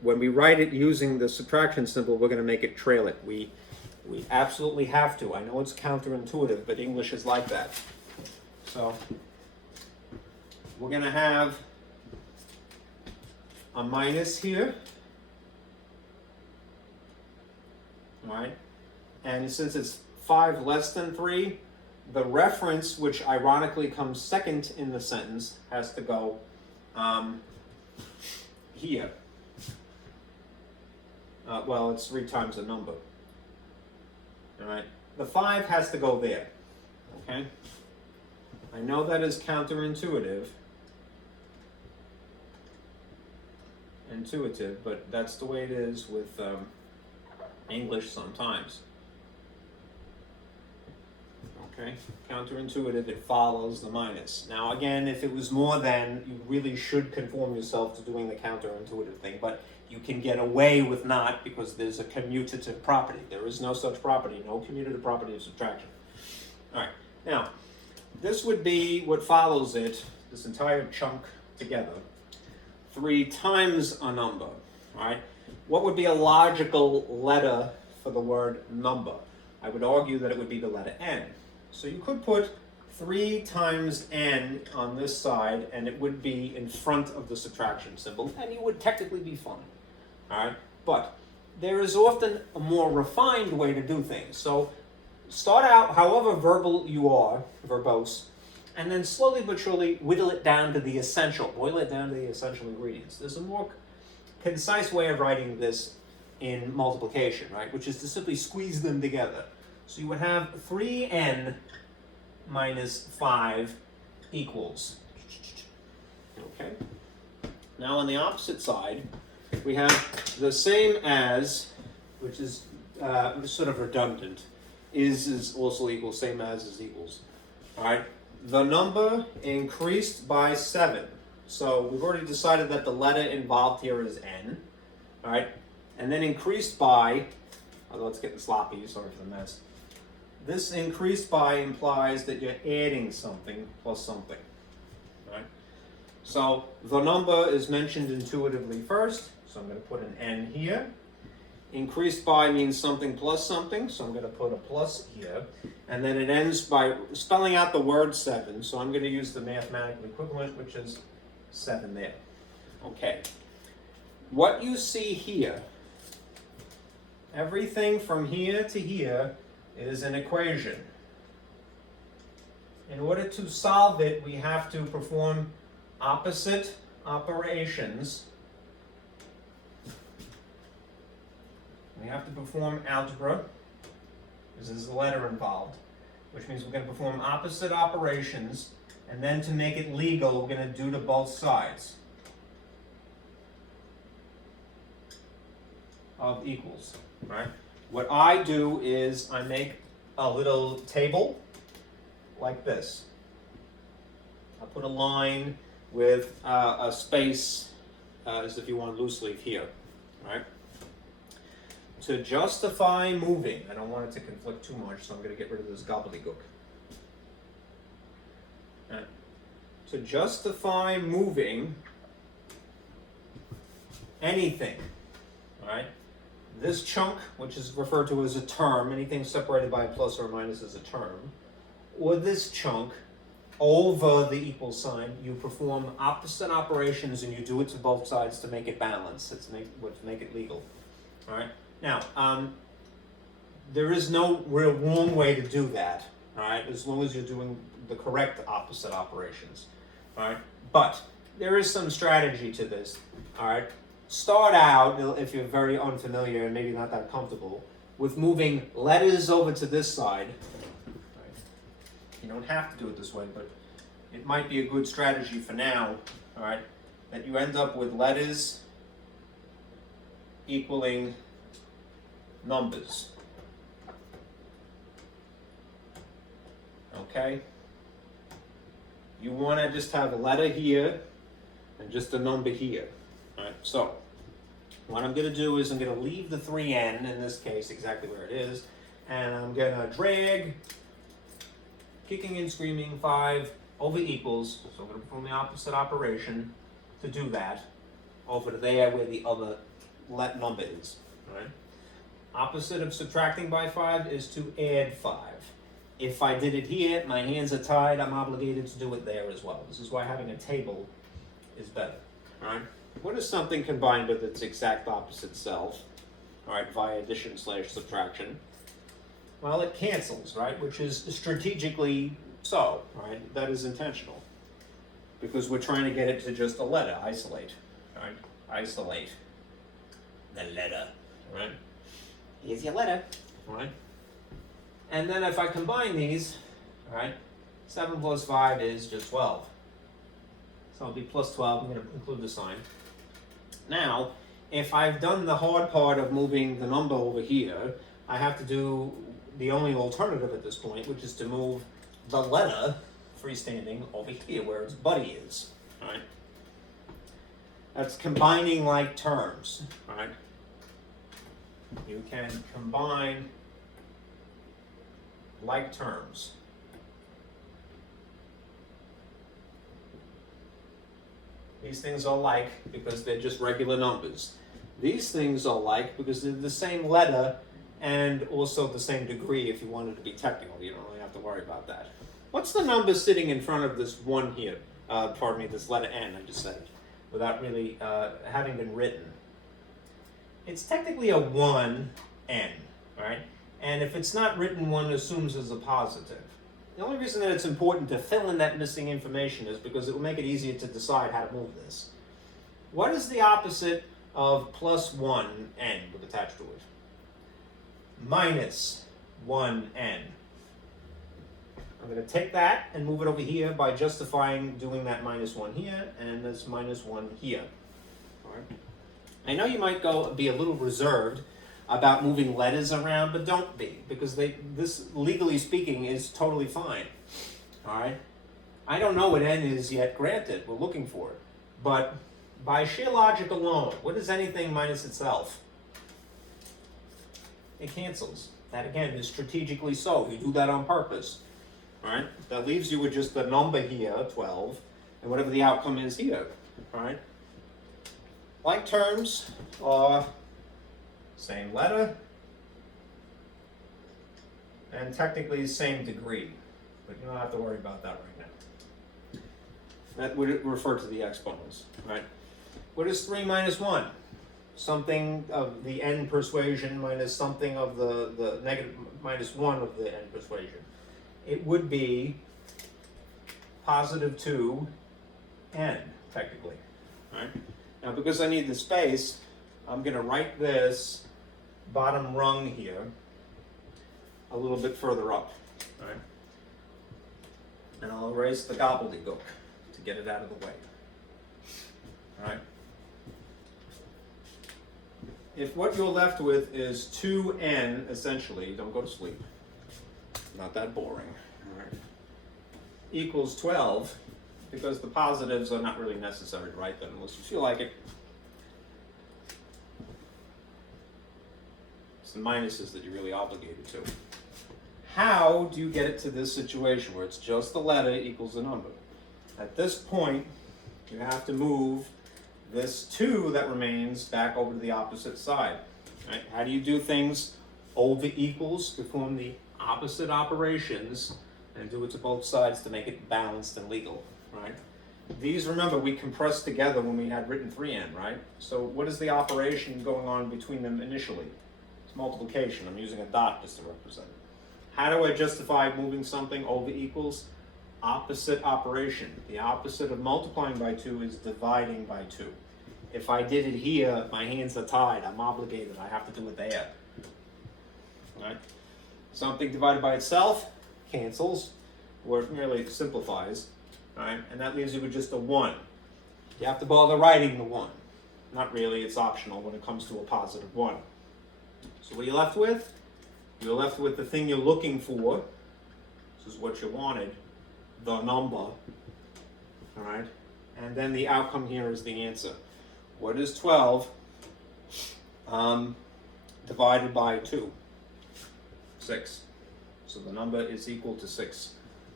when we write it using the subtraction symbol, we're going to make it trail it. We absolutely have to. I know it's counterintuitive, but English is like that. So we're going to have a minus here. All right? And since it's 5 less than 3, the reference, which ironically comes second in the sentence, has to go here. Well, it's 3 times the number. All right? The 5 has to go there. Okay? I know that is counterintuitive. But that's the way it is with English sometimes. Okay, counterintuitive, it follows the minus. Now again, if it was more than, you really should conform yourself to doing the counterintuitive thing, but you can get away with not because there's a commutative property. There is no such property, no commutative property of subtraction. All right, now, this would be what follows it, this entire chunk together, 3 times a number, all right? What would be a logical letter for the word number? I would argue that it would be the letter N. So you could put 3 times n on this side, and it would be in front of the subtraction symbol, and you would technically be fine. All right? But there is often a more refined way to do things. So start out however verbal you are, verbose, and then slowly but surely whittle it down to the essential, boil it down to the essential ingredients. There's a more concise way of writing this in multiplication, right? Which is to simply squeeze them together. So you would have 3n minus 5 equals. Okay. Now on the opposite side, we have the same as, which is sort of redundant. Is also equals, same as is equals. All right. The number increased by 7. So we've already decided that the letter involved here is n. All right. And then increased by, although it's getting sloppy, sorry for the mess. This increased by implies that you're adding something plus something, right? So the number is mentioned intuitively first, so I'm going to put an n here. Increased by means something plus something, so I'm going to put a plus here. And then it ends by spelling out the word 7, so I'm going to use the mathematical equivalent, which is 7 there. Okay. What you see here, everything from here to here is an equation. In order to solve it, we have to perform opposite operations. We have to perform algebra, because there's a letter involved, which means we're going to perform opposite operations, and then to make it legal, we're going to do to both sides of equals, right? What I do is I make a little table like this. I put a line with a space, as if you want loose leaf here, right? To justify moving, I don't want it to conflict too much, so I'm going to get rid of this gobbledygook. Right. To justify moving anything, all right? This chunk, which is referred to as a term, anything separated by a plus or a minus is a term, or this chunk over the equal sign, you perform opposite operations and you do it to both sides to make it balance, to make it legal. All right. Now, there is no real wrong way to do that. All right, as long as you're doing the correct opposite operations. All right, but there is some strategy to this. All right. Start out, if you're very unfamiliar and maybe not that comfortable, with moving letters over to this side. Right. You don't have to do it this way, but it might be a good strategy for now, all right, that you end up with letters equaling numbers. okay? You want to just have a letter here and just a number here. All right, so what I'm going to do is I'm going to leave the 3n, in this case, exactly where it is, and I'm going to drag, kicking and screaming, 5 over equals, so I'm going to perform the opposite operation to do that, over to there where the other number is. All right? Opposite of subtracting by 5 is to add 5. If I did it here, my hands are tied, I'm obligated to do it there as well. This is why having a table is better. All right? What is something combined with its exact opposite self, all right, via addition / subtraction? Well, it cancels, right, which is strategically so, right? That is intentional, because we're trying to get it to just a letter, isolate, right? Isolate the letter, right? Here's your letter, right? And then if I combine these, all right, 7 plus 5 is just 12. So it'll be plus 12, I'm going to include the sign. Now, if I've done the hard part of moving the number over here, I have to do the only alternative at this point, which is to move the letter freestanding over here where its buddy is. All right? That's combining like terms. All right? You can combine like terms. These things are like because they're just regular numbers. These things are like because they're the same letter and also the same degree if you wanted to be technical. You don't really have to worry about that. What's the number sitting in front of this 1 here? Pardon me, this letter N, I just said it, without really having been written. It's technically a 1N, right? And if it's not written, one assumes it's a positive. The only reason that it's important to fill in that missing information is because it will make it easier to decide how to move this. What is the opposite of plus 1n with attached to it? Minus 1n. I'm going to take that and move it over here by justifying doing that minus 1 here and this minus 1 here. All right. I know you might be a little reserved about moving letters around, but don't be, because this, legally speaking, is totally fine. All right? I don't know what n is yet, granted. We're looking for it. But by sheer logic alone, what is anything minus itself? It cancels. That, again, is strategically so. You do that on purpose. All right? That leaves you with just the number here, 12, and whatever the outcome is here. All right? Like terms are same letter, and technically same degree, but you don't have to worry about that right now. That would refer to the exponents, right? What is 3 minus 1? Something of the n persuasion minus something of the negative minus 1 of the n persuasion. It would be positive 2n, technically, right? Now, because I need the space, I'm going to write this bottom rung here a little bit further up, right? And I'll erase the gobbledygook to get it out of the way, all right? If what you're left with is 2n, essentially, don't go to sleep, not that boring, all right, equals 12, because the positives are not really necessary to write them unless you feel like it. It's the minuses that you're really obligated to. How do you get it to this situation where it's just the letter equals the number? At this point, you have to move this 2 that remains back over to the opposite side. Right? How do you do things over equals? Perform the opposite operations and do it to both sides to make it balanced and legal. Right? These, remember, we compressed together when we had written 3n, right? So what is the operation going on between them initially? It's multiplication. I'm using a dot just to represent it. How do I justify moving something over equals? Opposite operation. The opposite of multiplying by 2 is dividing by 2. If I did it here, my hands are tied. I'm obligated. I have to do it there. Right? Something divided by itself cancels, or it merely simplifies. Right? And that leaves you with just a 1. You have to bother writing the 1. Not really, it's optional when it comes to a positive 1. So what are you left with? You're left with the thing you're looking for. This is what you wanted, the number, all right? And then the outcome here is the answer. What is 12 divided by 2? 6. So the number is equal to 6.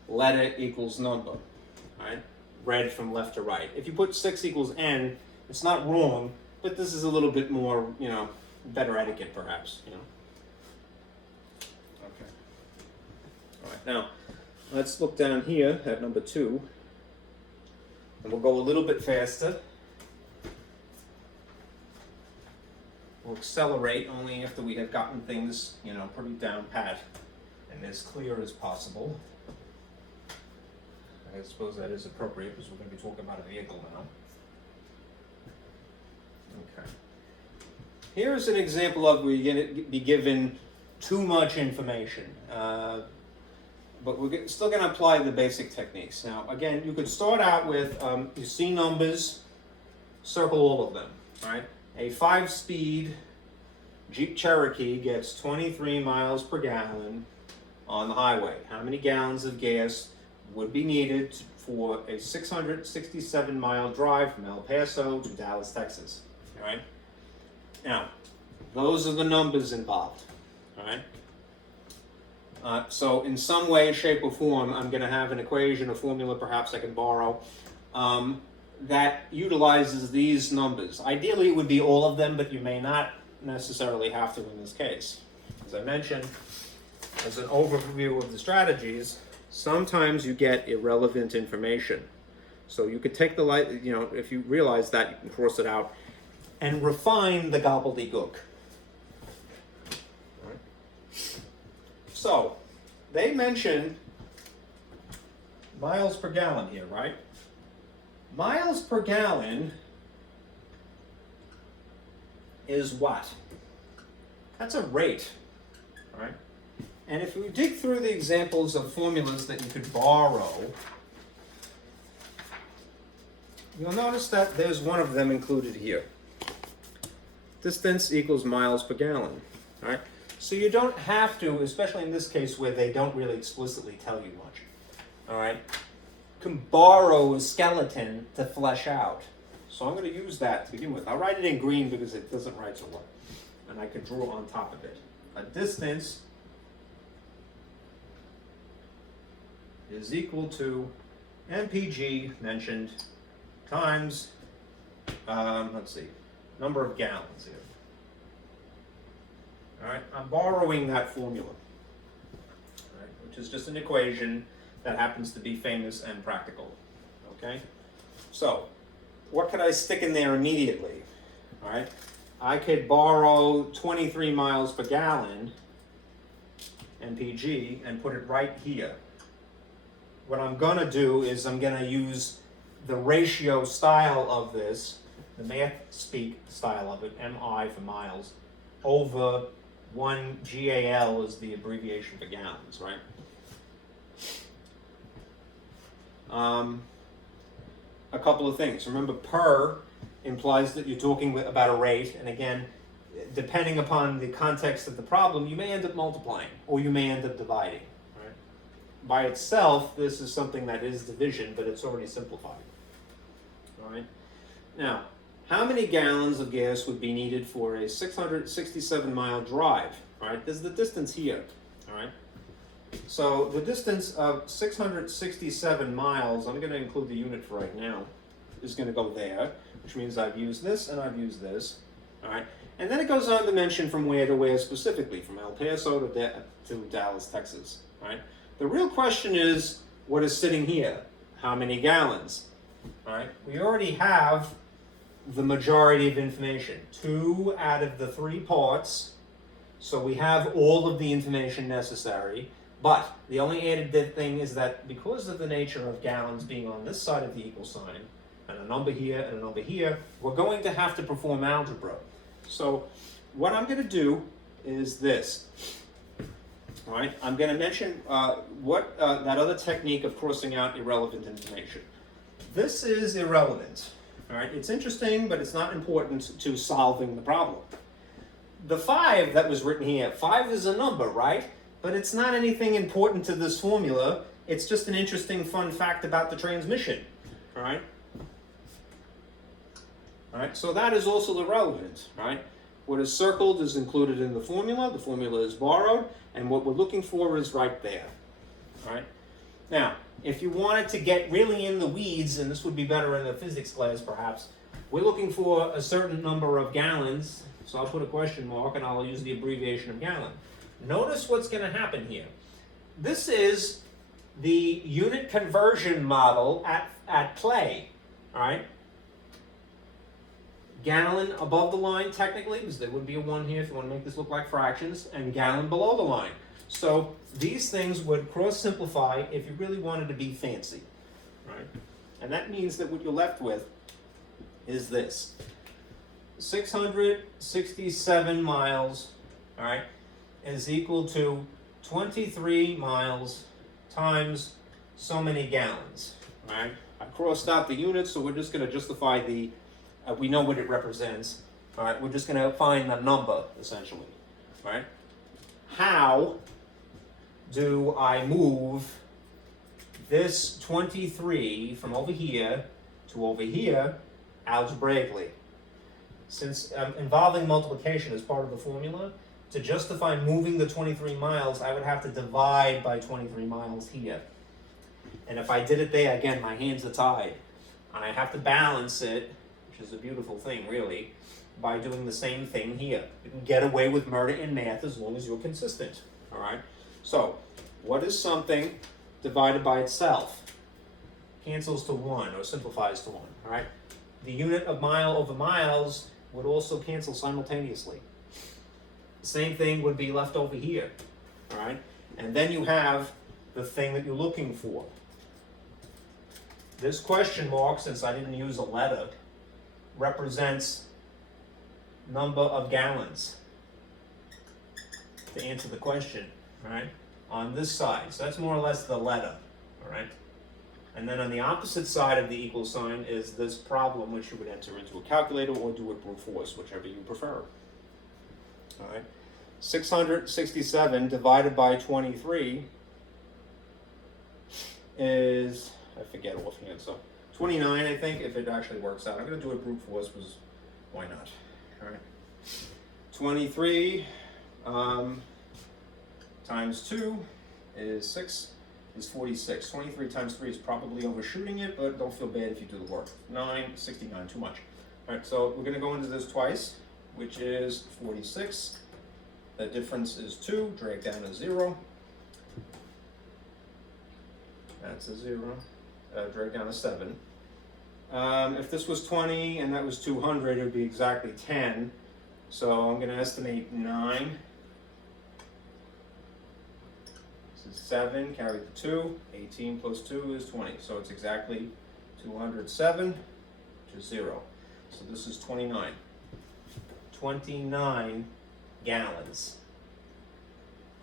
Letter equals number, right? Read from left to right. If you put 6 equals n, it's not wrong, but this is a little bit more, better etiquette perhaps, Okay. All right, now let's look down here at number 2, and we'll go a little bit faster. We'll accelerate only after we have gotten things, pretty down pat and as clear as possible. I suppose that is appropriate because we're going to be talking about a vehicle now. Okay. Here's an example of where you're going to be given too much information, but we're still going to apply the basic techniques. Now, again, you could start out with, you see numbers, circle all of them, right? A 5-speed Jeep Cherokee gets 23 miles per gallon on the highway. How many gallons of gas would be needed for a 667-mile drive from El Paso to Dallas, Texas? All right. Now, those are the numbers involved. All right. So in some way, shape, or form, I'm going to have an equation, a formula, perhaps I can borrow, that utilizes these numbers. Ideally, it would be all of them, but you may not necessarily have to in this case. As I mentioned, as an overview of the strategies, sometimes you get irrelevant information. So you could take the if you realize that, you can cross it out and refine the gobbledygook. Right. So they mentioned miles per gallon here, right? Miles per gallon is what? That's a rate, right? And if we dig through the examples of formulas that you could borrow, you'll notice that there's one of them included here. Distance equals miles per gallon, right? So you don't have to, especially in this case where they don't really explicitly tell you much, all right? You can borrow a skeleton to flesh out. So I'm going to use that to begin with. I'll write it in green because it doesn't write so well. And I can draw on top of it. A distance is equal to MPG mentioned times, number of gallons here. All right, I'm borrowing that formula, all right, which is just an equation that happens to be famous and practical, okay? So, what could I stick in there immediately? All right, I could borrow 23 miles per gallon, MPG, and put it right here. What I'm going to do is I'm going to use the ratio style of this, the math speak style of it, MI for miles, over 1 GAL is the abbreviation for gallons, right? A couple of things. Remember, per implies that you're talking about a rate, and again, depending upon the context of the problem, you may end up multiplying, or you may end up dividing. Right? By itself, this is something that is division, but it's already simplified. All right. Now, how many gallons of gas would be needed for a 667-mile drive? All right, this is the distance here. All right. So the distance of 667 miles, I'm going to include the unit for right now, is going to go there, which means I've used this and I've used this. All right. And then it goes on to mention from where to where specifically, from El Paso to Dallas, Texas. All right. The real question is, what is sitting here? How many gallons? All right. We already have the majority of information, 2 out of the 3 parts. So we have all of the information necessary. But the only added thing is that because of the nature of gallons being on this side of the equal sign, and a number here and a number here, we're going to have to perform algebra. So what I'm going to do is this. All right, I'm going to mention that other technique of crossing out irrelevant information. This is irrelevant. All right, it's interesting, but it's not important to solving the problem. The 5 that was written here, 5 is a number, right? but it's not anything important to this formula. It's just an interesting fun fact about the transmission, all right? All right, so that is also irrelevant, right? What is circled is included in the formula is borrowed, and what we're looking for is right there, all right? Now, if you wanted to get really in the weeds, and this would be better in a physics class perhaps, we're looking for a certain number of gallons, so I'll put a question mark and I'll use the abbreviation of gallon. Notice what's going to happen here. This is the unit conversion model at play, all right? Gallon above the line technically, because there would be a 1 here if you want to make this look like fractions, and gallon below the line. So these things would cross-simplify if you really wanted to be fancy, right? And that means that what you're left with is this. 667 miles, all right, is equal to 23 miles times so many gallons, all right? I crossed out the units, so we're just going to justify the, we know what it represents, all right? We're just going to find the number, essentially, all right? How do I move this 23 from over here to over here algebraically? Since involving multiplication as part of the formula, to justify moving the 23 miles, I would have to divide by 23 miles here. And if I did it there, again, my hands are tied. And I have to balance it, which is a beautiful thing, really, by doing the same thing here. You can get away with murder in math as long as you're consistent, all right? So, what is something divided by itself? Cancels to 1 or simplifies to 1, all right? The unit of mile over miles would also cancel simultaneously. Same thing would be left over here, all right? And then you have the thing that you're looking for. This question mark, since I didn't use a letter, represents number of gallons to answer the question, all right? On this side, so that's more or less the letter, all right? And then on the opposite side of the equal sign is this problem, which you would enter into a calculator or do it brute force, whichever you prefer. All right, 667 divided by 23 is, I forget offhand, so 29, I think, if it actually works out. I'm going to do it brute force because why not? All right, 23 times 2 is 46. 23 times 3 is probably overshooting it, but don't feel bad if you do the work. 69, too much. All right, so we're going to go into this twice, which is 46. The difference is 2, drag down a 0. That's a 0. Drag down a 7. If this was 20 and that was 200, it would be exactly 10. So I'm going to estimate 9. 7, carry the 2, 18 plus 2 is 20, so it's exactly 207 to 0. So this is 29. 29 gallons.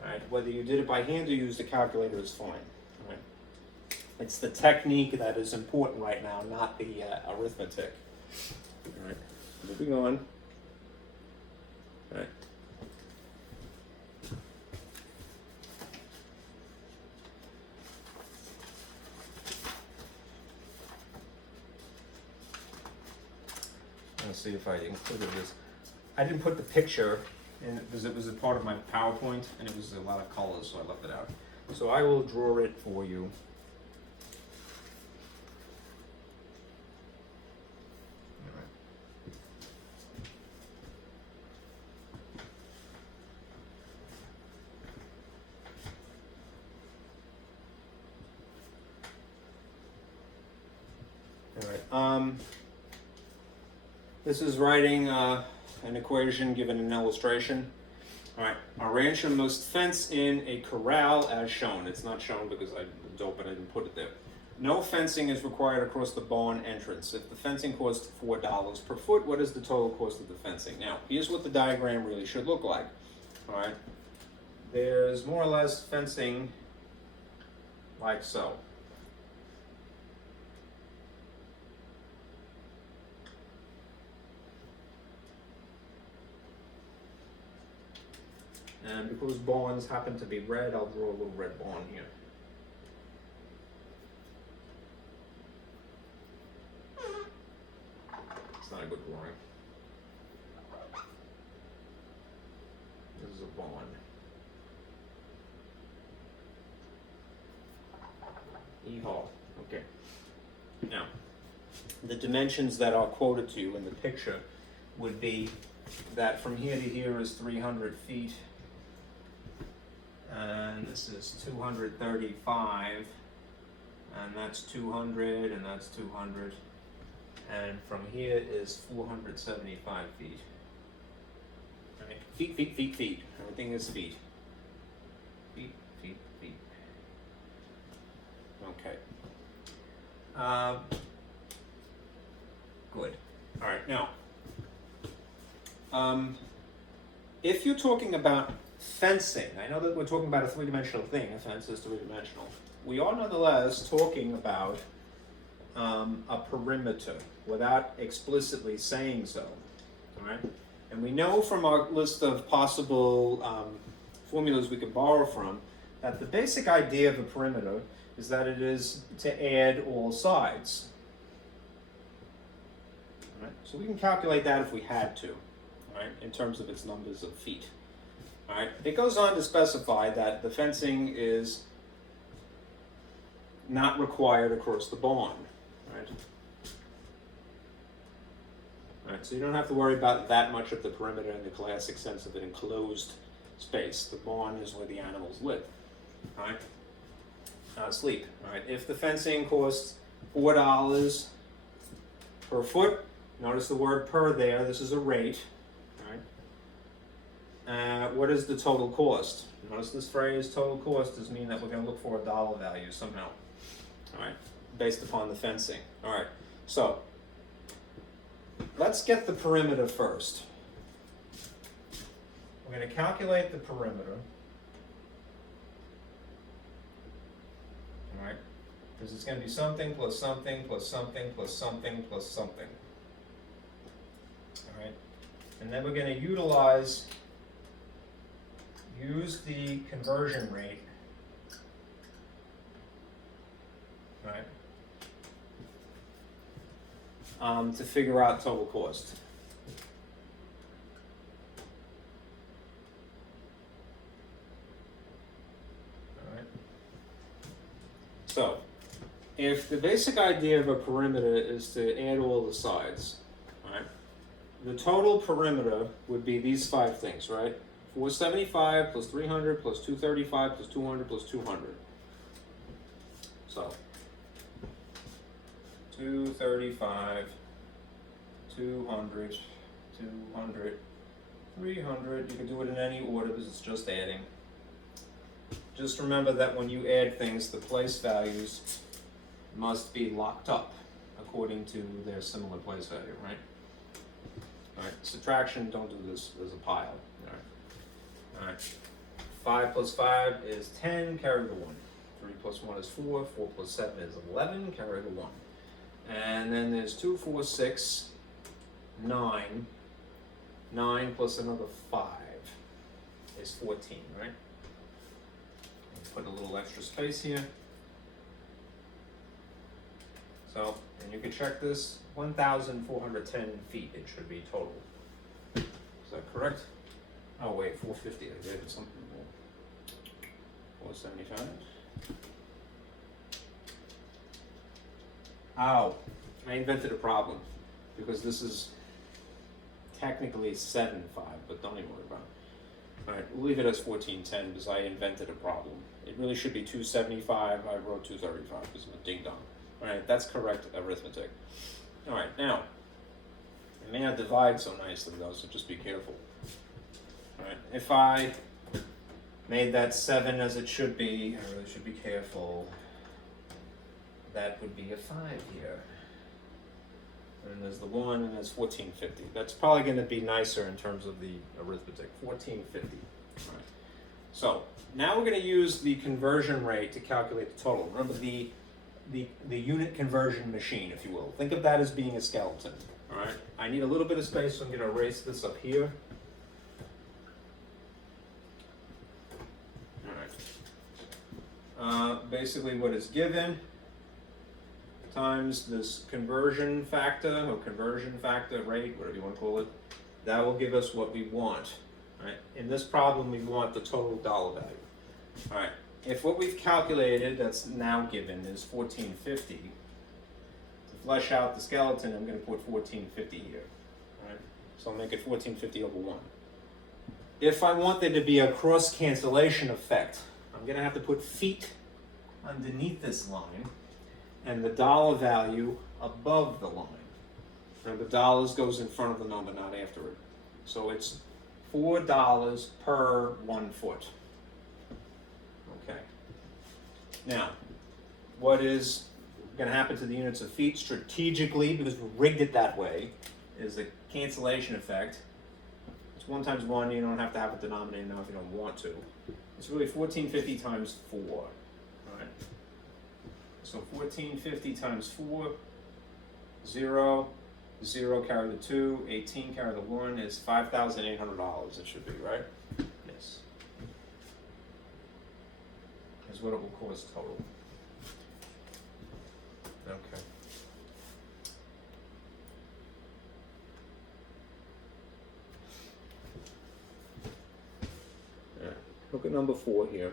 All right, whether you did it by hand or used a calculator is fine. All right. It's the technique that is important right now, not the arithmetic. All right, moving on. All right. Let's see if I included this. I didn't put the picture in because it was a part of my PowerPoint and it was a lot of colors, so I left it out. So I will draw it for you. All right. This is writing an equation given an illustration. All right, a rancher must fence in a corral as shown. It's not shown because I'm dope and I didn't put it there. No fencing is required across the barn entrance. If the fencing costs $4 per foot, what is the total cost of the fencing? Now, here's what the diagram really should look like. All right, there's more or less fencing like so. And because bonds happen to be red, I'll draw a little red bond here. It's not a good drawing. This is a bond. E-hall. Okay. Now, the dimensions that are quoted to you in the picture would be that from here to here is 300 feet, and this is 235, and that's 200, and that's 200, and from here is 475 feet. Right? Feet, feet, feet, feet. Everything is feet. Feet, feet, feet. Okay. Good. All right, now, if you're talking about fencing, I know that we're talking about a three-dimensional thing, a fence is three-dimensional. We are nonetheless talking about a perimeter without explicitly saying so, all right? And we know from our list of possible formulas we can borrow from that the basic idea of a perimeter is that it is to add all sides. All right? So we can calculate that if we had to, all right, in terms of its numbers of feet. All right? It goes on to specify that the fencing is not required across the bond. Right? All right, so you don't have to worry about that much of the perimeter in the classic sense of an enclosed space. The bond is where the animals live. All right? Sleep. All right. If the fencing costs $4 per foot, notice the word per there. This is a rate. All right. What is the total cost? Notice this phrase, total cost, does mean that we're going to look for a dollar value somehow. All right. Based upon the fencing. All right. So let's get the perimeter first. We're going to calculate the perimeter. All right, because it's going to be something plus something plus something plus something plus something. All right, and then we're going to use the conversion rate, right, to figure out total cost. So, if the basic idea of a perimeter is to add all the sides, right, the total perimeter would be these five things, right? 475 plus 300 plus 235 plus 200 plus 200. So, 235, 200, 200, 300. You can do it in any order because it's just adding. Just remember that when you add things, the place values must be locked up according to their similar place value, right? All right, subtraction, don't do this as a pile. All right. 5 plus 5 is 10, carry the 1. 3 plus 1 is 4, 4 plus 7 is 11, carry the 1. And then there's 2, 4, 6, 9. 9 plus another 5 is 14, right? Put a little extra space here. So, and you can check this, 1,410 feet it should be total. Is that correct? Oh wait, 450, I gave it something more. 475. Oh, I invented a problem because this is technically 7.5, but don't even worry about it. All right, we'll leave it as 1410 because I invented a problem. It really should be 275. I wrote 235 because I'm a ding dong. All right, that's correct arithmetic. All right, now, it may not divide so nicely though, so just be careful. All right, if I made that 7 as it should be, I really should be careful. That would be a 5 here. And there's the 1, and there's 1450. That's probably going to be nicer in terms of the arithmetic. 1450. All right. So now we're going to use the conversion rate to calculate the total. Remember the unit conversion machine, if you will. Think of that as being a skeleton. All right. I need a little bit of space, so I'm going to erase this up here. basically what is given times this conversion factor or conversion factor rate, whatever you want to call it, that will give us what we want. Right? In this problem, we want the total dollar value. All right. If what we've calculated that's now given is 1450, to flesh out the skeleton, I'm going to put 1450 here. All right? So I'll make it 1450 over 1. If I want there to be a cross-cancellation effect, I'm going to have to put feet underneath this line and the dollar value above the line. And the dollars goes in front of the number, not after it. So it's $4 per 1 foot. Okay. Now, what is going to happen to the units of feet strategically, because we rigged it that way, is the cancellation effect. It's 1 times 1. You don't have to have a denominator now if you don't want to. It's really 1450 times 4. All right. So 1450 times 4, 0, 0 carry the 2, 18 carry the 1 is $5,800. It should be, right? Yes. Is what it will cost total. Okay. All right. Look at number 4 here.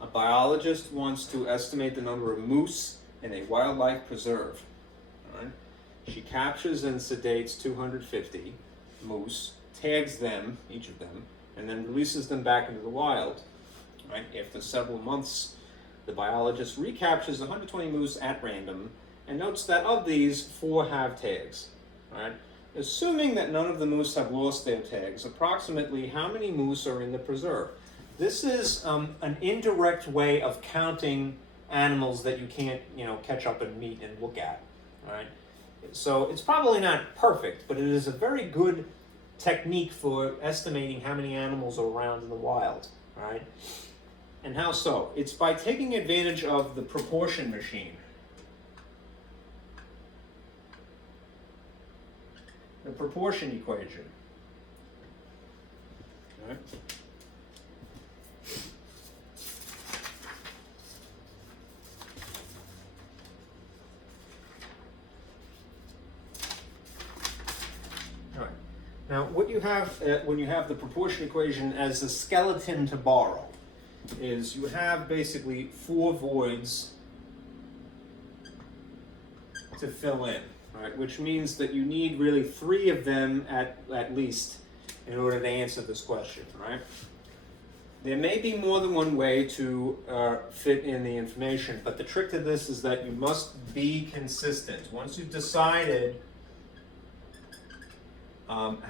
A biologist wants to estimate the number of moose in a wildlife preserve. All right? She captures and sedates 250 moose, tags them, each of them, and then releases them back into the wild. All right? After several months, the biologist recaptures 120 moose at random and notes that of these, 4 have tags. All right? Assuming that none of the moose have lost their tags, approximately how many moose are in the preserve? This is an indirect way of counting animals that you can't, catch up and meet and look at. All right. So it's probably not perfect, but it is a very good technique for estimating how many animals are around in the wild. All right. And how so? It's by taking advantage of the proportion machine. The proportion equation. All right. Now, what you have when you have the proportion equation as a skeleton to borrow is you have basically 4 voids to fill in, right? Which means that you need really 3 of them at least in order to answer this question, right? There may be more than one way to fit in the information, but the trick to this is that you must be consistent. Once you've decided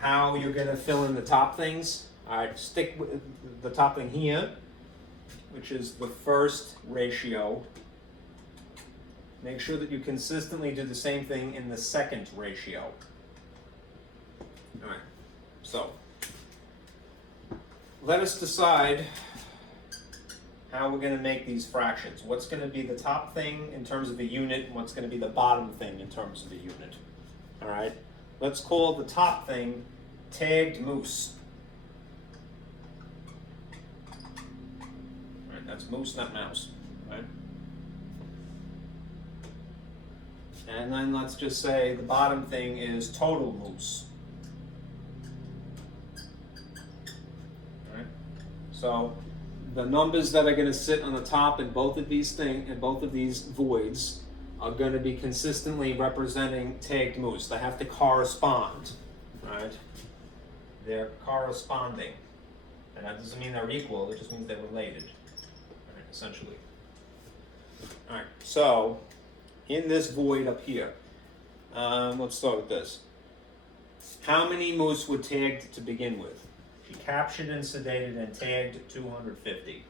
how you're going to fill in the top things, all right, stick with the top thing here, which is the first ratio. Make sure that you consistently do the same thing in the second ratio. All right, so let us decide how we're going to make these fractions. What's going to be the top thing in terms of a unit, and what's going to be the bottom thing in terms of a unit. All right, let's call the top thing tagged moose. All right, that's moose, not mouse. Right? And then let's just say the bottom thing is total moose. All right? So the numbers that are going to sit on the top in both of these voids are going to be consistently representing tagged moose. They have to correspond, right? They're corresponding. And that doesn't mean they're equal, it just means they're related, right, essentially. All right, so in this void up here, let's start with this. How many moose were tagged to begin with? She captured and sedated and tagged 250.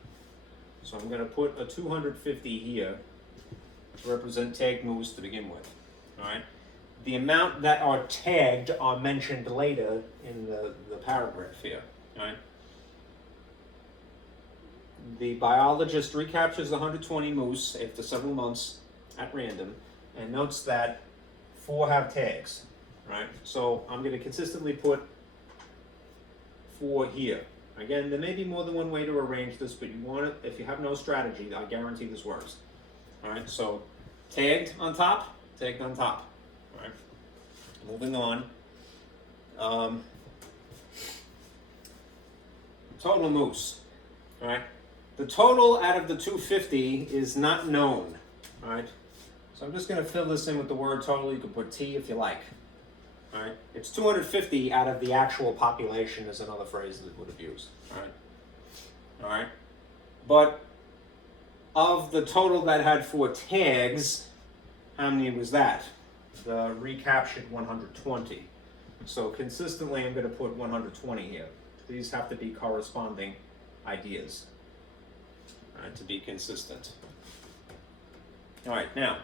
So I'm going to put a 250 here to represent tagged moose to begin with. All right. The amount that are tagged are mentioned later in the paragraph here. All right. the biologist recaptures the 120 moose after several months at random and notes that 4 have tags, right? So I'm going to consistently put 4 here. Again, there may be more than one way to arrange this, but you want it, if you have no strategy, I guarantee this works. All right, so tagged on top, tagged on top. All right, moving on. Total moose. All right, the total out of the 250 is not known. All right, so I'm just going to fill this in with the word total. You can put T if you like. All right, it's 250 out of the actual population is another phrase that would have used. All right, but of the total that had 4 tags, how many was that? The recaptured 120. So consistently, I'm going to put 120 here. These have to be corresponding ideas, all right, to be consistent. All right, now,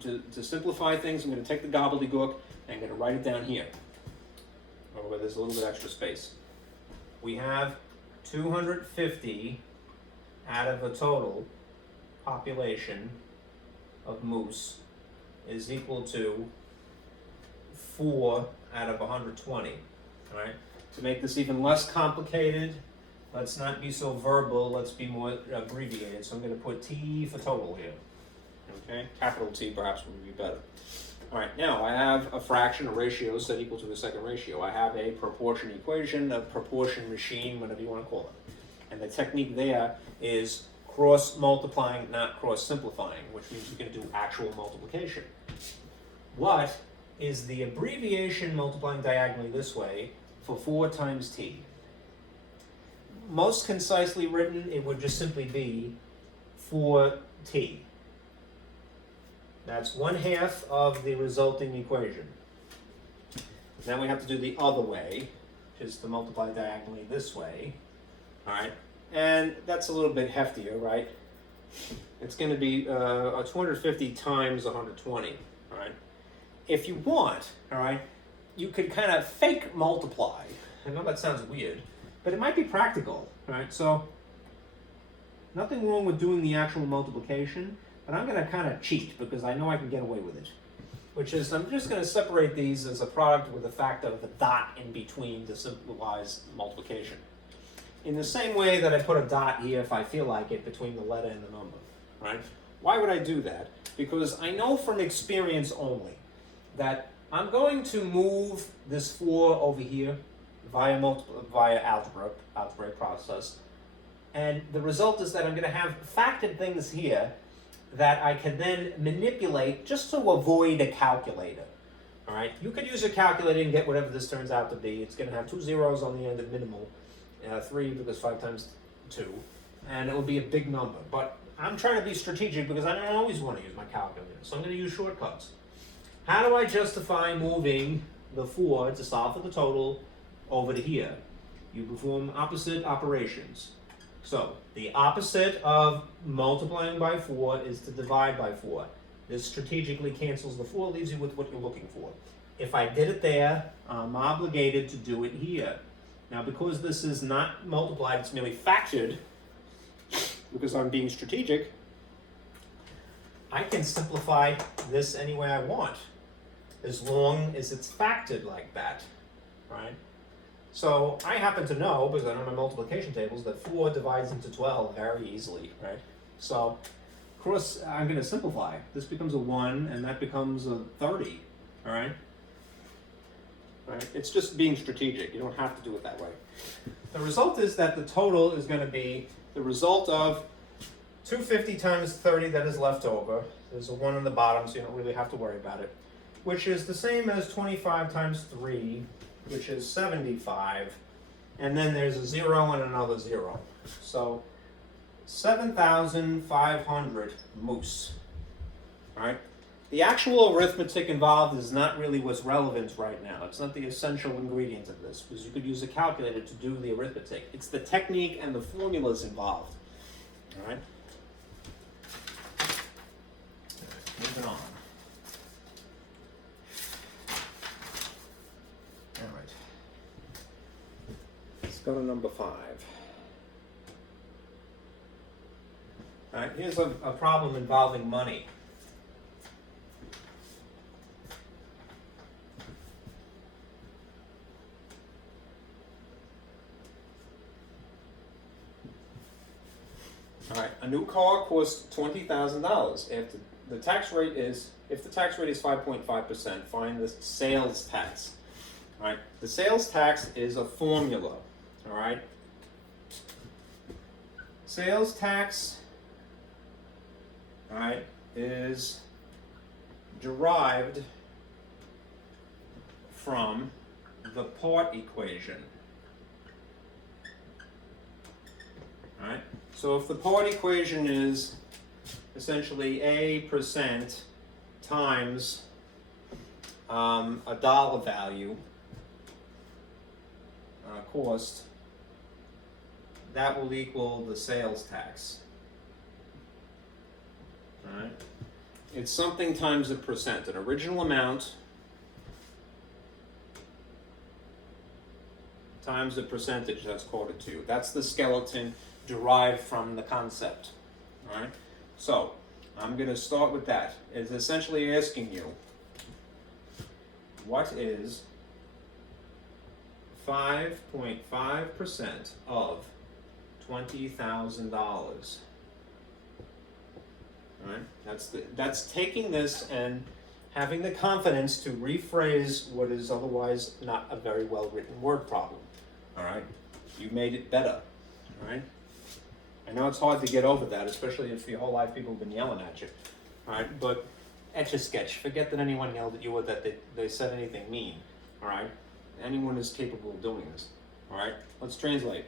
to simplify things, I'm going to take the gobbledygook and I'm going to write it down here, where there's a little bit extra space. We have 250 out of a total population of moose is equal to 4 out of 120, all right? To make this even less complicated, let's not be so verbal, let's be more abbreviated. So I'm going to put T for total here, okay? Capital T perhaps would be better. All right, now I have a fraction, a ratio set equal to a second ratio. I have a proportion equation, a proportion machine, whatever you want to call it. And the technique there is cross-multiplying, not cross-simplifying, which means you can do actual multiplication. What is the abbreviation multiplying diagonally this way for 4 times t? Most concisely written, it would just simply be 4t. That's 1/2 of the resulting equation. Now we have to do the other way, which is to multiply diagonally this way. All right, and that's a little bit heftier, right? It's going to be 250 times 120. All right. If you want, all right, you could kind of fake multiply. I know that sounds weird, but it might be practical. All right. So nothing wrong with doing the actual multiplication. But I'm going to kind of cheat because I know I can get away with it. Which is, I'm just going to separate these as a product with the fact of a dot in between to simplify multiplication. In the same way that I put a dot here if I feel like it between the letter and the number, right? Why would I do that? Because I know from experience only that I'm going to move this 4 over here via algebraic process. And the result is that I'm going to have factored things here that I can then manipulate just to avoid a calculator. All right, you could use a calculator and get whatever this turns out to be. It's going to have 2 zeros on the end of minimal, 3 because 5 times 2, and it will be a big number. But I'm trying to be strategic because I don't always want to use my calculator, so I'm going to use shortcuts. How do I justify moving the 4 to solve for the total over to here? You perform opposite operations. So the opposite of multiplying by 4 is to divide by 4. This strategically cancels the 4, leaves you with what you're looking for. If I did it there, I'm obligated to do it here. Now, because this is not multiplied, it's merely factored, because I'm being strategic, I can simplify this any way I want, as long as it's factored like that, right? So I happen to know, because I know my multiplication tables, that 4 divides into 12 very easily, right? So, of course, I'm going to simplify. This becomes a 1, and that becomes a 30, all right? Right? It's just being strategic. You don't have to do it that way. The result is that the total is going to be the result of 250 times 30 that is left over. There's a 1 on the bottom, so you don't really have to worry about it, which is the same as 25 times 3, which is 75, and then there's a 0 and another 0. So 7,500 moose. All right. The actual arithmetic involved is not really what's relevant right now. It's not the essential ingredient of this, because you could use a calculator to do the arithmetic. It's the technique and the formulas involved. All right. Moving on. All right. Let's go to number 5. All right, here's a problem involving money. All right, a new car costs $20,000. If the tax rate is 5.5%, find the sales tax. All right, the sales tax is a formula. All right, sales tax, all right, is derived from the part equation. All right. So if the part equation is essentially A% times a dollar value cost, that will equal the sales tax. All right. It's something times a percent, an original amount times the percentage that's quoted to you. That's the skeleton derived from the concept. All right. So I'm going to start with that. It's essentially asking you, what is 5.5% of $20,000? All right. That's taking this and having the confidence to rephrase what is otherwise not a very well written word problem. All right. You made it better. All right. I know it's hard to get over that, especially if your whole life people have been yelling at you. All right, but Etch-a-Sketch. Forget that anyone yelled at you or that they said anything mean. All right, anyone is capable of doing this. All right, let's translate.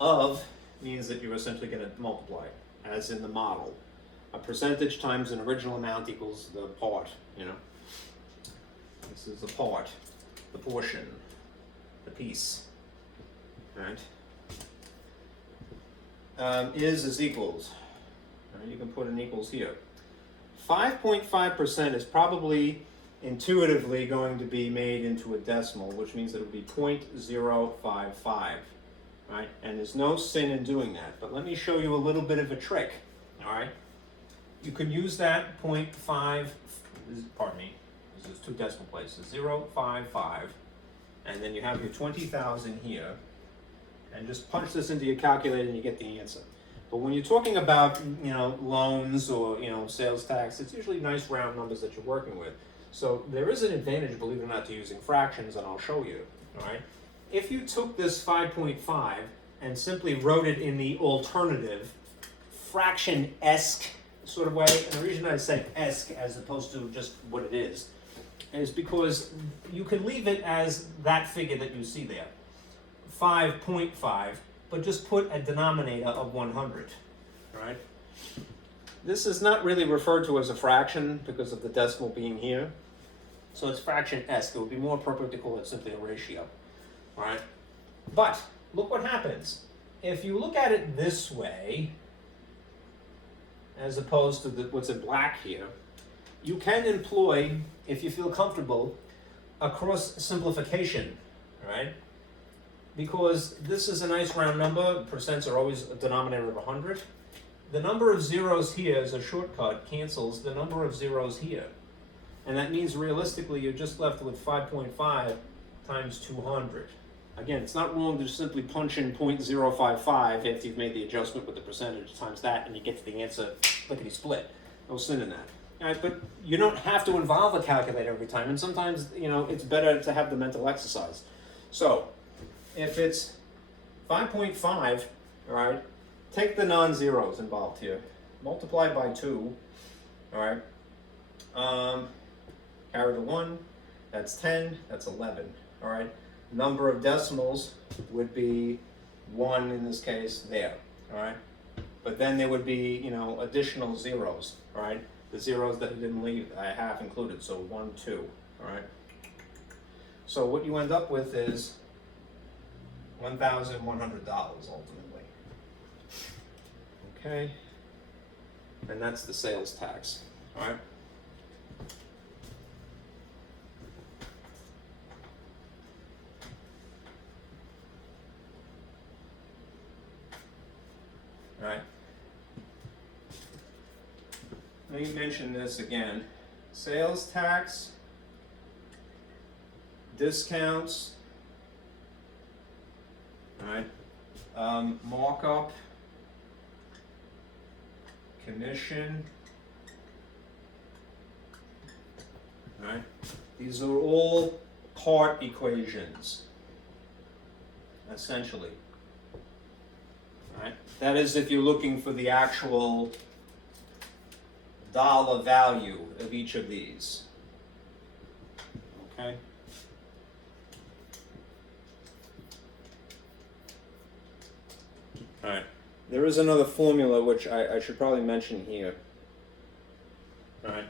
Of means that you're essentially going to multiply, as in the model. A percentage times an original amount equals the part. You know, this is the part, the portion, the piece. All right. Is equals. Right, you can put an equals here. 5.5% is probably intuitively going to be made into a decimal, which means that it would be 0.055. Right? And there's no sin in doing that. But let me show you a little bit of a trick. All right? You can use that 0.5, pardon me, this is two decimal places, 0.55, and then you have your 20,000 here. And just punch this into your calculator and you get the answer. But when you're talking about, loans or, sales tax, it's usually nice round numbers that you're working with. So there is an advantage, believe it or not, to using fractions, and I'll show you, all right? If you took this 5.5 and simply wrote it in the alternative, fraction-esque sort of way, and the reason I say esque as opposed to just what it is because you can leave it as that figure that you see there. 5.5, but just put a denominator of 100, right? This is not really referred to as a fraction because of the decimal being here, so it's fraction-esque. It would be more appropriate to call it simply a ratio, all right? But look what happens. If you look at it this way, as opposed to what's in black here, you can employ, if you feel comfortable, a cross-simplification, right? Because this is a nice round number, percents are always a denominator of 100. The number of zeros here as a shortcut cancels the number of zeros here. And that means realistically you're just left with 5.5 times 200. Again, it's not wrong to just simply punch in 0.055 after you've made the adjustment with the percentage times that and you get to the answer lickety-split. No sin in that. All right, but you don't have to involve a calculator every time, and sometimes, it's better to have the mental exercise. So, if it's 5.5, all right, take the non-zeros involved here. Multiply by 2, all right. Carry the 1, that's 10, that's 11, all right. Number of decimals would be 1 in this case there, all right. But then there would be, additional zeros, all right. The zeros that I didn't leave, I have included, so 1, 2, all right. So what you end up with is $1,100 ultimately. Okay, and that's the sales tax. All right. All right. me mention this again. Sales tax, discounts, all right, markup, commission, all right. These are all part equations, essentially. All right. That is if you're looking for the actual dollar value of each of these. Okay. All right. There is another formula which I should probably mention here. All right.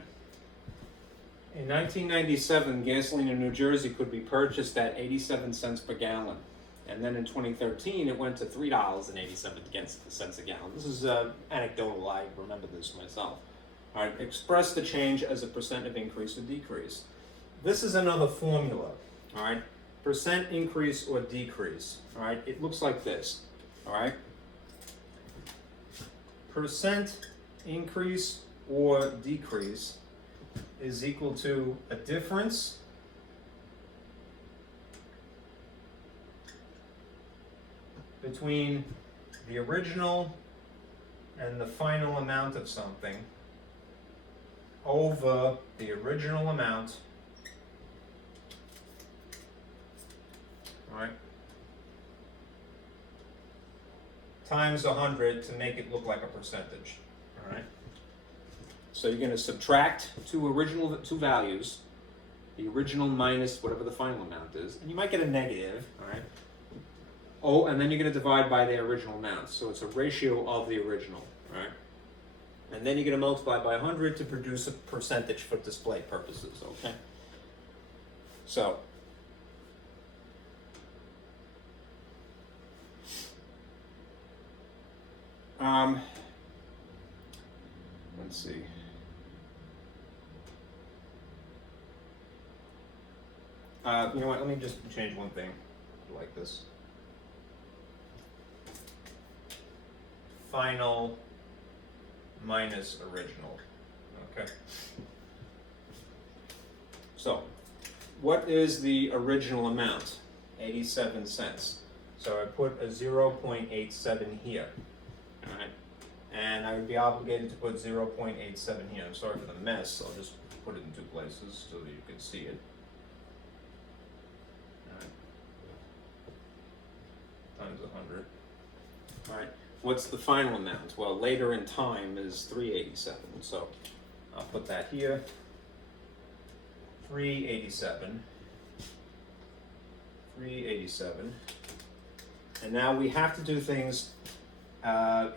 In 1997, gasoline in New Jersey could be purchased at 87 cents per gallon. And then in 2013, it went to $3.87 a gallon. This is anecdotal. I remember this myself. All right, express the change as a percent of increase or decrease. This is another formula. All right, percent increase or decrease. All right, it looks like this. All right, percent increase or decrease is equal to a difference between the original and the final amount of something over the original amount, all right, times 100 to make it look like a percentage, all right? So you're going to subtract two values, the original minus whatever the final amount is, and you might get a negative, all right? Oh, and then you're going to divide by the original amount. So it's a ratio of the original, right? And then you're going to multiply by 100 to produce a percentage for display purposes, okay? So, let's see. You know what, let me just change one thing like this. Final minus original, okay? So, what is the original amount? 87 cents. So I put a 0.87 here, all right? And I would be obligated to put 0.87 here. I'm sorry for the mess. I'll just put it in two places so that you can see it. All right. Times 100. All right. What's the final amount? Well, later in time is 387, so I'll put that here. 387. And now we have to do things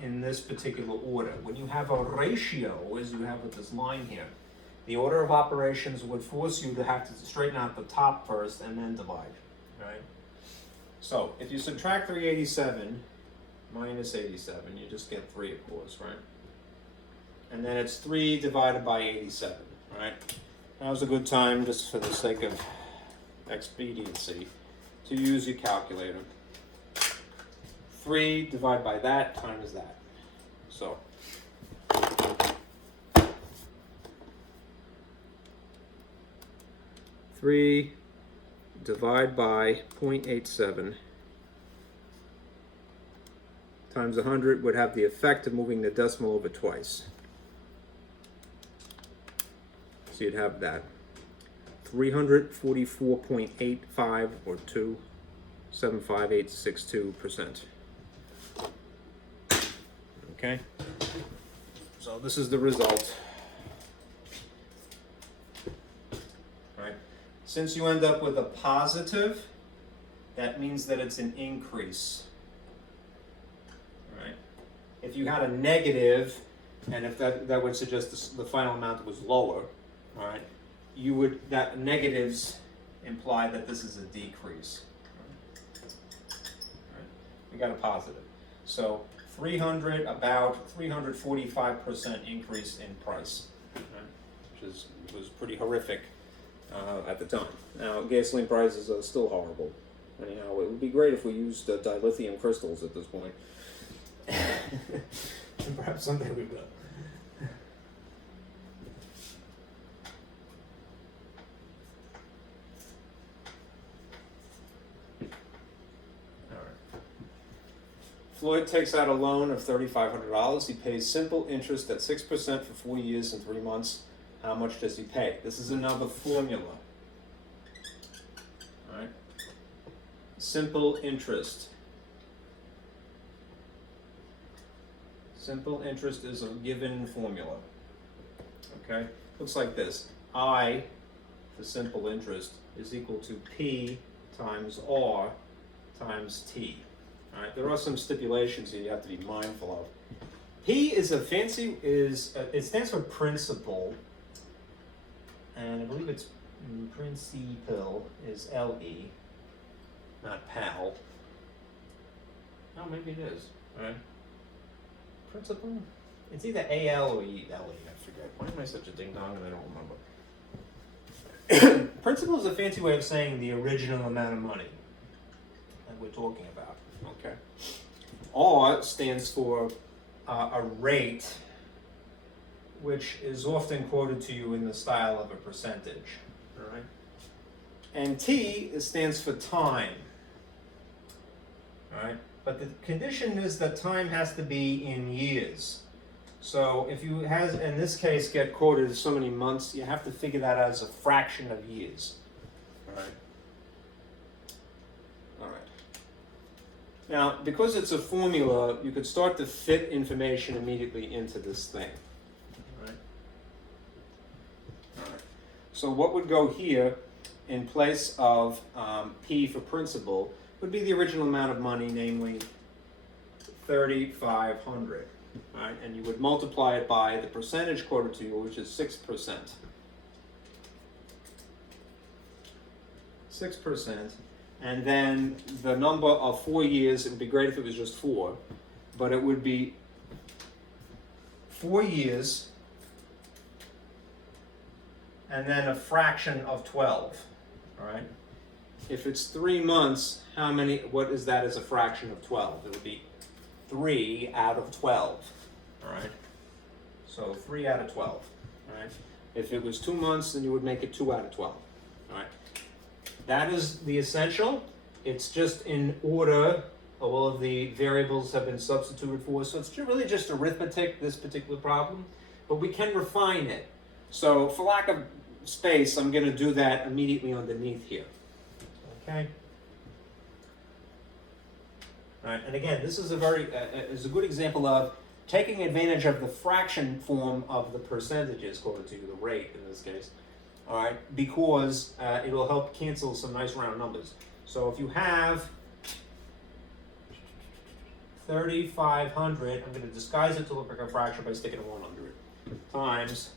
in this particular order. When you have a ratio, as you have with this line here, the order of operations would force you to have to straighten out the top first and then divide, right? So if you subtract 387 minus 87, you just get 3, of course, right? And then it's 3 divided by 87, right? Now's a good time, just for the sake of expediency, to use your calculator. 3 divided by that times that. So, (3) divide by 0.87 times 100 would have the effect of moving the decimal over twice. So you'd have that 344.85 or 2.75862%. Okay? So this is the result. Right? Since you end up with a positive, that means that it's an increase. Right? If you had a negative, and if that would suggest the final amount was lower, all right, you would, that negatives imply that this is a decrease. Right? We got a positive. So about 345% increase in price, right? Which was pretty horrific at the time. Now, gasoline prices are still horrible. Anyhow, it would be great if we used dilithium crystals at this point. Perhaps someday we will. Floyd takes out a loan of $3,500. He pays simple interest at 6% for 4 years and 3 months. How much does he pay? This is another formula. All right. Simple interest. Simple interest is a given formula. Okay? Looks like this. I, for simple interest, is equal to P times R times T. All right, there are some stipulations here you have to be mindful of. P is a fancy, it stands for principal, and I believe it's principal is L-E, not pal. Oh, maybe it is, all right? Principal? It's either A-L or E-L-E, I forget. Why am I such a ding-dong and I don't remember? Principal is a fancy way of saying the original amount of money that we're talking about. Okay. R stands for a rate, which is often quoted to you in the style of a percentage. All right. And T stands for time. All right. But the condition is that time has to be in years. So if you in this case get quoted as so many months, you have to figure that out as a fraction of years. All right. All right. Now, because it's a formula, you could start to fit information immediately into this thing. All right. All right. So what would go here in place of P for principal would be the original amount of money, namely $3,500. Right, and you would multiply it by the percentage quoted to you, which is 6%. 6%. And then the number of 4 years, it would be great if it was just 4, but it would be 4 years and then a fraction of 12. All right. If it's 3 months, what is that as a fraction of 12? It would be 3 out of 12, all right? So 3 out of 12, all right? If it was 2 months, then you would make it 2 out of 12, all right? That is the essential. It's just in order, all of the variables have been substituted for, so it's really just arithmetic, this particular problem, but we can refine it. So for lack of space, I'm gonna do that immediately underneath here, okay? Right, and again, this is is a good example of taking advantage of the fraction form of the percentages quoted to you, the rate in this case, all right, because it will help cancel some nice round numbers. So if you have 3,500, I'm going to disguise it to look like a fraction by sticking a 1 under it, times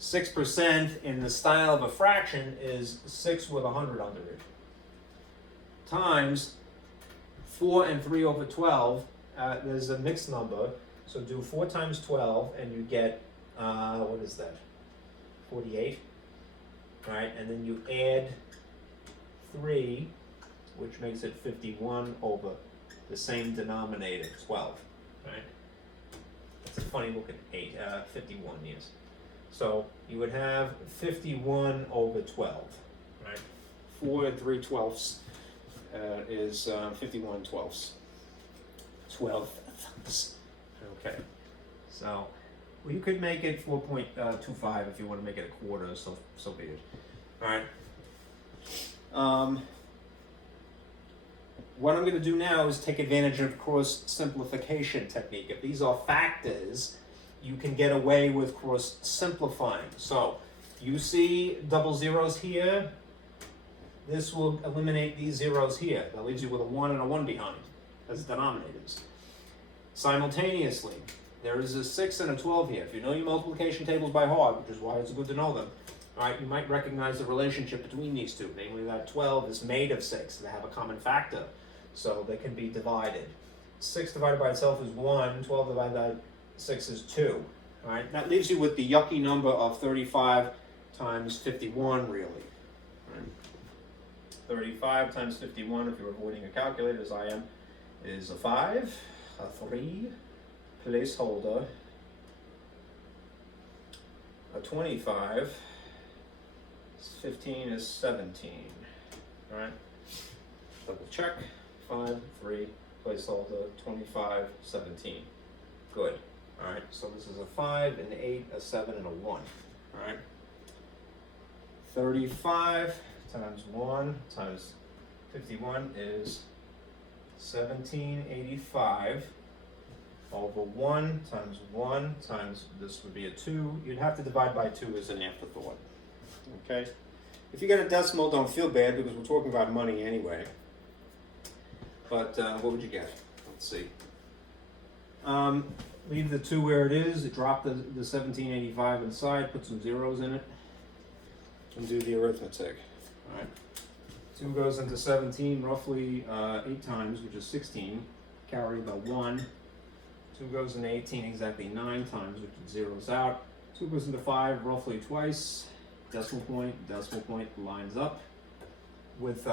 6% in the style of a fraction is 6 with 100 under it, times 4 and 3 over 12, there's a mixed number, so do 4 times 12 and you get, what is that, 48, right? And then you add 3, which makes it 51 over the same denominator, 12, right? That's a funny looking 51, yes. So you would have 51 over 12, right? 4 and 3/12 is 51 twelfths. 12ths. Okay. So you could make it 4.25 if you want to make it a quarter, so be it. All right. What I'm going to do now is take advantage of cross-simplification technique. If these are factors, you can get away with cross-simplifying. So you see double zeros here. This will eliminate these zeros here. That leaves you with a 1 and a 1 behind as denominators. Simultaneously, there is a 6 and a 12 here. If you know your multiplication tables by heart, which is why it's good to know them, all right, you might recognize the relationship between these two, namely that 12 is made of 6. They have a common factor, so they can be divided. 6 divided by itself is 1, 12 divided by 6 is 2. All right, that leaves you with the yucky number of 35 times 51, really. All right. 35 times 51, if you're avoiding a calculator, as I am, is a 5, a 3, placeholder, a 25, 15 is 17, all right? Double check, 5, 3, placeholder 2517. Good. All right, so this is a 5, an 8, a 7, and a 1. All right. 35 times 1 times 51 is 1785 over 1 times this would be a 2. You'd have to divide by 2 as an afterthought. Okay? If you get a decimal, don't feel bad because we're talking about money anyway. But what would you get? Let's see. Leave the 2 where it is. Drop the 1785 inside. Put some zeros in it. And do the arithmetic. All right. 2 goes into 17 roughly 8 times, which is 16. Carry the 1. 2 goes into 18 exactly 9 times, which zeros out. 2 goes into 5 roughly twice. Decimal point lines up with,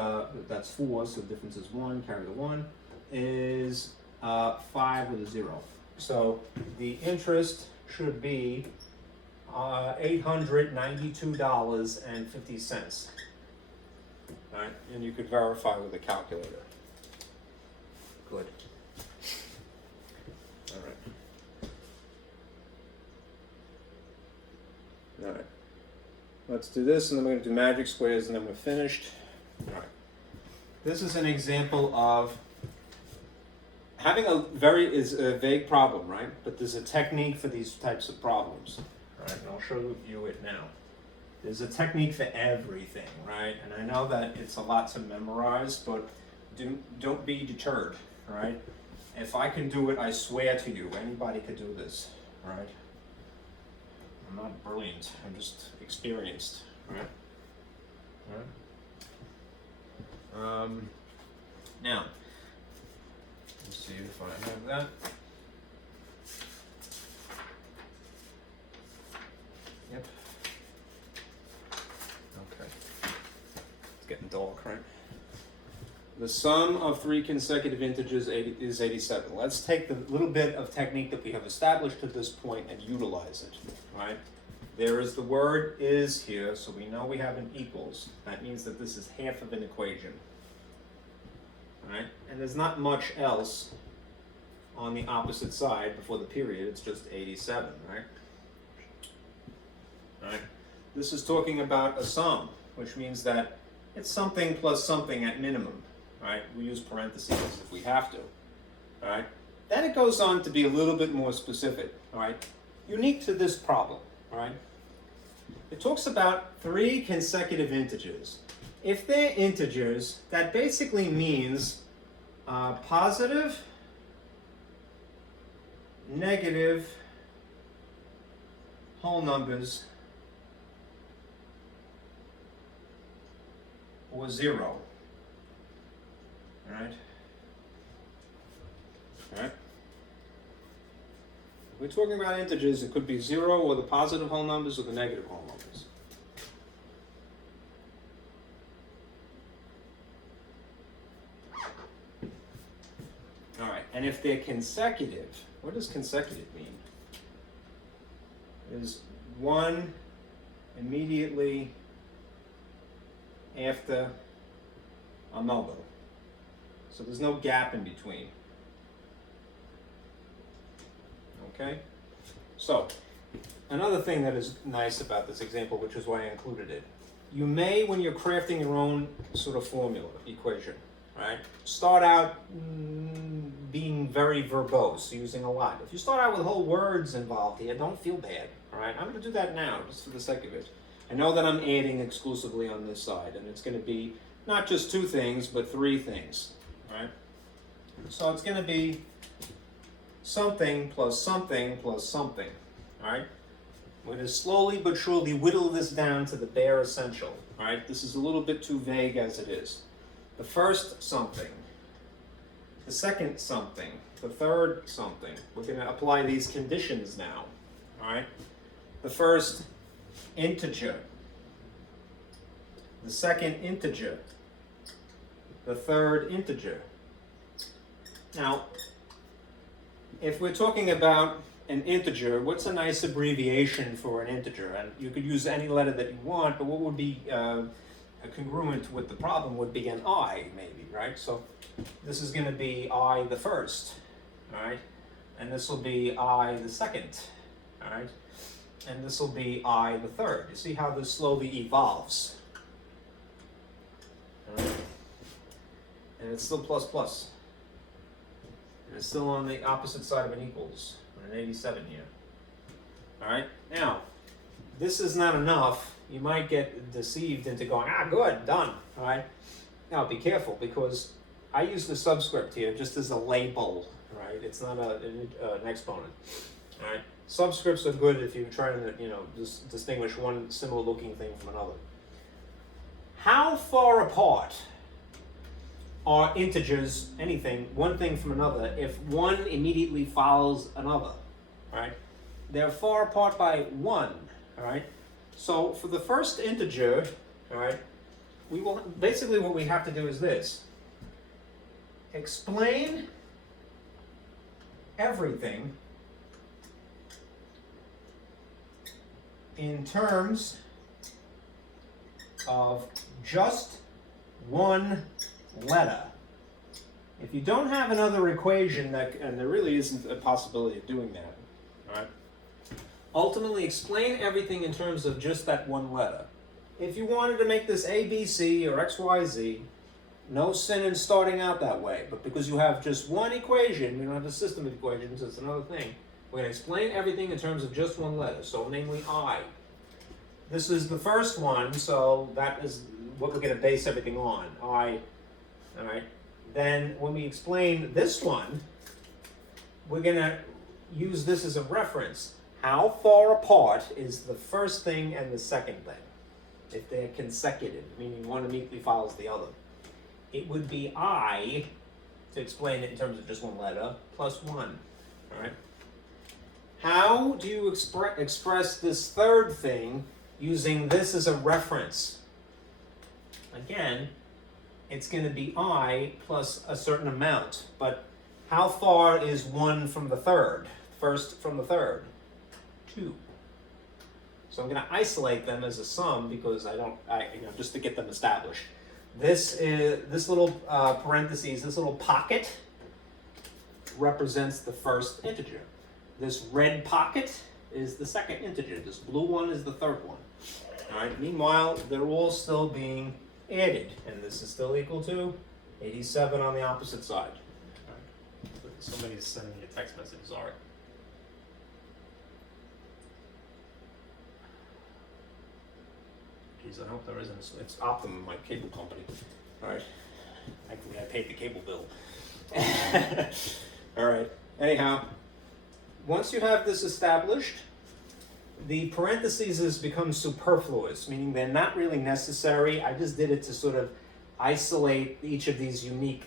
that's 4, so the difference is 1, carry the 1, is 5 with a 0. So the interest should be $892.50. All right, and you could verify with a calculator. Good. All right. All right. Let's do this, and then we're going to do magic squares, and then we're finished. All right. This is an example of having a vague problem, right? But there's a technique for these types of problems. All right, and I'll show you it now. There's a technique for everything, right? And I know that it's a lot to memorize, but don't be deterred, right? If I can do it, I swear to you, anybody could do this, right? I'm not brilliant, I'm just experienced, right? All right. Now, let's see if I have that. Yep. Okay. It's getting dark, right? The sum of 3 consecutive integers is 87. Let's take the little bit of technique that we have established to this point and utilize it, right? There is the word is here, so we know we have an equals. That means that this is half of an equation, right? And there's not much else on the opposite side before the period. It's just 87, right? All right. This is talking about a sum, which means that it's something plus something at minimum. Right? We use parentheses if we have to. All right? Then it goes on to be a little bit more specific. All right? Unique to this problem. All right? It talks about 3 consecutive integers. If they're integers, that basically means positive, negative, whole numbers, or 0. All right. All right. If we're talking about integers, it could be 0 or the positive whole numbers or the negative whole numbers. All right. And if they're consecutive, what does consecutive mean? Is 1 immediately after another. So there's no gap in between. Okay? So, another thing that is nice about this example, which is why I included it, you may, when you're crafting your own sort of formula, equation, right, start out being very verbose, using a lot. If you start out with whole words involved here, don't feel bad, all right? I'm going to do that now, just for the sake of it. I know that I'm adding exclusively on this side, and it's going to be not just 2 things, but 3 things. Right? So it's going to be something plus something plus something. All right? We're going to slowly but surely whittle this down to the bare essential. All right? This is a little bit too vague as it is. The first something, the second something, the third something. We're going to apply these conditions now. All right? The first integer, the second integer, the third integer. Now, if we're talking about an integer, what's a nice abbreviation for an integer? And you could use any letter that you want, but what would be congruent with the problem would be an I, maybe, right? So this is going to be I the first, all right? And this will be I the second, all right? And this will be I the third. You see how this slowly evolves? All right? And it's still plus plus. And it's still on the opposite side of an equals, an 87 here. All right? Now, this is not enough. You might get deceived into going, good, done, all right? Now, be careful, because I use the subscript here just as a label, right? It's not an exponent, all right? Subscripts are good if you're trying to, just distinguish one similar-looking thing from another. How far apart are integers, anything, one thing from another, if one immediately follows another, right? They're far apart by 1, all right? So for the first integer, all right, we will, basically what we have to do is this. Explain everything in terms of just one letter. If you don't have another equation and there really isn't a possibility of doing that, all right? Ultimately, explain everything in terms of just that one letter. If you wanted to make this A, B, C, or X, Y, Z, no sin in starting out that way. But because you have just one equation, you don't have a system of equations, it's another thing. We're going to explain everything in terms of just one letter, so namely I. This is the first one, so that is what we're going to base everything on, I. All right. Then when we explain this one, we're going to use this as a reference. How far apart is the first thing and the second thing? If they're consecutive, meaning one immediately follows the other. It would be I, to explain it in terms of just one letter, plus 1. All right. How do you express this third thing using this as a reference? Again, it's going to be I plus a certain amount, but how far is 1 from the third? First from the third? 2. So I'm going to isolate them as a sum because just to get them established. This little parentheses, this little pocket represents the first integer. This red pocket is the second integer. This blue one is the third one. All right. Meanwhile, they're all still being added, and this is still equal to 87 on the opposite side. All right. Somebody's sending me a text message. Sorry. Geez, I hope there isn't. It's Optimum, my cable company. All right. Thankfully, I paid the cable bill. All right. Anyhow, once you have this established, the parentheses become superfluous, meaning they're not really necessary. I just did it to sort of isolate each of these unique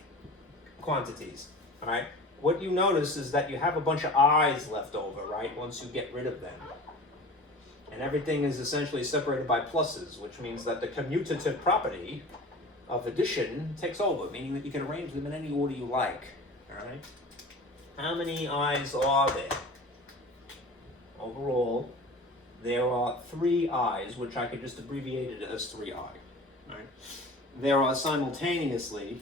quantities. All right. What you notice is that you have a bunch of i's left over, right? Once you get rid of them. And everything is essentially separated by pluses, which means that the commutative property of addition takes over, meaning that you can arrange them in any order you like. All right? How many i's are there? Overall, there are 3 i's, which I could just abbreviate it as 3i. All right? There are simultaneously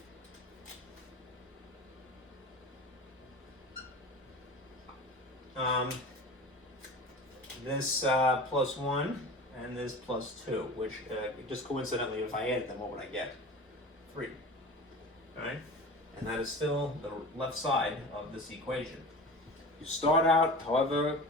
this plus 1 and this plus 2, which just coincidentally, if I added them, what would I get? 3. All right? And that is still the left side of this equation. You start out, however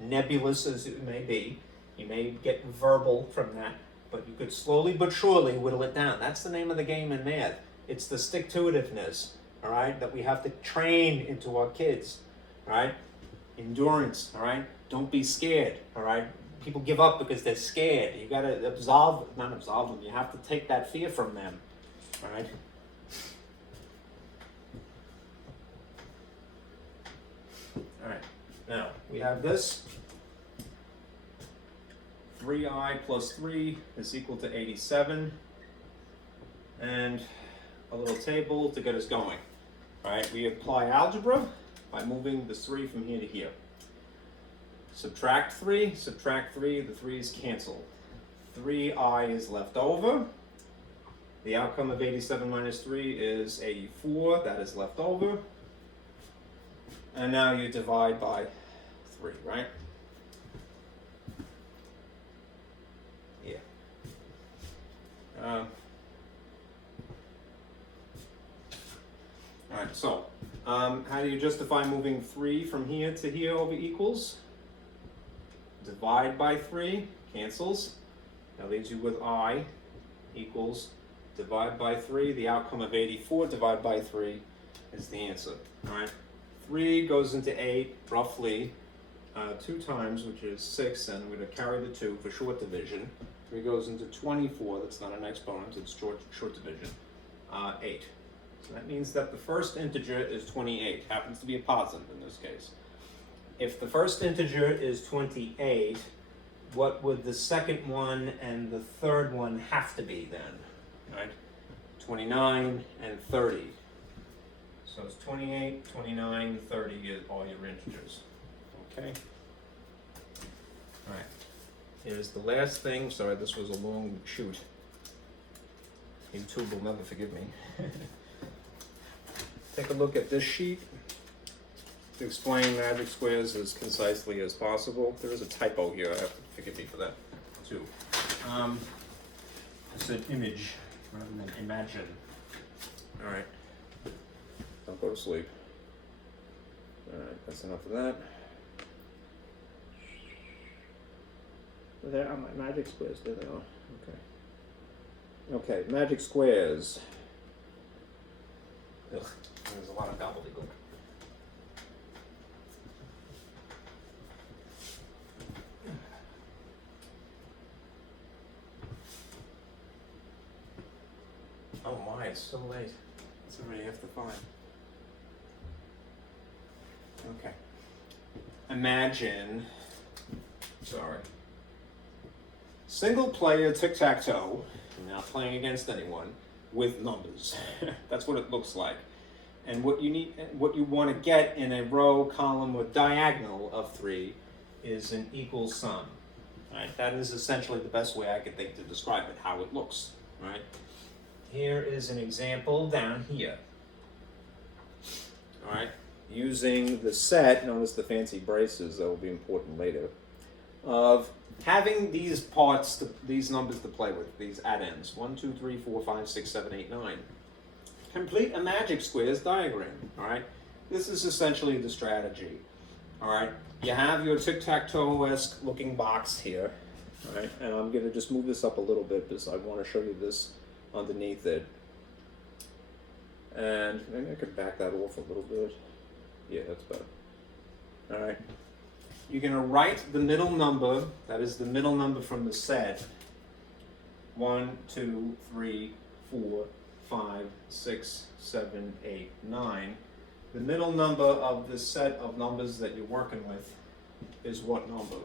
nebulous as it may be, you may get verbal from that, but you could slowly but surely whittle it down. That's the name of the game in math. It's the stick-to-itiveness, all right, that we have to train into our kids, all right? Endurance, all right? Don't be scared, all right? People give up because they're scared. You got to not absolve them. You have to take that fear from them, all right? All right, now we have this. 3i plus 3 is equal to 87. And a little table to get us going. All right, we apply algebra by moving the 3 from here to here. Subtract 3, the 3's cancel. 3i is left over. The outcome of 87 minus 3 is 84, that is left over. And now you divide by 3, right? Yeah. Alright, so how do you justify moving 3 from here to here over equals? Divide by 3, cancels. That leaves you with I equals divide by 3. The outcome of 84 divided by 3 is the answer. Alright, 3 goes into 8 roughly 2 times, which is 6, and we're going to carry the 2 for short division. 3 goes into 24, that's not an exponent, it's short division, 8. So that means that the first integer is 28, happens to be a positive in this case. If the first integer is 28, what would the second one and the third one have to be then? Right? 29 and 30. So it's 28, 29, 30 is all your integers. Okay? Alright. Here's the last thing. Sorry, this was a long shoot. YouTube will never forgive me. Take a look at this sheet to explain magic squares as concisely as possible. There is a typo here, I have to forgive me for that too. It's an image rather than imagine. Alright. Don't go to sleep. Alright, that's enough of that. There are my magic squares, there they are. Okay. Okay, magic squares. Ugh, there's a lot of gobbledygook. Oh my, it's so late. It's already after 5. Okay. Imagine, sorry. Single player tic-tac-toe, not playing against anyone, with numbers. That's what it looks like. And what you want to get in a row, column, or diagonal of 3 is an equal sum. Right? That is essentially the best way I could think to describe it, how it looks. Right? Here is an example down here. All right, using the set, known as the fancy braces, that will be important later, of having these parts, these numbers to play with, these addends, 1, 2, 3, 4, 5, 6, 7, 8, 9. Complete a magic squares diagram, all right? This is essentially the strategy, all right? You have your tic-tac-toe-esque looking box here, all right? And I'm gonna just move this up a little bit because I wanna show you this underneath it. And maybe I could back that off a little bit. Yeah, that's better. All right. You're going to write the middle number, that is the middle number from the set. 1, 2, 3, 4, 5, 6, 7, 8, 9. The middle number of the set of numbers that you're working with is what number?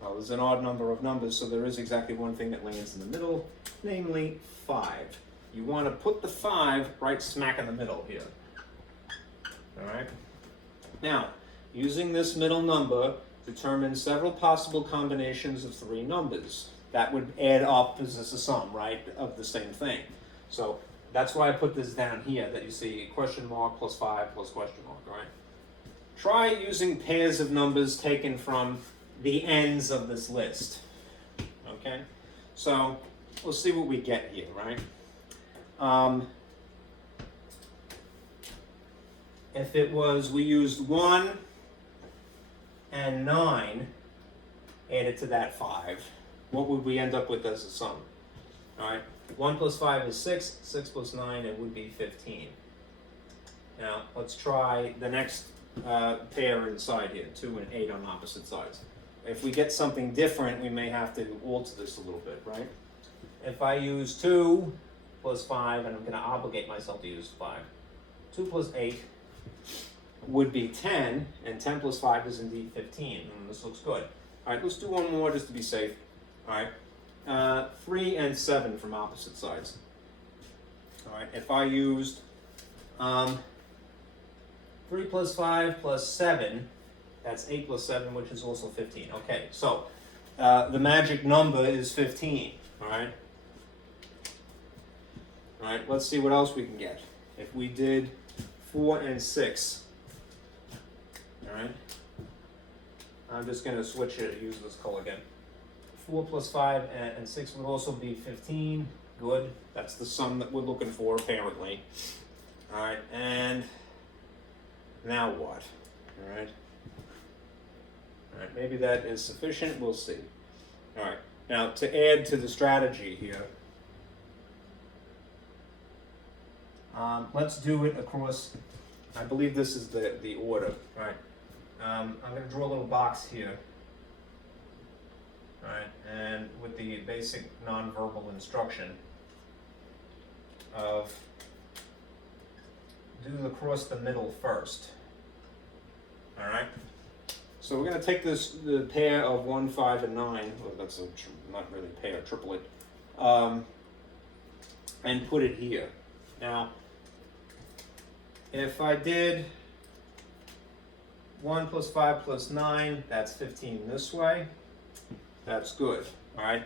Well, there's an odd number of numbers, so there is exactly one thing that lands in the middle, namely 5. You want to put the 5 right smack in the middle here. All right? Now, using this middle number, determine several possible combinations of 3 numbers. That would add up as a sum, right, of the same thing. So that's why I put this down here, that you see question mark plus 5 plus question mark, right? Try using pairs of numbers taken from the ends of this list. Okay? So we'll see what we get here, right? If it was, we used 1 and 9 added to that 5, what would we end up with as a sum? All right, 1 plus 5 is 6, 6 plus 9, it would be 15. Now, let's try the next pair inside here, 2 and 8 on opposite sides. If we get something different, we may have to alter this a little bit, right? If I use 2 plus 5, and I'm going to obligate myself to use 5, 2 plus 8 would be 10, and 10 plus 5 is indeed 15. And this looks good. All right, let's do one more just to be safe. All right, 3 and 7 from opposite sides. All right, if I used 3 plus 5 plus 7, that's 8 plus 7, which is also 15. Okay, so the magic number is 15. All right. All right, let's see what else we can get. If we did 4 and 6, all right, I'm just going to switch it, use this color again. 4 plus 5 and 6 would also be 15. Good. That's the sum that we're looking for, apparently. All right, and now what? All right. All right, maybe that is sufficient. We'll see. All right, now to add to the strategy here, let's do it across, I believe this is the order. All right, I'm going to draw a little box here. All right, and with the basic nonverbal instruction of do the across the middle first. All right. So we're going to take the pair of 1, 5, and 9. Well, that's not really a pair, triplet, and put it here. Now, if I did 1 plus 5 plus 9, that's 15 this way. That's good. All right.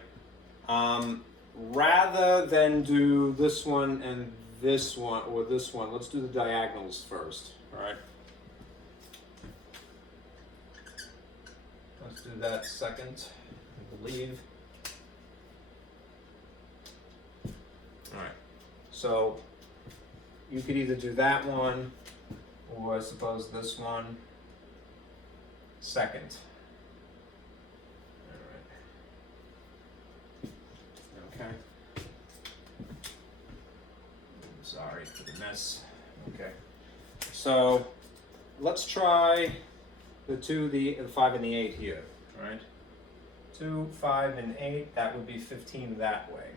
Rather than do this one and this one, or this one, let's do the diagonals first. All right. Let's do that second, I believe. All right. So you could either do that one, or I suppose this one second. Okay. Sorry for the mess. Okay. So let's try the 2, the 5, and the 8 here. All right. 2, 5, and 8. That would be 15 that way.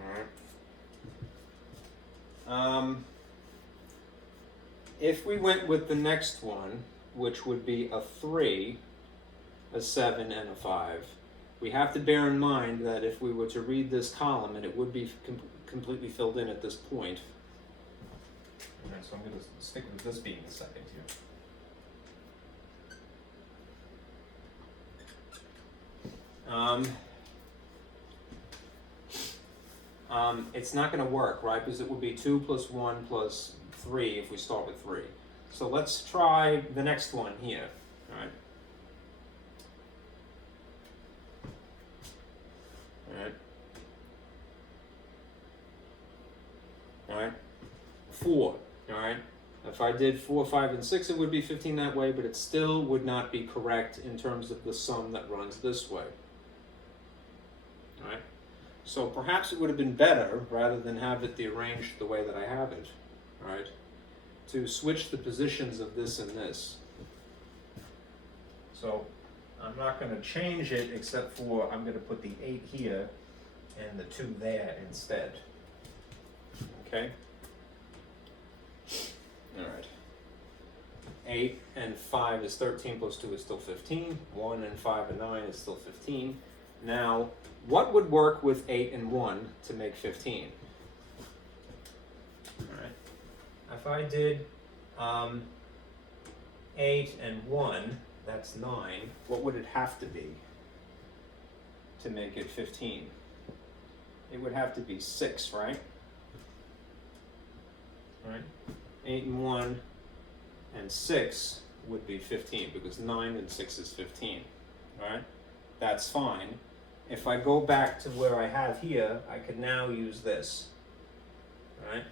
All right. If we went with the next one, which would be a 3, a 7, and a 5. We have to bear in mind that if we were to read this column, and it would be completely filled in at this point. All right, so I'm going to stick with this being the second here. It's not going to work, right? Because it would be 2 plus 1 plus 3 if we start with 3. So let's try the next one here. All right. All right, 4, all right? If I did 4, 5, and 6, it would be 15 that way, but it still would not be correct in terms of the sum that runs this way. All right? So perhaps it would have been better, rather than have it arranged the way that I have it, all right, to switch the positions of this and this. So I'm not going to change it, except for I'm going to put the 8 here and the 2 there instead. Okay? All right. 8 and 5 is 13 plus 2 is still 15. 1 and 5 and 9 is still 15. Now, what would work with 8 and 1 to make 15? All right. If I did 8 and 1, that's 9. What would it have to be to make it 15? It would have to be 6, right? Right? 8 and 1 and 6 would be 15, because 9 and 6 is 15. Right? That's fine. If I go back to where I have here, I can now use this. Right?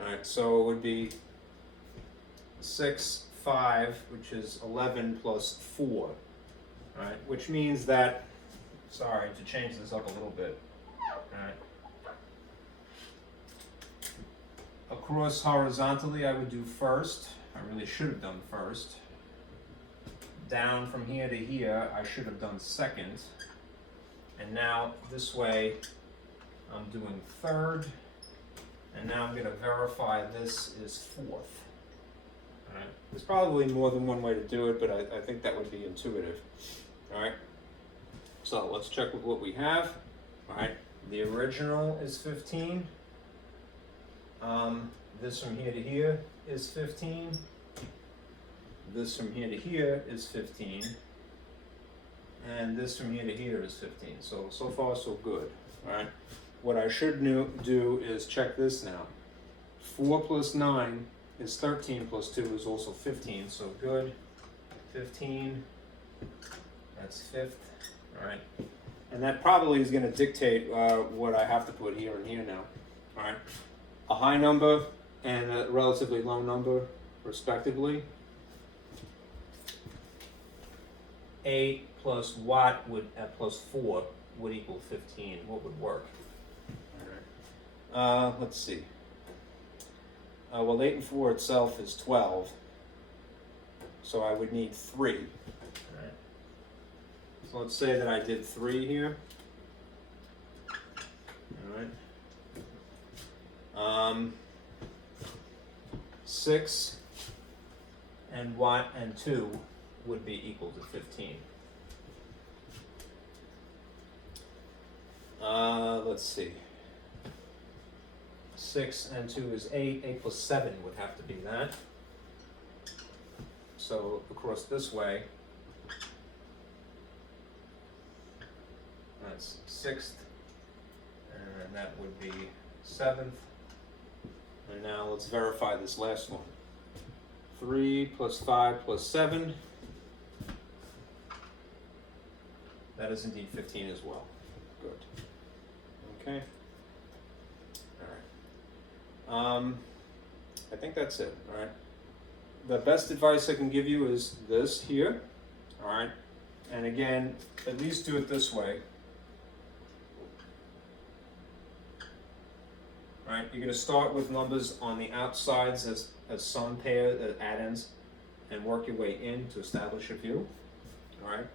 Alright, so it would be 6, 5, which is 11 plus 4. Alright, which means that, sorry, to change this up a little bit. Alright. Across horizontally, I would do first. I really should have done first. Down from here to here, I should have done second. And now this way, I'm doing third. And now I'm going to verify this is fourth. All right. There's probably more than one way to do it, but I think that would be intuitive. All right. So let's check with what we have. All right. The original is 15. This from here to here is 15. This from here to here is 15. and this from here to here is 15. So far so good, all right? What I should do is check this now. 4 plus 9 is 13 plus 2 is also 15, so good. 15, that's fifth, all right? And that probably is gonna dictate what I have to put here and here now, all right? A high number and a relatively low number, respectively. 8 plus watt would, plus 4 would equal 15. What would work? All right. Let's see. Well, 8 and 4 itself is 12. So I would need 3. All right. So let's say that I did 3 here. All right. 6 and watt and 2 would be equal to 15. Let's see. 6 and 2 is 8. 8 plus 7 would have to be that. So across this way, that's 6th, and that would be 7th. And now let's verify this last one. 3 plus 5 plus 7. That is indeed 15 as well. Good. Okay. All right. I think that's it. All right. The best advice I can give you is this here. All right. And again, at least do it this way. All right. You're going to start with numbers on the outsides as sum pairs, as add-ins, and work your way in to establish a view. All right.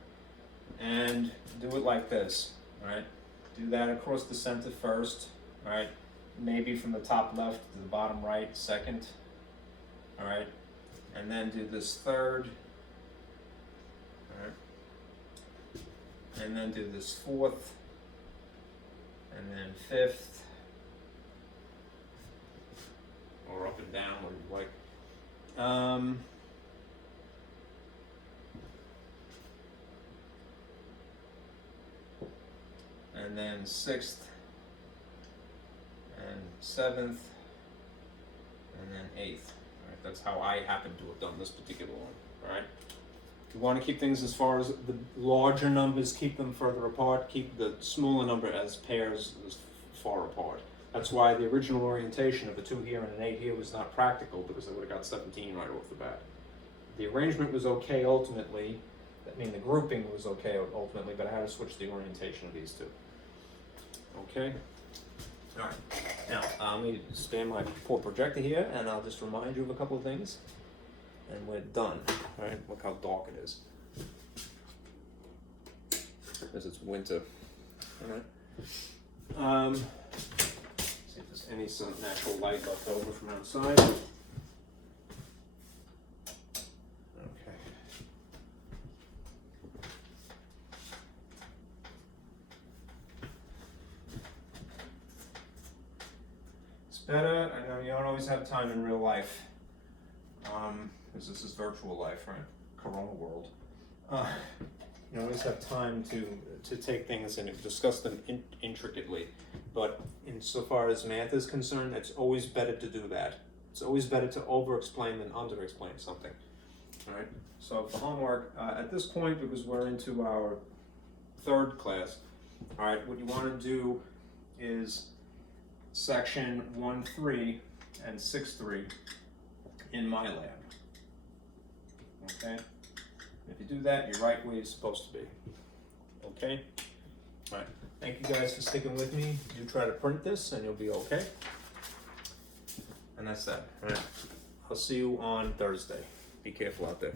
And do it like this. All right. Do that across the center first. All right. Maybe from the top left to the bottom right second. All right. And then do this third. All right. And then do this fourth. And then fifth. Or up and down, what you like. And then sixth, and seventh, and then eighth. All right, that's how I happen to have done this particular one. All right. You want to keep things as far as the larger numbers, keep them further apart. Keep the smaller number as pairs as far apart. That's why the original orientation of a 2 here and an 8 here was not practical, because I would have got 17 right off the bat. The arrangement was okay ultimately. I mean, the grouping was okay ultimately, but I had to switch the orientation of these two. Okay? All right. Now, let me expand my poor projector here, and I'll just remind you of a couple of things. And we're done. All right? Look how dark it is. Because it's winter. All right? See if there's any some natural light left over from outside. Okay. It's better. I know you don't always have time in real life, because this is virtual life, right? Corona world. You don't always have time to take things and discuss them intricately. But insofar as math is concerned, it's always better to do that. It's always better to over-explain than under-explain something. All right. So for homework, at this point, because we're into our third class, all right, what you want to do is section 1.3 and 6.3 in my lab. Okay. If you do that, you're right where you're supposed to be. Okay? All right. Thank you guys for sticking with me. Do try to print this and you'll be okay. And that's that. All right. I'll see you on Thursday. Be careful out there.